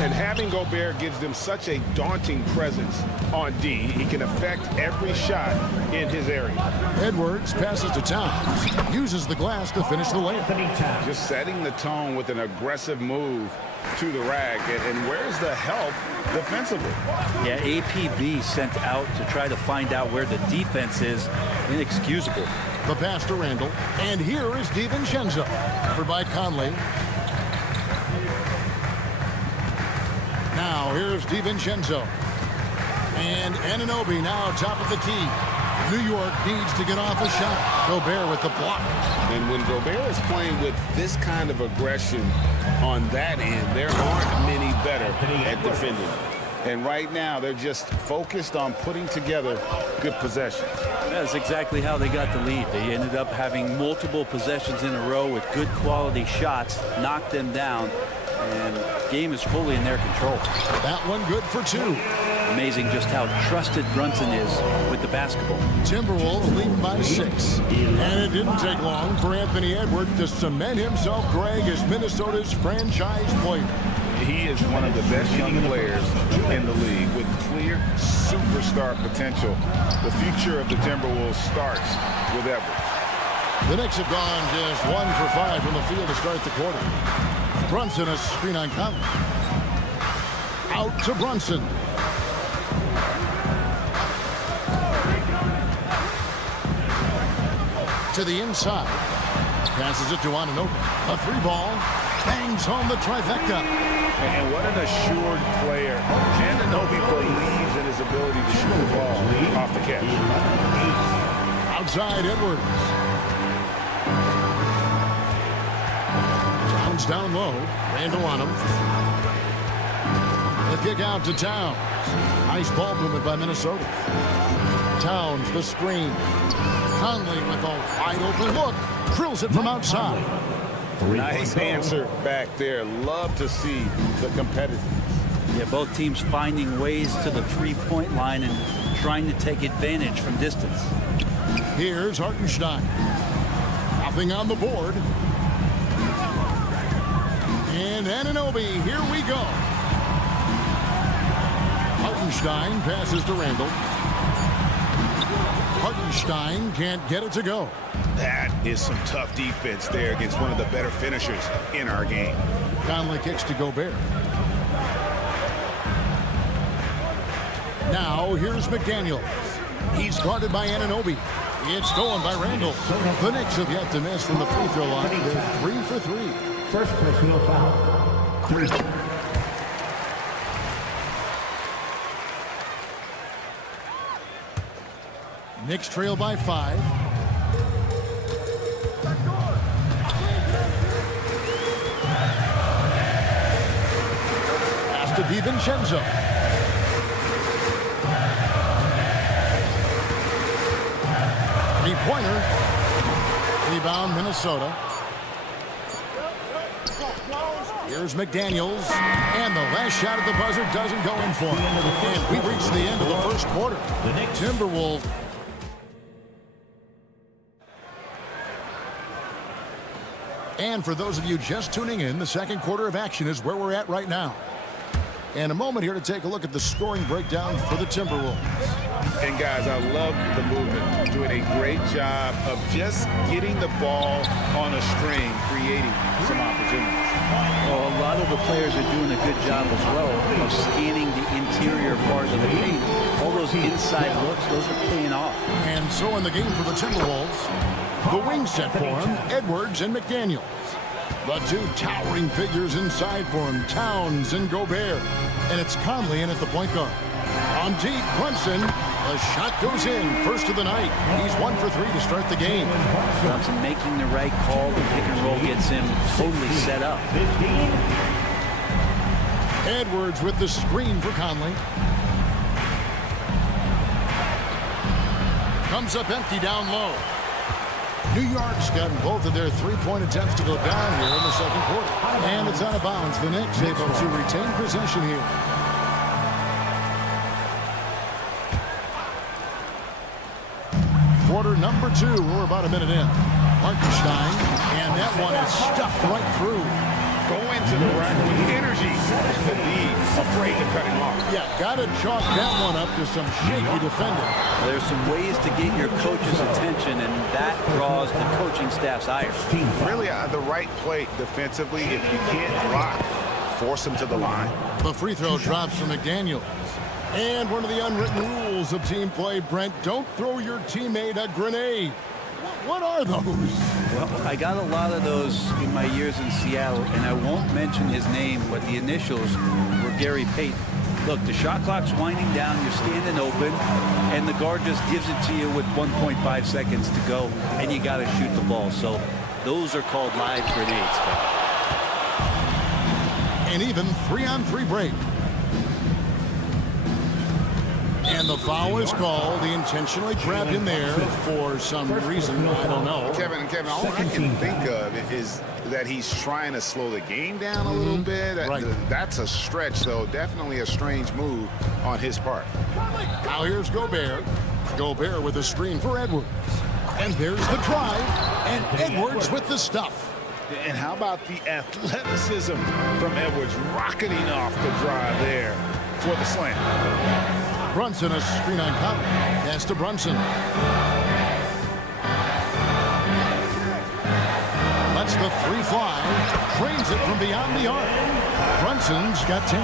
And having Gobert gives them such a daunting presence on D. He can affect every shot in his area. Edwards passes to Towns. Uses the glass to finish the layup. Just setting the tone with an aggressive move to the rack. And where's the help defensively? Yeah, APB sent out to try to find out where the defense is. Inexcusable. The pass to Randall. And here is DiVincenzo. Covered by Conley. Now here's DiVincenzo. And Anunoby now top of the key. New York needs to get off a shot. Gobert with the block. And when Gobert is playing with this kind of aggression on that end, there aren't many better at defending. And right now, they're just focused on putting together good possessions. That's exactly how they got the lead. They ended up having multiple possessions in a row with good quality shots, knocked them down, and the game is fully in their control. That one good for 2. Amazing just how trusted Brunson is with the basketball. Timberwolves lead by 6. And it didn't take long for Anthony Edwards to cement himself, Greg, as Minnesota's franchise player. He is one of the best young players in the league with clear superstar potential. The future of the Timberwolves starts with Edwards. The Knicks have gone just 1 for 5 from the field to start the quarter. Brunson, a screen on Conley. Out to Brunson. To the inside. Passes it to Anunoby. A 3-ball. Bangs home the trifecta. And what an assured player. Anunoby believes in his ability to shoot catch. Outside Edwards. Towns down low. Randall on him. The kick out to Towns. Nice ball movement by Minnesota. Towns, the screen. Conley with a wide open look. Drills it from outside. Nice answer back there. Love to see the competitive. Yeah, both teams finding ways to the three-point line and trying to take advantage from distance. Here's Hartenstein. Nothing on the board. And Anunoby, here we go. Hartenstein passes to Randall. Hartenstein can't get it to go. That is some tough defense there against one of the better finishers in our game. Conley kicks to Gobert. Now here's McDaniels. He's guarded by Anunoby. It's stolen by Randall. The Knicks have yet to miss from the free throw line. They're 3 for 3. First personal foul. 3. Knicks trail by 5. Pass to DiVincenzo. Three-pointer. Rebound, Minnesota. Here's McDaniels. And the last shot at the buzzer doesn't go in for him. And we reach the end of the first quarter. Timberwolves. And for those of you just tuning in, the second quarter of action is where we're at right now. And a moment here to take a look at the scoring breakdown for the Timberwolves. And guys, I love the movement. Doing a great job of just getting the ball on a string, creating some opportunities. Well, a lot of the players are doing a good job as well of scanning the interior part of the paint. All those inside looks, those are paying off. And so in the game for the Timberwolves, the wing set for him, Edwards and McDaniels. The two towering figures inside for him, Towns and Gobert. And it's Conley in at the point guard. On deep, Brunson. The shot goes in, first of the night. He's 1 for 3 to start the game. Brunson making the right call. The pick and roll gets him totally set up. Edwards with the screen for Conley. Comes up empty down low. New York's gotten both of their three-point attempts to go down here in the second quarter. And it's out of bounds. The Knicks able to retain possession here. Quarter number 2. We're about a minute in. Hartenstein, and that one is stuffed right through. Going to the rack with energy. The lead, afraid to cut him off. Yeah, got to chalk that one up to some shaky defending. There's some ways to get your coach's attention, and that draws the coaching staff's ire. Really, the right play defensively. If you can't block, force him to the line. The free throw drops from McDaniels. And one of the unwritten rules of team play, Brent, don't throw your teammate a grenade. What are those? Well, I got a lot of those in my years in Seattle, and I won't mention his name, but the initials were Gary Payton. Look, the shot clock's winding down, you're standing open, and the guard just gives it to you with 1.5 seconds to go, and you got to shoot the ball. So those are called live grenades. An even 3-on-3 break. And the foul is called. He intentionally grabbed him there for some reason. I don't know. Kevin, all I can think of is that he's trying to slow the game down a little bit. Right. That's a stretch, though. Definitely a strange move on his part. Now here's Gobert. Gobert with a screen for Edwards. And there's the drive. And Edwards with the stuff. And how about the athleticism from Edwards rocketing off the drive there for the slam. Brunson, a screen on Conley. Pass to Brunson. Lets the three fly. Trains it from beyond the arc. Brunson's got 10.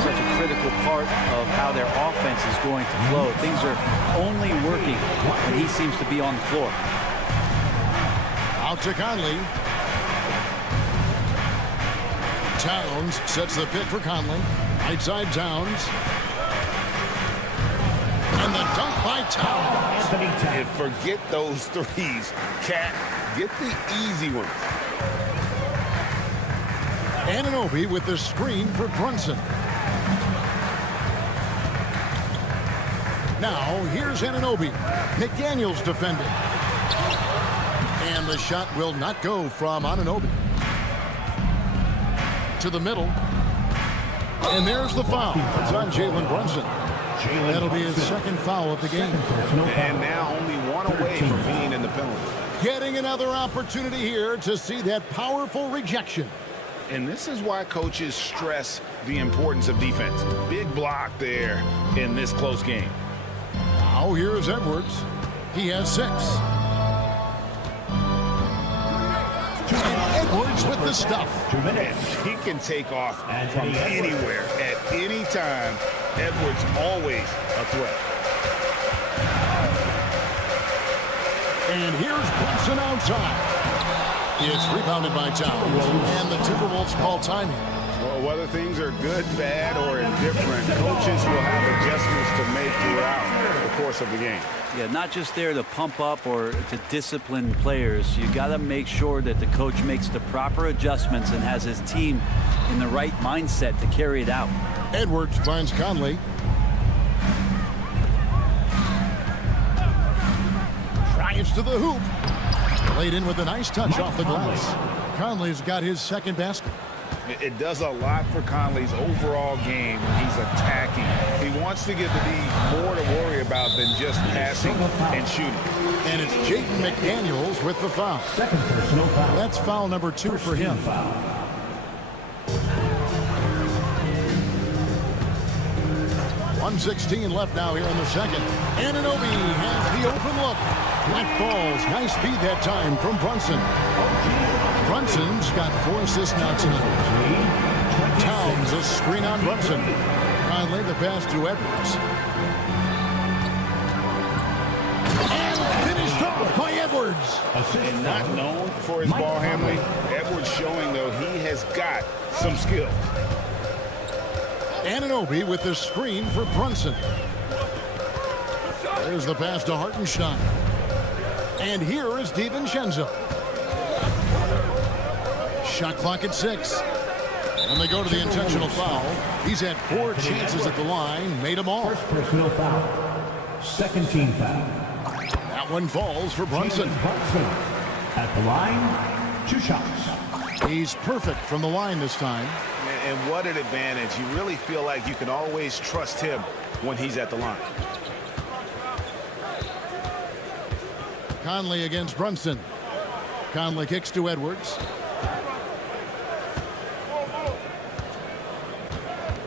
Such a critical part of how their offense is going to flow. Things are only working when he seems to be on the floor. Out to Conley. Towns sets the pick for Conley. Right side Towns. And the dunk by Towns. And forget those threes. Cat, get the easy ones. Anunoby with the screen for Brunson. Now, here's Anunoby. McDaniels defending. And the shot will not go from Anunoby. To the middle. And there's the foul. It's on Jalen Brunson. That'll be his second foul of the game. And now only one away from being in the penalty. Getting another opportunity here to see that powerful rejection. And this is why coaches stress the importance of defense. Big block there in this close game. Now here's Edwards. He has 6. And Edwards with the stuff. And he can take off from anywhere at any time. Edwards always a threat. And here's Brunson outside. It's rebounded by Towns. And the Timberwolves call timing. Well, whether things are good, bad, or indifferent, coaches will have adjustments to make throughout the course of the game. Yeah, not just there to pump up or to discipline players. You got to make sure that the coach makes the proper adjustments and has his team in the right mindset to carry it out. Edwards finds Conley. Drives to the hoop. Laid in with a nice touch off the glass. Conley's got his second basket. It does a lot for Conley's overall game when he's attacking. He wants to give the D more to worry about than just passing and shooting. And it's Jaden McDaniels with the foul. Second personal foul. That's foul number 2 for him. 1:16 left now here in the second. Anunoby has the open look. That falls. Nice speed that time from Brunson. Brunson's got 4 assists now tonight. Towns a screen on Brunson. Conley the pass to Edwards. And finished off by Edwards. And not known for his ball handling, Edwards showing, though, he has got some skill. Anunoby with the screen for Brunson. There's the pass to Hartenstein. And here is DiVincenzo. Shot clock at 6. And they go to the intentional foul. He's had 4 chances at the line, made them all. First personal foul. Second team foul. That one falls for Brunson. Brunson at the line, 2 shots. He's perfect from the line this time. And what an advantage. You really feel like you can always trust him when he's at the line. Conley against Brunson. Conley kicks to Edwards.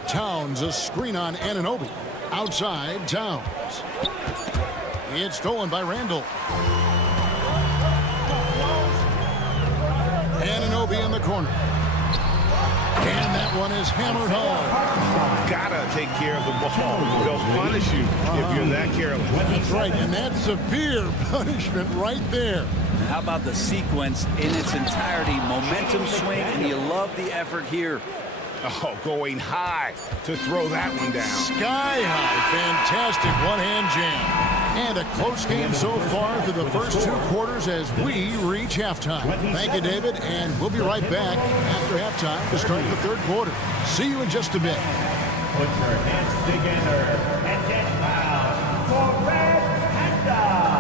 Towns a screen on Anunoby. Outside, Towns. It's stolen by Randall. Anunoby in the corner. And that one is hammered home. Gotta take care of the ball. They'll punish you if you're that careless. That's right, and that's severe punishment right there. And how about the sequence in its entirety? Momentum swing, and you love the effort here. Oh, going high to throw that one down. Sky high. Fantastic one-hand jam. And a close game so far through the first 2 quarters as we reach halftime. Thank you, David, and we'll be right back after halftime to start the 3rd quarter. See you in just a bit. Put your hands together and get loud for Red Panda.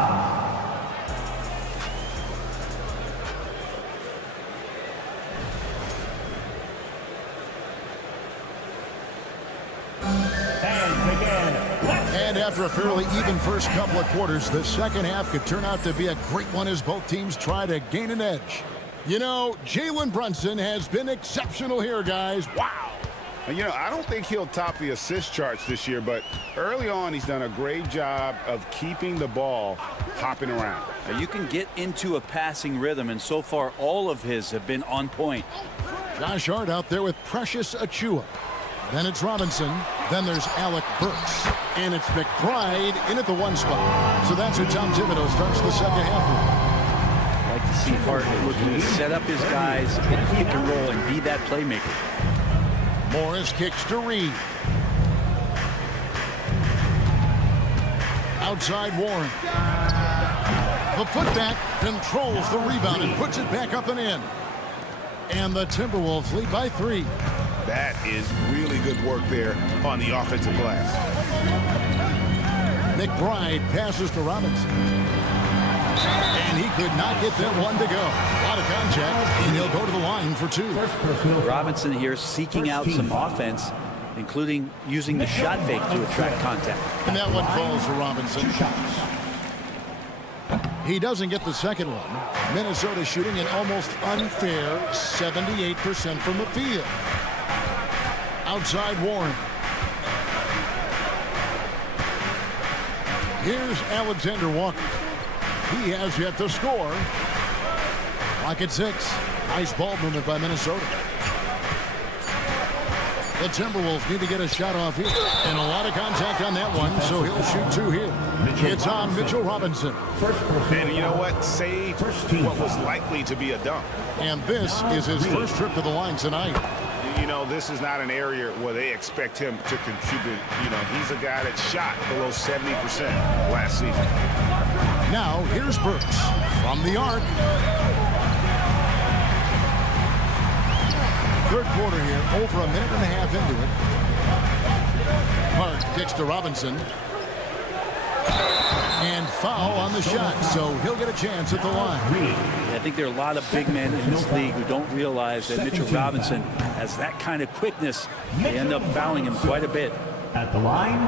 And after a fairly even first couple of quarters, the second half could turn out to be a great one as both teams try to gain an edge. You know, Jalen Brunson has been exceptional here, guys. Wow. And, you know, I don't think he'll top the assist charts this year, but early on he's done a great job of keeping the ball hopping around. Now, you can get into a passing rhythm, and so far all of his have been on point. Josh Hart out there with Precious Achiuwa. Then it's Robinson. Then there's Alec Burks. And it's McBride in at the 1 spot. So that's who Tom Thibodeau starts the second half with. I like to see Hart looking to set up his guys and pick and roll and be that playmaker. Morris kicks to Reed. Outside Warren. The putback controls the rebound and puts it back up and in. And the Timberwolves lead by 3. That is really good work there on the offensive glass. McBride passes to Robinson. And he could not get that one to go. A lot of contact, and he'll go to the line for 2. Robinson here seeking out some offense, including using the shot fake to attract contact. And that one falls for Robinson. He doesn't get the second one. Minnesota shooting an almost unfair 78% from the field. Outside Warren. Here's Alexander Walker. He has yet to score. Lock at 6. Nice ball movement by Minnesota. The Timberwolves need to get a shot off here. And a lot of contact on that one, so he'll shoot 2 here. It's on Mitchell Robinson. And you know what? Saved what was likely to be a dunk. And this is his first trip to the line tonight. You know, this is not an area where they expect him to contribute. You know, he's a guy that shot below 70% last season. Now, here's Burks from the arc. Third quarter here, over a minute and a half into it. Hart kicks to Robinson. And foul on the shot, so he'll get a chance at the line. I think there are a lot of big men in this league who don't realize that Mitchell Robinson has that kind of quickness. They end up fouling him quite a bit. At the line,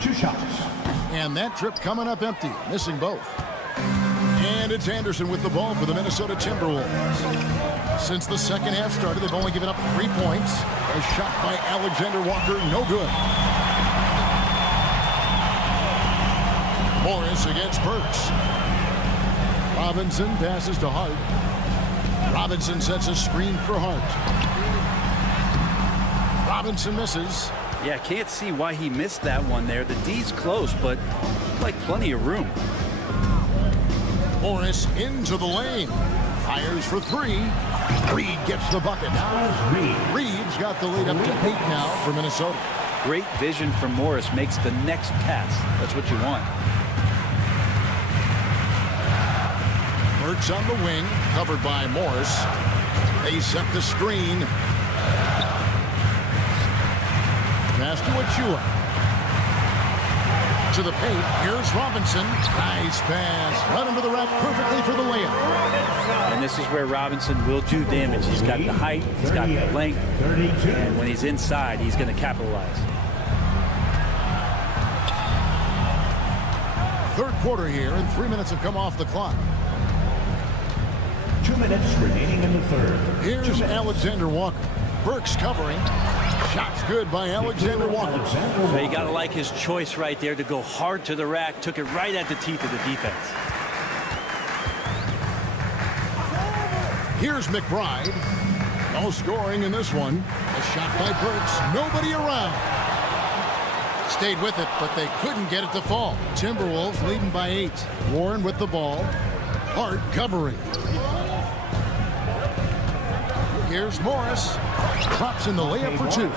2 shots. And that trip coming up empty, missing both. And it's Anderson with the ball for the Minnesota Timberwolves. Since the second half started, they've only given up 3 points. A shot by Alexander Walker, no good. Morris against Burks. Robinson passes to Hart. Robinson sets a screen for Hart. Robinson misses. Yeah, can't see why he missed that one there. The D's close, but like plenty of room. Morris into the lane. Fires for 3. Reed gets the bucket. Reed's got the lead up to 8 now for Minnesota. Great vision from Morris, makes the next pass. That's what you want. Burks on the wing, covered by Morris. They set the screen. Pass to Achua. To the paint. Here's Robinson. Nice pass. Right into the rack perfectly for the layup. And this is where Robinson will do damage. He's got the height, he's got the length, and when he's inside, he's going to capitalize. Third quarter here, and 3 minutes have come off the clock. 2 minutes remaining in the third. Here's Alexander Walker. Burks covering. Shot's good by Alexander Walker. So you got to like his choice right there to go hard to the rack. Took it right at the teeth of the defense. Here's McBride. No scoring in this one. A shot by Burks. Nobody around. Stayed with it, but they couldn't get it to fall. Timberwolves leading by 8. Warren with the ball. Hart covering. Here's Morris. Drops in the layup for 2.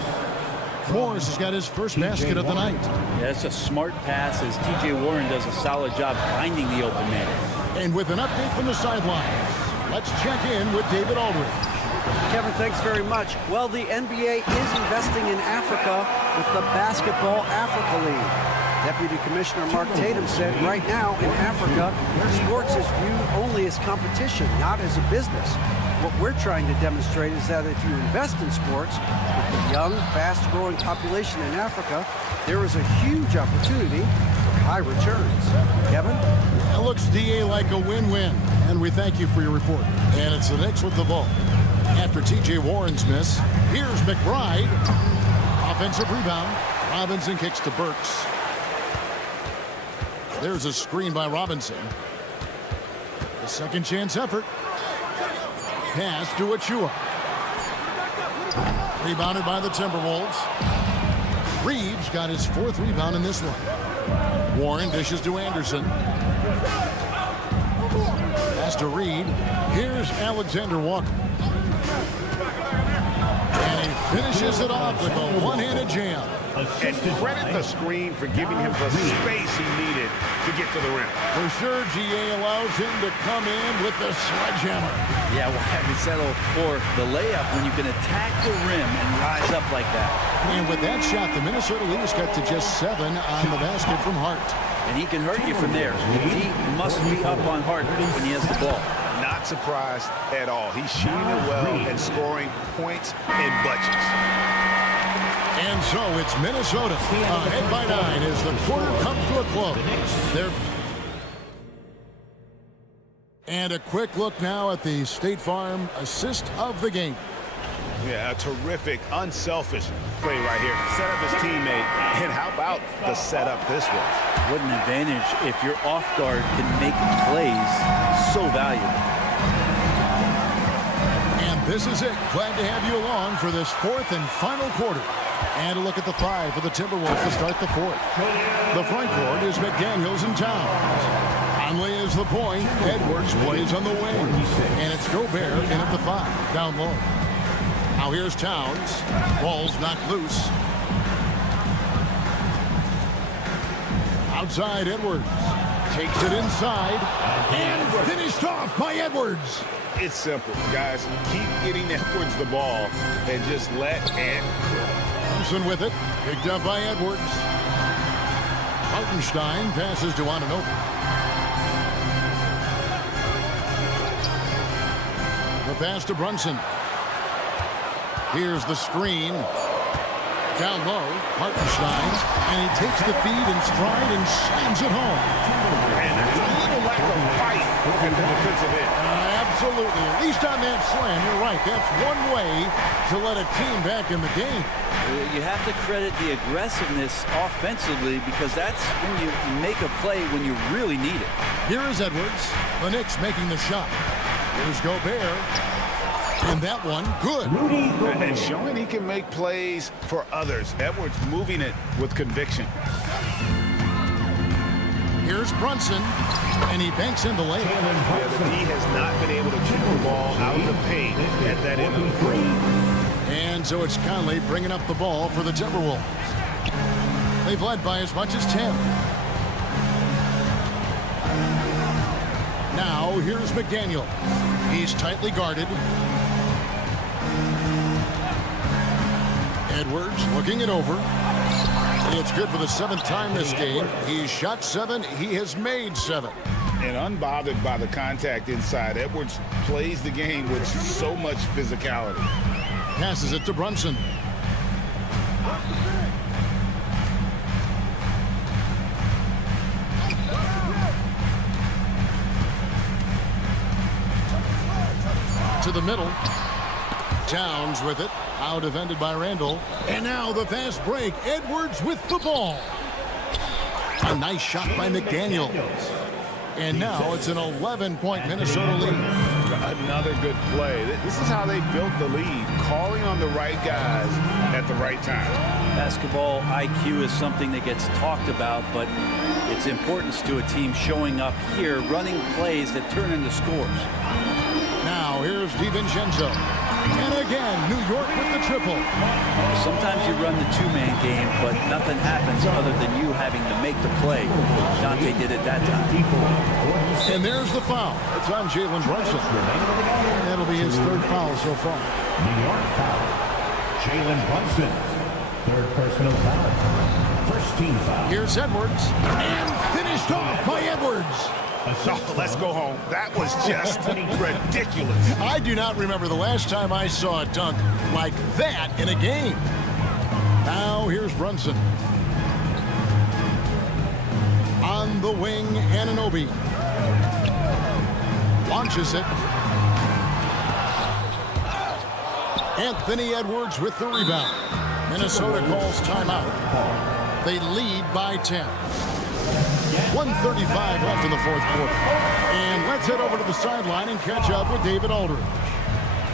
Morris has got his first basket of the night. Yeah, it's a smart pass as T.J. Warren does a solid job finding the open man. And with an update from the sidelines, let's check in with David Aldridge. Kevin, thanks very much. Well, the NBA is investing in Africa with the Basketball Africa League. Deputy Commissioner Mark Tatum said right now in Africa, sports is viewed only as competition, not as a business. What we're trying to demonstrate is that if you invest in sports, with the young, fast-growing population in Africa, there is a huge opportunity for high returns. Kevin? It looks, DA, like a win-win, and we thank you for your report. And it's the Knicks with the ball. After T.J. Warren's miss, here's McBride. Offensive rebound. Robinson kicks to Burks. There's a screen by Robinson. The second chance effort. Pass to Achua. Rebounded by the Timberwolves. Reeves got his 4th rebound in this one. Warren dishes to Anderson. Pass to Reed. Here's Alexander Walker. And he finishes it off with a one-handed jam. And credit the screen for giving him the space he needed to get to the rim. For sure, GA allows him to come in with the sledgehammer. Yeah, why have you settle for the layup when you can attack the rim and rise up like that? And with that shot, the Minnesota Leafs got to just 7 on the basket from Hart. And he can hurt you from there. He must be up on Hart when he has the ball. Not surprised at all. He's shooting it well and scoring points in bunches. And so it's Minnesota ahead by 9 as the quarter comes to a close. And a quick look now at the State Farm assist of the game. Yeah, a terrific, unselfish play right here. Set up his teammate. And how about the setup this was? What an advantage if your off guard can make plays so valuable. And this is it. Glad to have you along for this 4th and final quarter. And a look at the 5 for the Timberwolves to start the 4th. The front court is McDaniels and Towns. Conley is the point. Edwards plays on the wing. And it's Gobert in at the 5, down low. Now here's Towns. Ball's knocked loose. Outside Edwards. Takes it inside. And finished off by Edwards. It's simple, guys. Keep getting Edwards the ball and just let it go. Thompson with it. Picked up by Edwards. Hartenstein passes to Anunoby. The pass to Brunson. Here's the screen. Down low, Hartenstein, and he takes the feed in stride and slams it home. And there's a little lack of fight in the defensive end. Absolutely. At least on that slam, you're right. That's one way to let a team back in the game. You have to credit the aggressiveness offensively because that's when you make a play when you really need it. Here is Edwards. The Knicks making the shot. Here's Gobert. And that one, good. And showing he can make plays for others. Edwards moving it with conviction. Here's Brunson, and he banks in the layup. Yeah, the D has not been able to keep the ball out of the paint at that end of the floor. And so it's Conley bringing up the ball for the Timberwolves. They've led by as much as 10. Now, here's McDaniel. He's tightly guarded. Edwards looking it over. It's good for the 7th time this game. He's shot 7. He has made 7. And unbothered by the contact inside, Edwards plays the game with so much physicality. Passes it to Brunson. To the middle. Towns with it. Out defended by Randall. And now the fast break. Edwards with the ball. A nice shot by McDaniel. And now it's an 11-point Minnesota lead. Another good play. This is how they built the lead. Calling on the right guys at the right time. Basketball IQ is something that gets talked about, but its importance to a team showing up here, running plays that turn into scores. Now here's DiVincenzo. And again, New York with the triple. Sometimes you run the two-man game, but nothing happens other than you having to make the play. Dante did it that time. And there's the foul. It's on Jalen Brunson. And that'll be his 3rd foul so far. New York foul. Jalen Brunson. 3rd personal foul. 1st team foul. Here's Edwards. And finished off by Edwards. Oh, let's go home. That was just ridiculous. I do not remember the last time I saw a dunk like that in a game. Now here's Brunson. On the wing, Anunoby. Launches it. Anthony Edwards with the rebound. Minnesota calls timeout. They lead by 10. 1:35 left in the 4th quarter. And let's head over to the sideline and catch up with David Aldridge.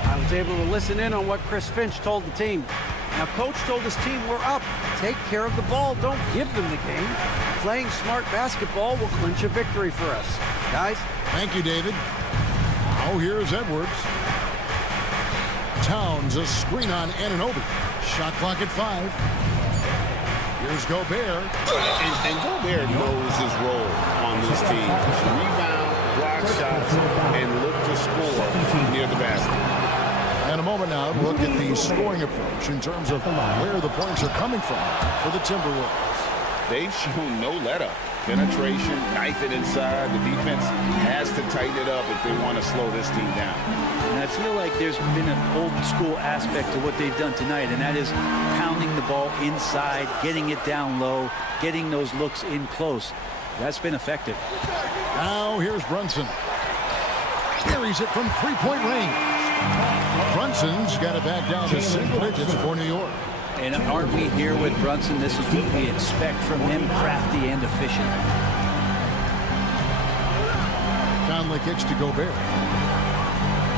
I was able to listen in on what Chris Finch told the team. Now, Coach told his team, we're up. Take care of the ball. Don't give them the game. Playing smart basketball will clinch a victory for us. Guys? Thank you, David. Oh, here's Edwards. Towns, a screen on Anunoby. Shot clock at 5. Here's Gobert. And Gobert knows his role on this team. Rebound, block shots, and look to score near the basket. And a moment now to look at the scoring approach in terms of where the points are coming from for the Timberwolves. They've shown no let-up. Penetration, knife it inside. The defense has to tighten it up if they want to slow this team down. And I feel like there's been an old school aspect to what they've done tonight, and that is pounding the ball inside, getting it down low, getting those looks in close. That's been effective. Now here's Brunson. Buries it from three-point range. Brunson's got it back down to single digits for New York. And aren't we here with Brunson? This is what we expect from him, crafty and efficient. Conley kicks to Gobert.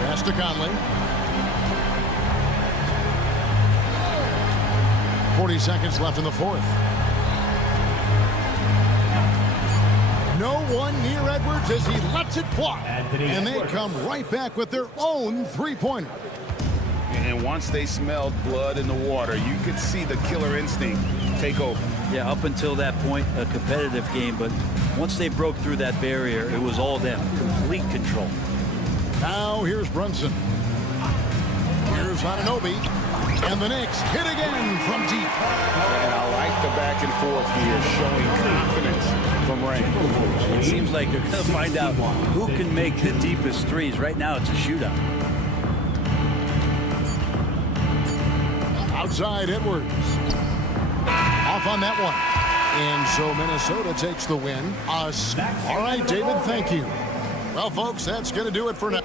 Pass to Conley. 40 seconds left in the fourth. No one near Edwards as he lets it fly. And they come right back with their own three-pointer. And once they smelled blood in the water, you could see the killer instinct take over. Yeah, up until that point, a competitive game, but once they broke through that barrier, it was all them. Complete control. Now here's Brunson. Here's Anunoby. And the Knicks hit again from deep. And I like the back and forth here, showing confidence from Ray. It seems like they're going to find out who can make the deepest threes. Right now, it's a shootout. Outside Edwards. Off on that one. And so Minnesota takes the win. All right, David, thank you. Well, folks, that's going to do it for now.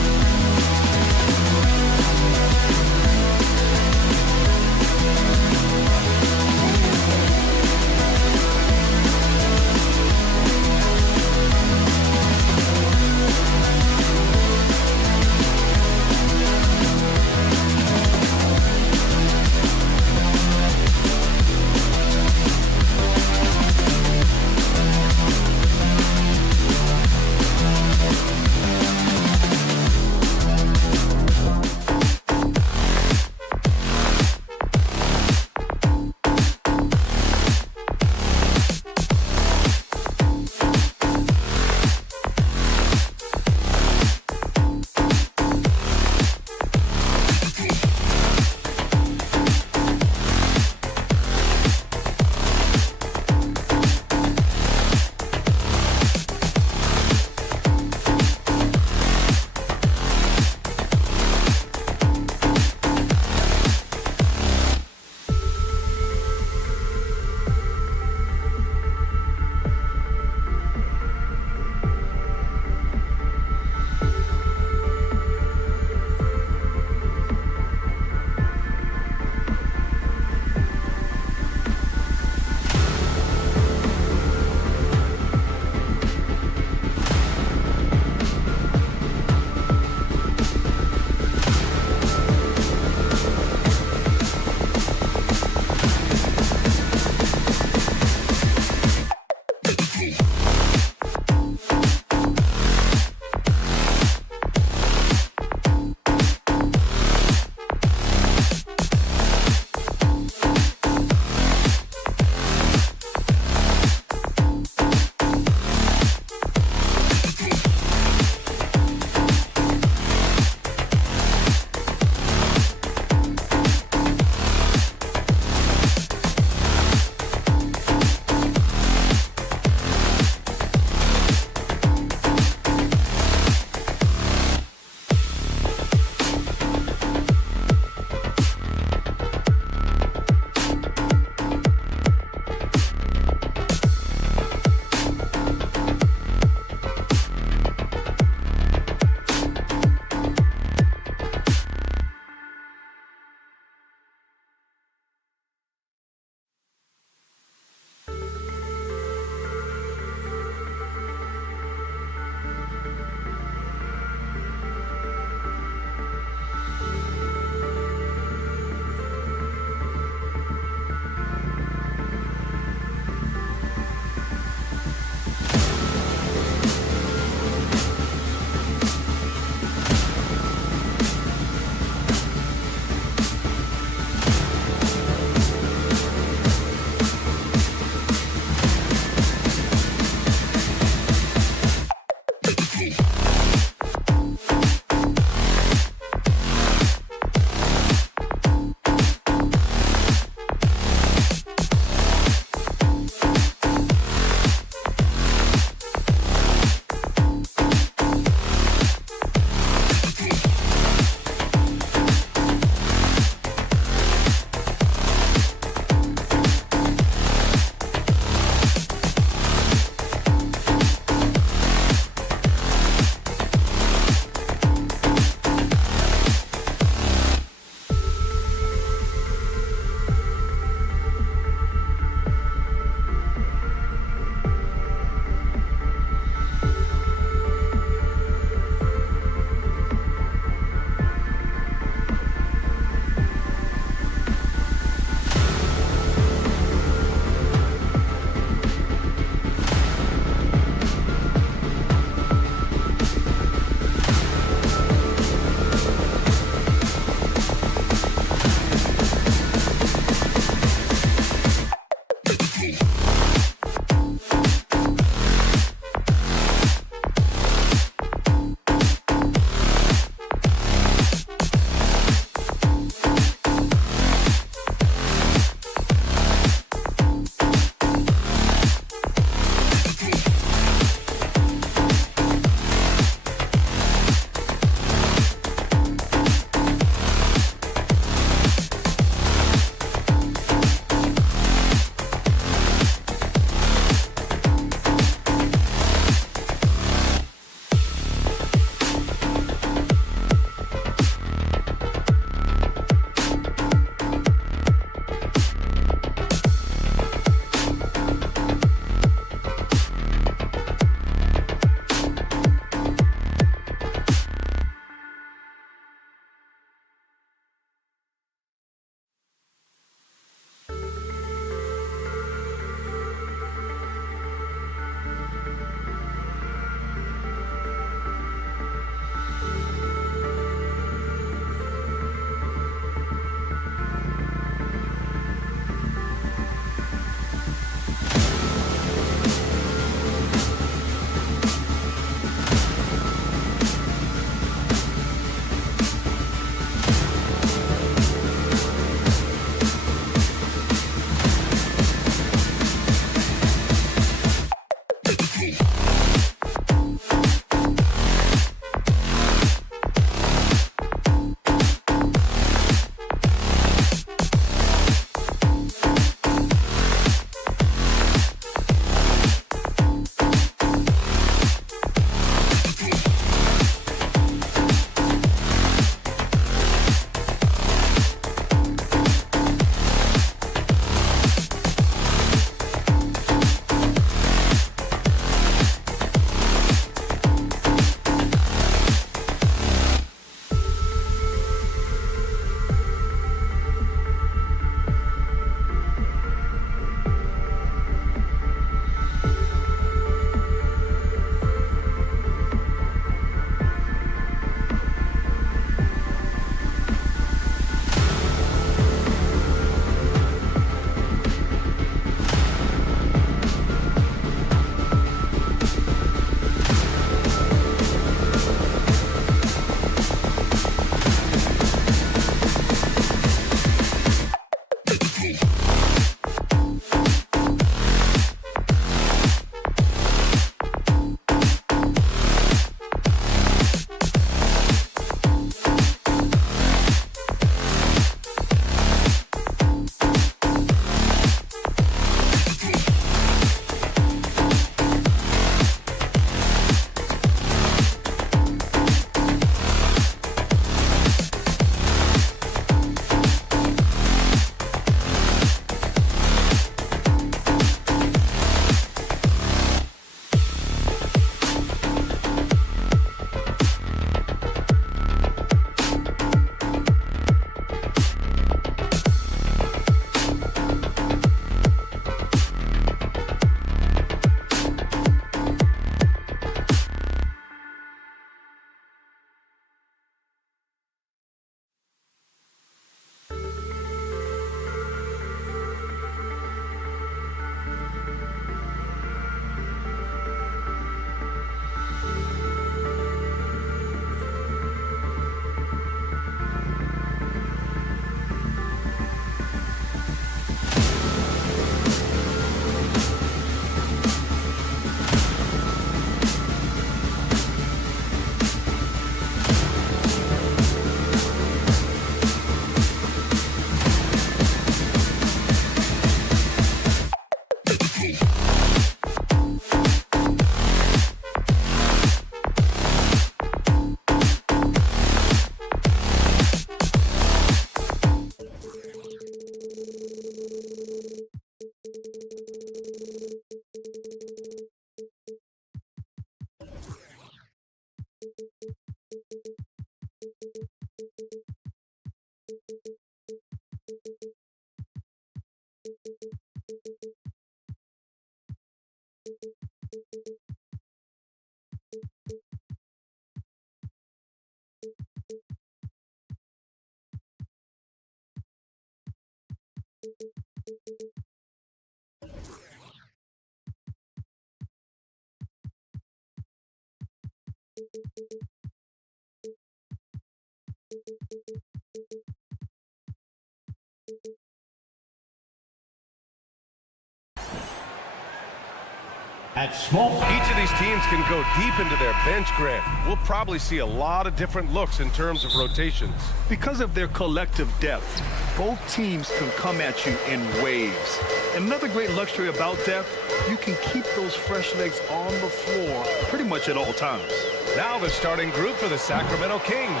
Each of these teams can go deep into their bench, Grant. We'll probably see a lot of different looks in terms of rotations. Because of their collective depth, both teams can come at you in waves. And another great luxury about depth, you can keep those fresh legs on the floor pretty much at all times. Now the starting group for the Sacramento Kings.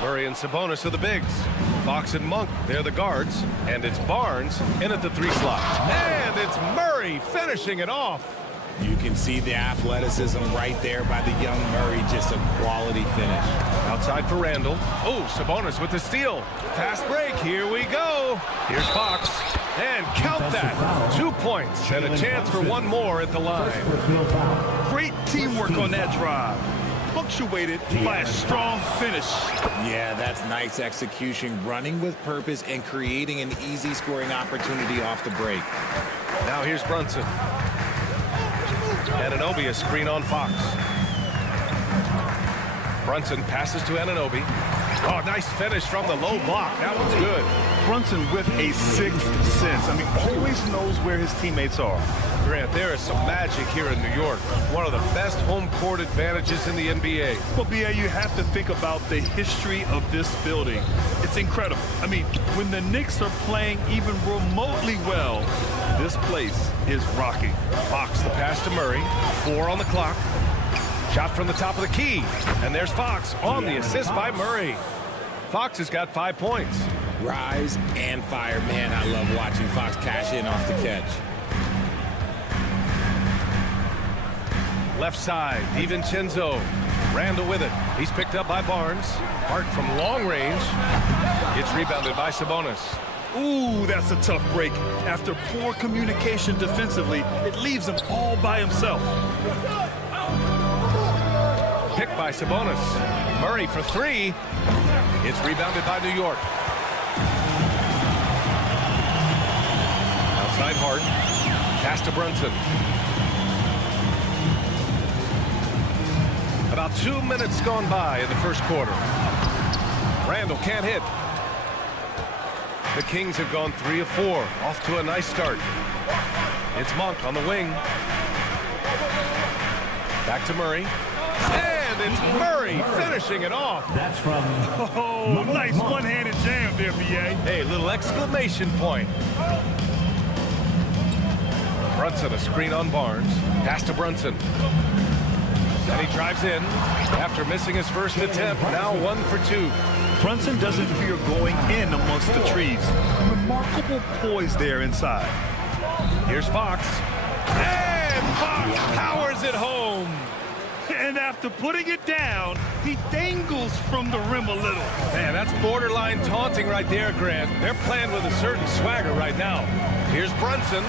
Murray and Sabonis are the bigs. Fox and Monk, they're the guards. And it's Barnes in at the 3 slot. And it's Murray finishing it off. You can see the athleticism right there by the young Murray. Just a quality finish. Outside for Randall. Oh, Sabonis with the steal. Fast break. Here we go. Here's Fox. And count that. 2 points and a chance for one more at the line. Great teamwork on that drive. Punctuated by a strong finish. Yeah, that's nice execution. Running with purpose and creating an easy scoring opportunity off the break. Now here's Brunson. Anunoby, a screen on Fox. Brunson passes to Anunoby. Oh, nice finish from the low block. That one's good. Brunson with a sixth sense. I mean, always knows where his teammates are. Grant, there is some magic here in New York. One of the best home court advantages in the NBA. Well, B.A., you have to think about the history of this building. It's incredible. I mean, when the Knicks are playing even remotely well, this place is rocking. Fox, the pass to Murray. 4 on the clock. Shot from the top of the key. And there's Fox on the assist by Murray. Fox has got 5 points. Rise and fire. Man, I love watching Fox cash in off the catch. Left side, DiVincenzo. Randall with it. He's picked up by Barnes. Hart from long range. It's rebounded by Sabonis. Ooh, that's a tough break. After poor communication defensively, it leaves him all by himself. Picked by Sabonis. Murray for 3. It's rebounded by New York. Outside Hart. Pass to Brunson. About 2 minutes gone by in the first quarter. Randall can't hit. The Kings have gone 3 of 4. Off to a nice start. It's Monk on the wing. Back to Murray. And it's Murray finishing it off. That's from... Oh, nice one-handed jam there, B.A. Hey, little exclamation point. Brunson, a screen on Barnes. Pass to Brunson. And he drives in after missing his first attempt. Now 1 for 2. Brunson doesn't fear going in amongst the trees. Remarkable poise there inside. Here's Fox. And Fox powers it home. And after putting it down, he dangles from the rim a little. Man, that's borderline taunting right there, Grant. They're playing with a certain swagger right now. Here's Brunson.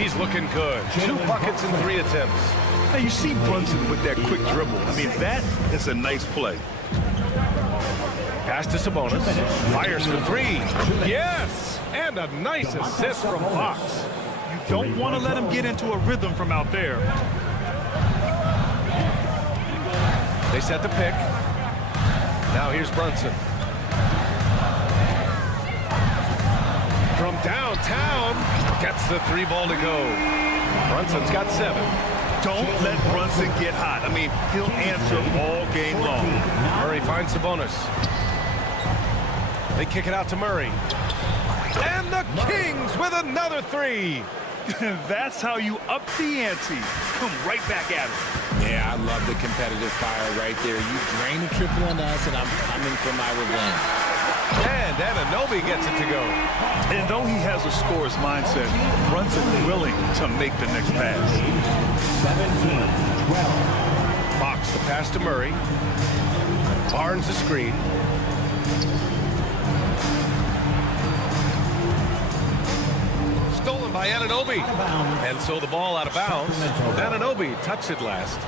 He's looking good. 2 buckets in 3 attempts. Now you see Brunson with that quick dribble. I mean, that is a nice play. Pass to Sabonis. Fires for 3. Yes! And a nice assist from Fox. You don't want to let him get into a rhythm from out there. They set the pick. Now here's Brunson. From downtown, gets the 3 ball to go. Brunson's got 7. Don't let Brunson get hot. I mean, he'll answer all game long. Murray finds Sabonis. They kick it out to Murray. And the Kings with another 3. That's how you up the ante. Come right back at him. Yeah, I love the competitive fire right there. You drain a triple on us, and I'm coming for my revenge. And Anunoby gets it to go. And though he has a scorer's mindset, Brunson willing to make the next pass. 17-12. Fox the pass to Murray. Barnes the screen. Stolen by Anunoby. And so the ball out of bounds. Anunoby touched it last.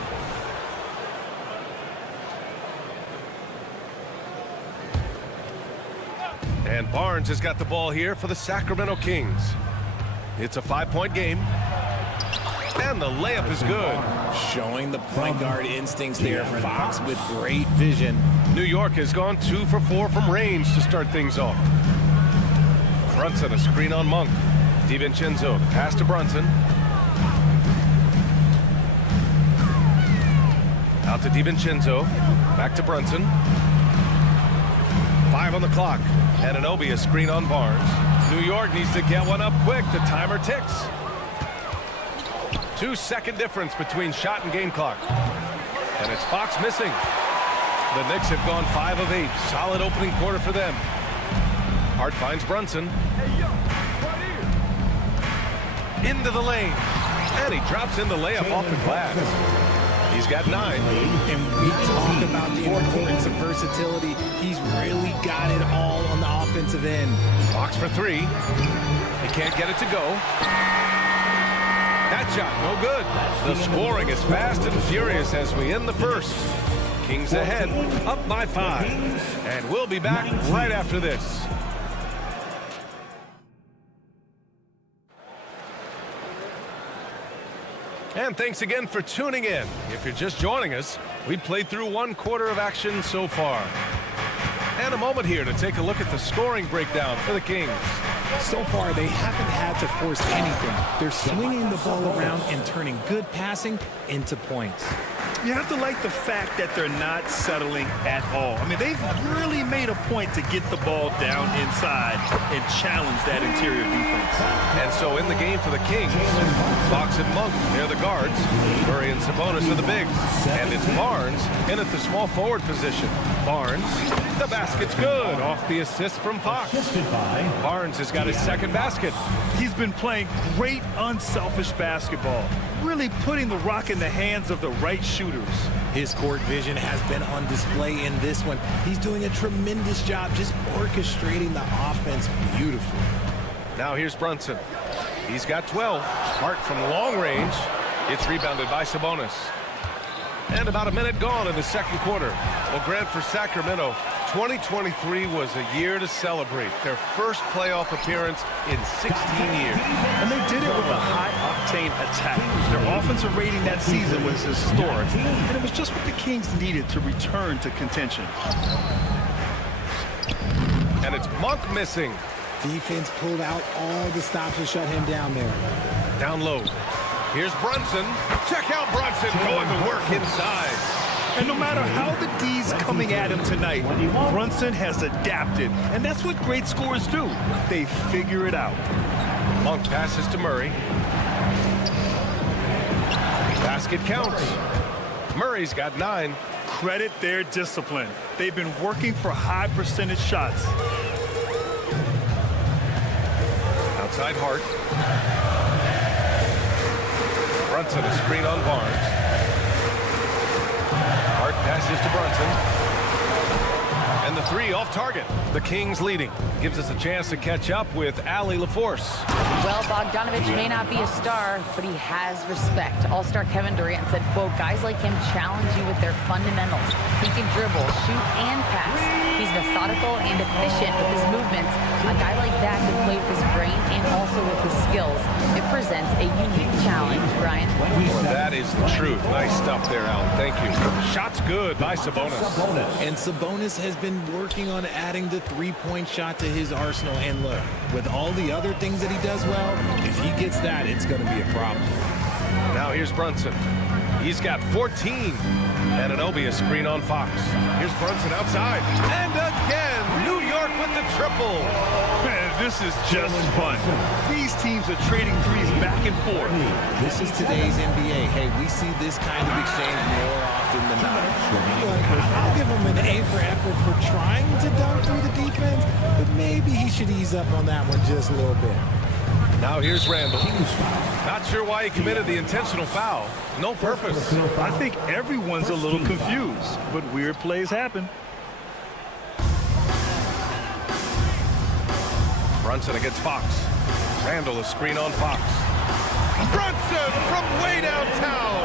And Barnes has got the ball here for the Sacramento Kings. It's a 5-point game. And the layup is good. Showing the point guard instincts there. Fox with great vision. New York has gone 2 for 4 from range to start things off. Brunson, a screen on Monk. DiVincenzo, pass to Brunson. Out to DiVincenzo. Back to Brunson. 5 on the clock. And Anunoby, a screen on Barnes. New York needs to get one up quick. The timer ticks. 2-second difference between shot and game clock. And it's Fox missing. The Knicks have gone 5 of 8. Solid opening quarter for them. Hart finds Brunson. Into the lane. And he drops in the layup off the glass. He's got 9. And we talk about the importance of versatility. He's really got it all on the offensive end. Fox for 3. He can't get it to go. That shot, no good. The scoring is fast and furious as we end the first. Kings ahead, up by 5. And we'll be back right after this. And thanks again for tuning in. If you're just joining us, we've played through 1 quarter of action so far. And a moment here to take a look at the scoring breakdown for the Kings. So far, they haven't had to force anything. They're swinging the ball around and turning good passing into points. You have to like the fact that they're not settling at all. I mean, they've really made a point to get the ball down inside and challenge that interior defense. And so in the game for the Kings, Fox and Monk, they're the guards. Murray and Sabonis are the bigs. And it's Barnes in at the small forward position. Barnes, the basket's good off the assist from Fox. Barnes has got his second basket. He's been playing great unselfish basketball, really putting the rock in the hands of the right shooters. His court vision has been on display in this one. He's doing a tremendous job just orchestrating the offense beautifully. Now here's Brunson. He's got 12. Hart from long range. It's rebounded by Sabonis. And about a minute gone in the second quarter. Well, Grant, for Sacramento, 2023 was a year to celebrate. Their first playoff appearance in 16 years. And they did it with a high-octane attack. Their offensive rating that season was historic, and it was just what the Kings needed to return to contention. And it's Monk missing. Defense pulled out all the stops to shut him down there. Down low. Here's Brunson. Check out Brunson going to work inside. And no matter how the D's coming at him tonight, Brunson has adapted. And that's what great scorers do. They figure it out. Monk passes to Murray. Basket counts. Murray's got 9. Credit their discipline. They've been working for high percentage shots. Outside Hart. Brunson, a screen on Barnes. Hart passes to Brunson. And the 3 off target. The Kings leading. Gives us a chance to catch up with Allie LaForce. Well, Bogdanovich may not be a star, but he has respect. All-star Kevin Durant said, quote, guys like him challenge you with their fundamentals. He can dribble, shoot, and pass. He's methodical and efficient with his movements. A guy like that can play with his brain and also with his skills. It presents a unique challenge, Brian. Well, that is the truth. Nice stuff there, Allie. Thank you. Shot's good by Sabonis. And Sabonis has been working on adding the three-point shot to his arsenal. And look, with all the other things that he does well, if he gets that, it's going to be a problem. Now here's Brunson. He's got 14. And Anunoby, a screen on Fox. Here's Brunson outside. And again, New York with the triple. Man, this is just fun. These teams are trading threes back and forth. This is today's NBA. Hey, we see this kind of exchange more often than not. Look, I'll give him an A for effort for trying to dunk through the defense, but maybe he should ease up on that one just a little bit. Now here's Randall. Not sure why he committed the intentional foul. No purpose. I think everyone's a little confused, but weird plays happen. Brunson against Fox. Randall, a screen on Fox. Brunson from way downtown.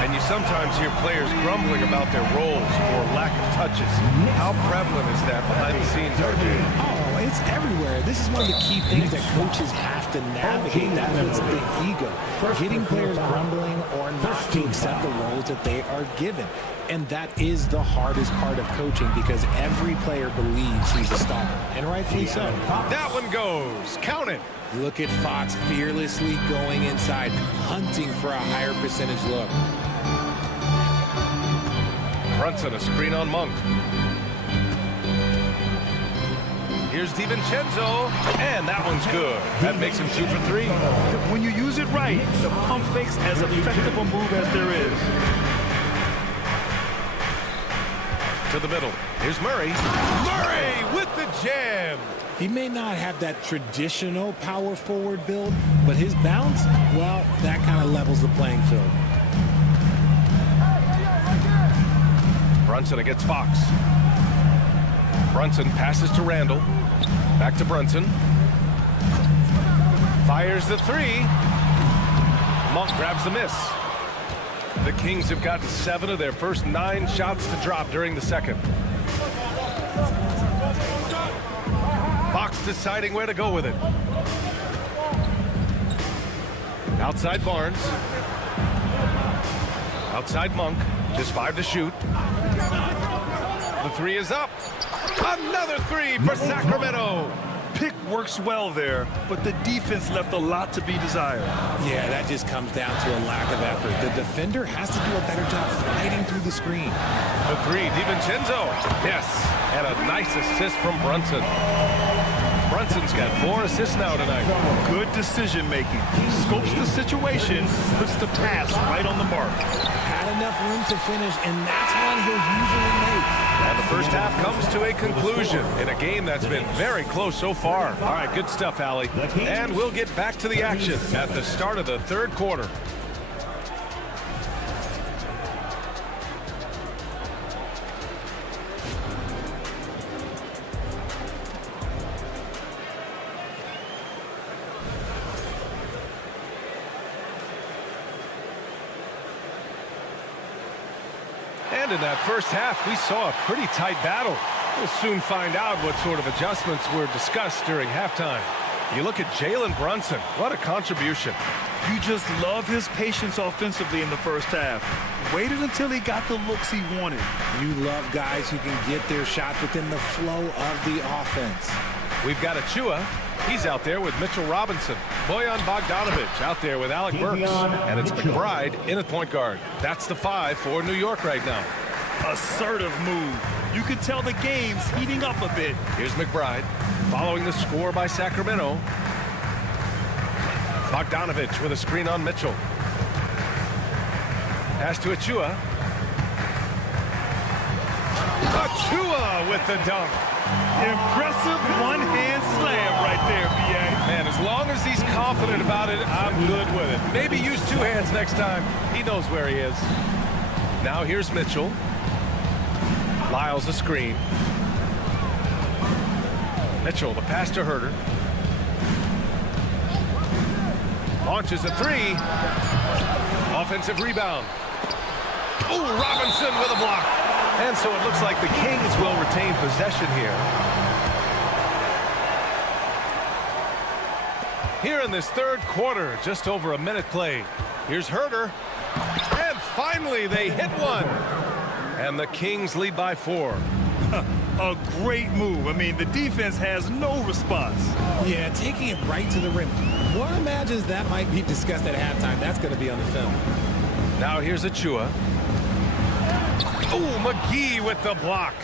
And you sometimes hear players grumbling about their roles or lack of touches. How prevalent is that behind the scenes, RJ? Oh, it's everywhere. This is one of the key things that coaches have to navigate. That puts the ego. Getting players grumbling or not to accept the roles that they are given. And that is the hardest part of coaching because every player believes he's a star. And rightfully so. That one goes. Count it. Look at Fox fearlessly going inside, hunting for a higher percentage look. Brunson, a screen on Monk. Here's DiVincenzo, and that one's good. That makes him 2 for 3. When you use it right, the pump fake's as effective a move as there is. To the middle. Here's Murray. Murray with the jam. He may not have that traditional power forward build, but his bounce, well, that kind of levels the playing field. Brunson against Fox. Brunson passes to Randall. Back to Brunson. Fires the 3. Monk grabs the miss. The Kings have gotten 7 of their first 9 shots to drop during the second. Fox deciding where to go with it. Outside Barnes. Outside Monk. Just 5 to shoot. The 3 is up. Another 3 for Sacramento. Pick works well there, but the defense left a lot to be desired. Yeah, that just comes down to a lack of effort. The defender has to do a better job fighting through the screen. The 3, DiVincenzo. Yes, and a nice assist from Brunson. Brunson's got 4 assists now tonight. Good decision making. Scopes the situation, puts the pass right on the mark. Had enough room to finish, and that's one he'll usually make. And the first half comes to a conclusion in a game that's been very close so far. All right, good stuff, Allie. And we'll get back to the action at the start of the third quarter. And in that first half, we saw a pretty tight battle. We'll soon find out what sort of adjustments were discussed during halftime. You look at Jalen Brunson. What a contribution. You just love his patience offensively in the first half. Waited until he got the looks he wanted. You love guys who can get their shots within the flow of the offense. We've got Achua. He's out there with Mitchell Robinson. Bojan Bogdanovic out there with Alec Burks. And it's McBride in at point guard. That's the 5 for New York right now. Assertive move. You can tell the game's heating up a bit. Here's McBride following the score by Sacramento. Bogdanovic with a screen on Mitchell. Pass to Achua. Achua with the dunk. Impressive one-hand slam right there, B.A. Man, as long as he's confident about it, I'm good with it. Maybe use 2 hands next time. He knows where he is. Now here's Mitchell. Lyles a screen. Mitchell, the pass to Herter. Launches a 3. Offensive rebound. Oh, Robinson with a block. And so it looks like the Kings will retain possession here. Here in this third quarter, just over a minute played. Here's Herter. And finally, they hit one. And the Kings lead by 4. A great move. I mean, the defense has no response. Yeah, taking it right to the rim. One imagines that might be discussed at halftime. That's going to be on the film. Now here's Achua. Oh, McGee with the block.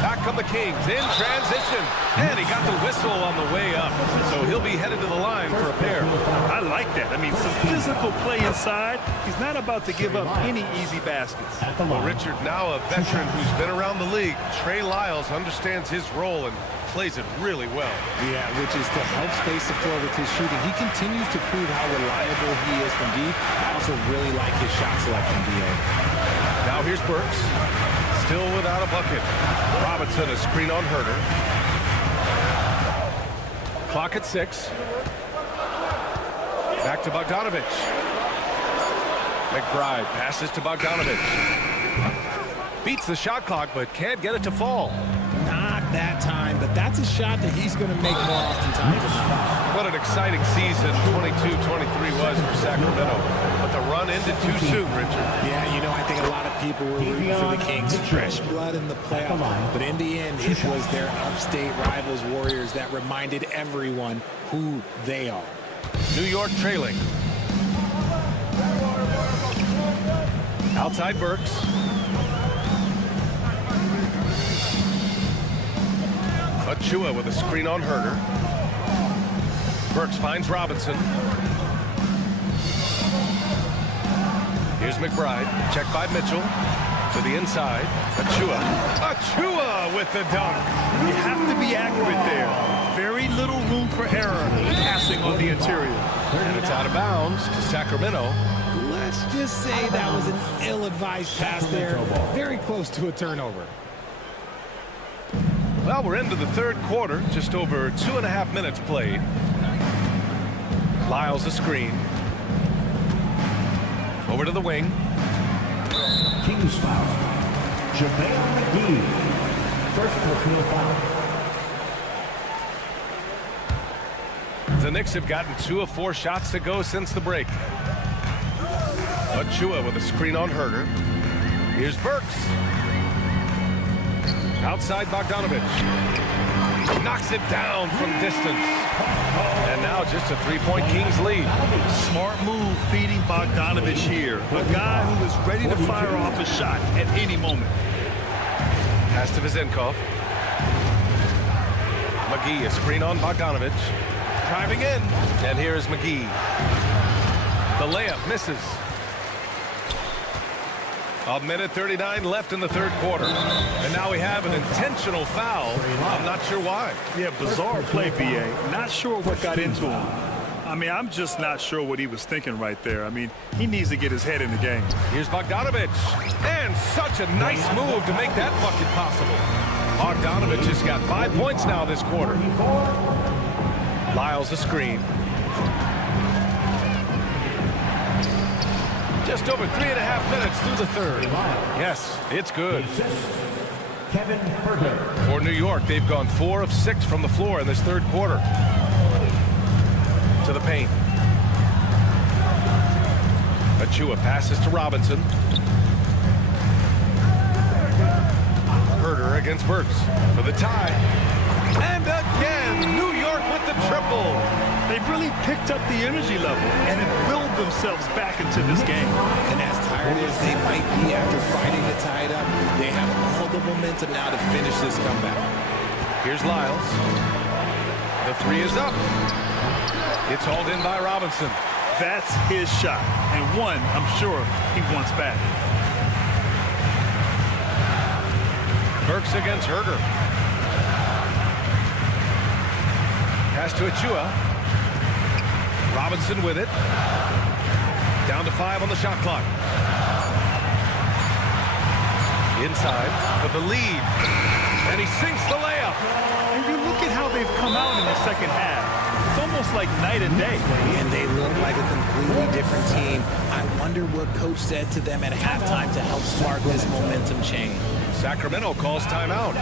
Back come the Kings in transition. And he got the whistle on the way up. So he'll be headed to the line for a pair. I like that. I mean, some physical play inside. He's not about to give up any easy baskets. Well, Richard, now a veteran who's been around the league, Trey Lyles understands his role and plays it really well. Yeah, which is to help space the floor with his shooting. He continues to prove how reliable he is from deep. I also really like his shot selection, D.A. Now here's Burks. Still without a bucket. Robinson a screen on Herter. Clock at 6. Back to Bogdanovic. McBride passes to Bogdanovic. Beats the shot clock, but can't get it to fall. Not that time, but that's a shot that he's going to make more oftentimes. What an exciting season 22-23 was for Sacramento. But the run ended too soon, Richard. Yeah, you know, I think a lot of people were rooting for the Kings. Fresh blood in the playoff. But in the end, it was their upstate rivals, Warriors, that reminded everyone who they are. New York trailing. Outside Burks. Achua with a screen on Herder. Burks finds Robinson. Here's McBride. Checked by Mitchell. To the inside. Achua. Achua with the dunk. You have to be accurate there. Very little room for error passing on the interior. And it's out of bounds to Sacramento. Let's just say that was an ill-advised pass there. Very close to a turnover. Well, we're into the third quarter. Just over 2.5 minutes played. Lyles a screen. Over to the wing. Kings foul. JaVale McGee. First personal foul. The Knicks have gotten 2 of 4 shots to go since the break. Achua with a screen on Herder. Here's Burks. Outside Bogdanovich. Knocks it down from distance. And now just a 3-point Kings lead. Smart move feeding Bogdanovich here. A guy who is ready to fire off a shot at any moment. Pass to Vizenkov. McGee, a screen on Bogdanovich. Driving in. And here is McGee. The layup misses. 1:39 left in the third quarter. And now we have an intentional foul. I'm not sure why. Yeah, bizarre play, BA. Not sure what got into him. I mean, I'm just not sure what he was thinking right there. I mean, he needs to get his head in the game. Here's Bogdanovich. And such a nice move to make that bucket possible. Bogdanovich has got 5 points now this quarter. Lyles a screen. Just over 3.5 minutes through the third. Yes, it's good. Kevin Herder. For New York, they've gone 4 of 6 from the floor in this third quarter. To the paint. Achua passes to Robinson. Herder against Burks for the tie. And again, New York with the triple. They've really picked up the energy level and have willed themselves back into this game. And as tired as they might be after fighting to tie it up, they have all the momentum now to finish this comeback. Here's Lyles. The 3 is up. It's hauled in by Robinson. That's his shot, and one I'm sure he wants back. Burks against Herder. Pass to Achua. Robinson with it. Down to 5 on the shot clock. Inside for the lead. And he sinks the layup. And you look at how they've come out in the second half. It's almost like night and day. And they look like a completely different team. I wonder what coach said to them at halftime to help spark this momentum change. Sacramento calls timeout.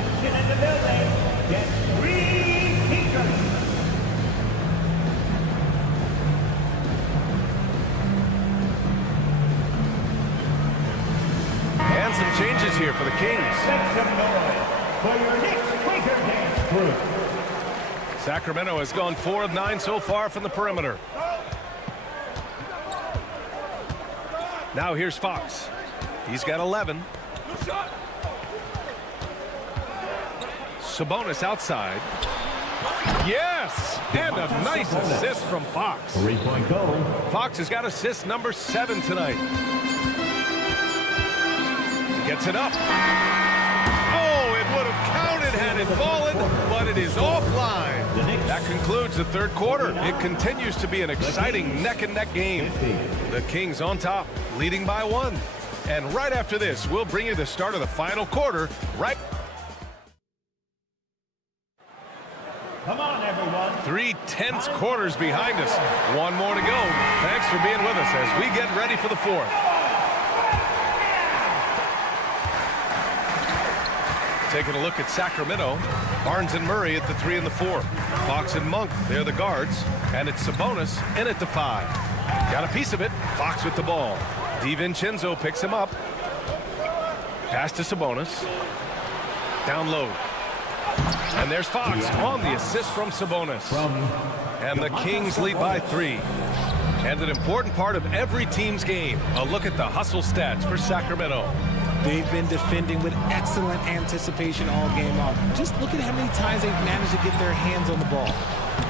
And some changes here for the Kings. Sacramento has gone 4 of 9 so far from the perimeter. Now here's Fox. He's got 11. Sabonis outside. Yes! And a nice assist from Fox. 3-point goal. Fox has got assist number 7 tonight. He gets it up. Oh, it would have counted had it fallen, but it is offline. That concludes the third quarter. It continues to be an exciting neck-and-neck game. The Kings on top, leading by 1. And right after this, we'll bring you the start of the final quarter right. Come on, everyone. 3 tense quarters behind us. 1 more to go. Thanks for being with us as we get ready for the 4th. Taking a look at Sacramento. Barnes and Murray at the 3 and the 4. Fox and Monk, they're the guards. And it's Sabonis in at the 5. Got a piece of it. Fox with the ball. DiVincenzo picks him up. Pass to Sabonis. Down low. And there's Fox on the assist from Sabonis. And the Kings lead by 3. And an important part of every team's game, a look at the hustle stats for Sacramento. They've been defending with excellent anticipation all game long. Just look at how many times they've managed to get their hands on the ball.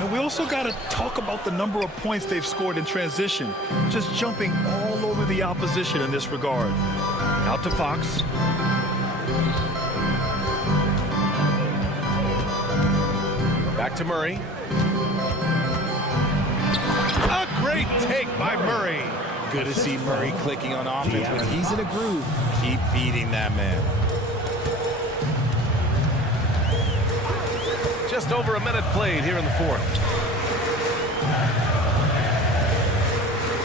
And we also got to talk about the number of points they've scored in transition, just jumping all over the opposition in this regard. Out to Fox. Back to Murray. A great take by Murray. Good to see Murray clicking on offense. When he's in a groove, keep feeding that man. Just over a minute played here in the 4th.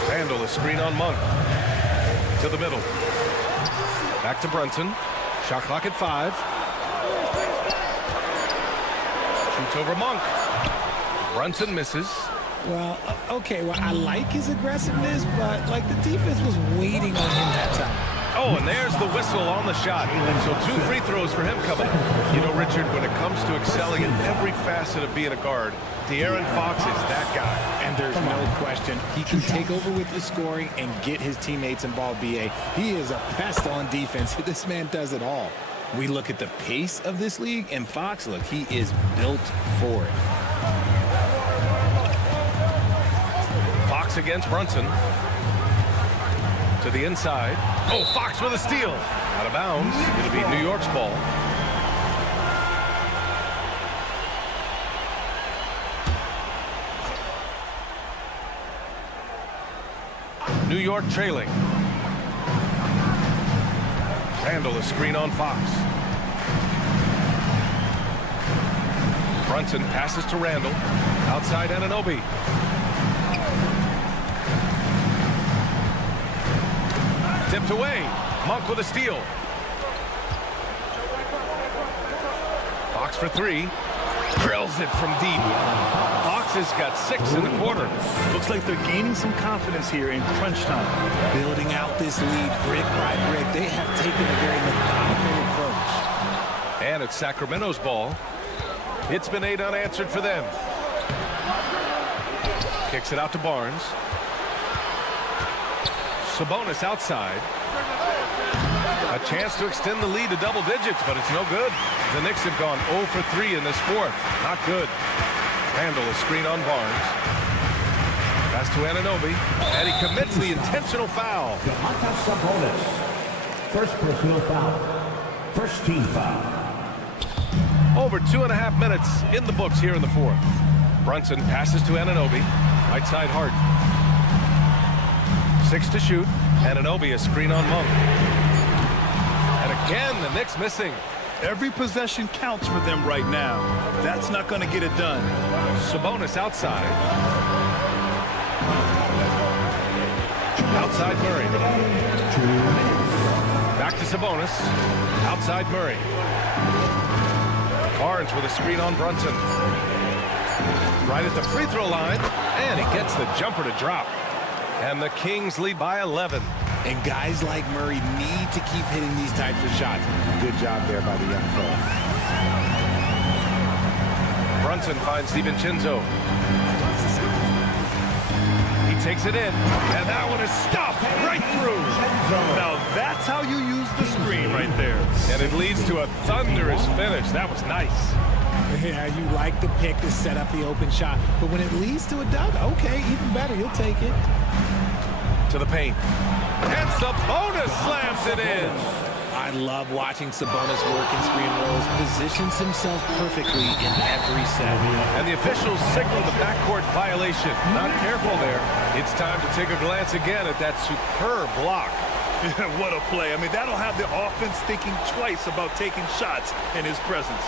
Randall, a screen on Monk. To the middle. Back to Brunson. Shot clock at 5. Shoots over Monk. Brunson misses. Well, okay, well, I like his aggressiveness, but, like, the defense was waiting on him that time. Oh, and there's the whistle on the shot. So 2 free throws for him coming. You know, Richard, when it comes to excelling in every facet of being a guard, De'Aaron Fox is that guy. And there's no question. He can take over with the scoring and get his teammates involved, B.A. He is a pest on defense. This man does it all. We look at the pace of this league, and Fox, look, he is built for it. Fox against Brunson. To the inside. Oh, Fox with a steal. Out of bounds. It'll be New York's ball. New York trailing. Randall, a screen on Fox. Brunson passes to Randall. Outside Anunoby. Tipped away. Monk with a steal. Fox for 3. Drills it from deep. Fox has got 6 in the quarter. Looks like they're gaining some confidence here in crunch time. Building out this lead brick by brick. They have taken a very methodical approach. And it's Sacramento's ball. It's been 8 unanswered for them. Kicks it out to Barnes. Sabonis outside. A chance to extend the lead to double digits, but it's no good. The Knicks have gone 0 for 3 in this 4th. Not good. Randall, a screen on Barnes. Pass to Anunoby. And he commits the intentional foul. Sabonis. First personal foul. First team foul. Over 2.5 minutes in the books here in the 4th. Brunson passes to Anunoby. Right side Hart. 6 to shoot. Anunoby, a screen on Monk. And again, the Knicks missing. Every possession counts for them right now. That's not going to get it done. Sabonis outside. Outside Murray. Back to Sabonis. Outside Murray. Barnes with a screen on Brunson. Right at the free throw line. And he gets the jumper to drop. And the Kings lead by 11. And guys like Murray need to keep hitting these types of shots. Good job there by the young fella. Brunson finds DiVincenzo. He takes it in. And that one is stuffed right through. Now that's how you use the screen right there. And it leads to a thunderous finish. That was nice. Yeah, you like the pick to set up the open shot. But when it leads to a dunk, okay, even better. You'll take it. To the paint. And Sabonis slams it in. I love watching Sabonis work in screen rolls. Positions himself perfectly in every set. And the officials signal the backcourt violation. Not careful there. It's time to take a glance again at that superb block. Yeah, what a play. I mean, that'll have the offense thinking twice about taking shots in his presence.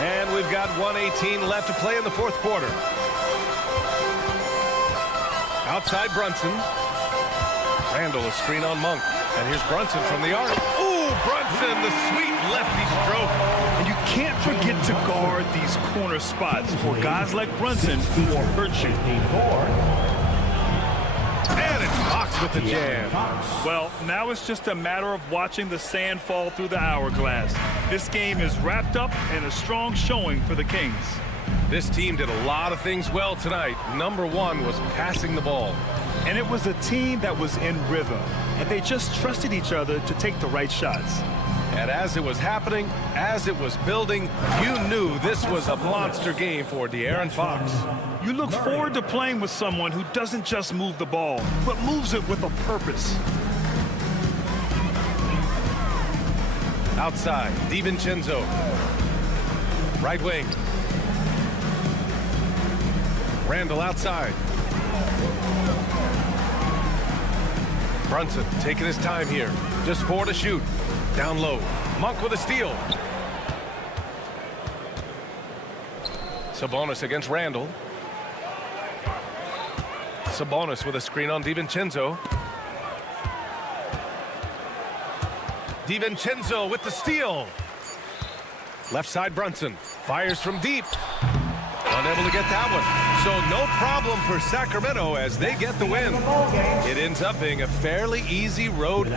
And we've got 1:18 left to play in the 4th quarter. Outside Brunson. Randall, a screen on Monk. And here's Brunson from the arc. Ooh! Brunson, the sweet lefty stroke. And you can't forget to guard these corner spots, or guys like Brunson will hurt you. And it's Fox with the jam. Well, now it's just a matter of watching the sand fall through the hourglass. This game is wrapped up and a strong showing for the Kings. This team did a lot of things well tonight. Number one was passing the ball. And it was a team that was in rhythm, and they just trusted each other to take the right shots. And as it was happening, as it was building, you knew this was a monster game for De'Aaron Fox. You look forward to playing with someone who doesn't just move the ball, but moves it with a purpose. Outside, DiVincenzo. Right wing. Randall outside. Brunson taking his time here. Just 4 to shoot. Down low. Monk with a steal. Sabonis against Randall. Sabonis with a screen on DiVincenzo. DiVincenzo with the steal. Left side Brunson. Fires from deep. Unable to get that one. So no problem for Sacramento as they get the win. It ends up being a fairly easy road.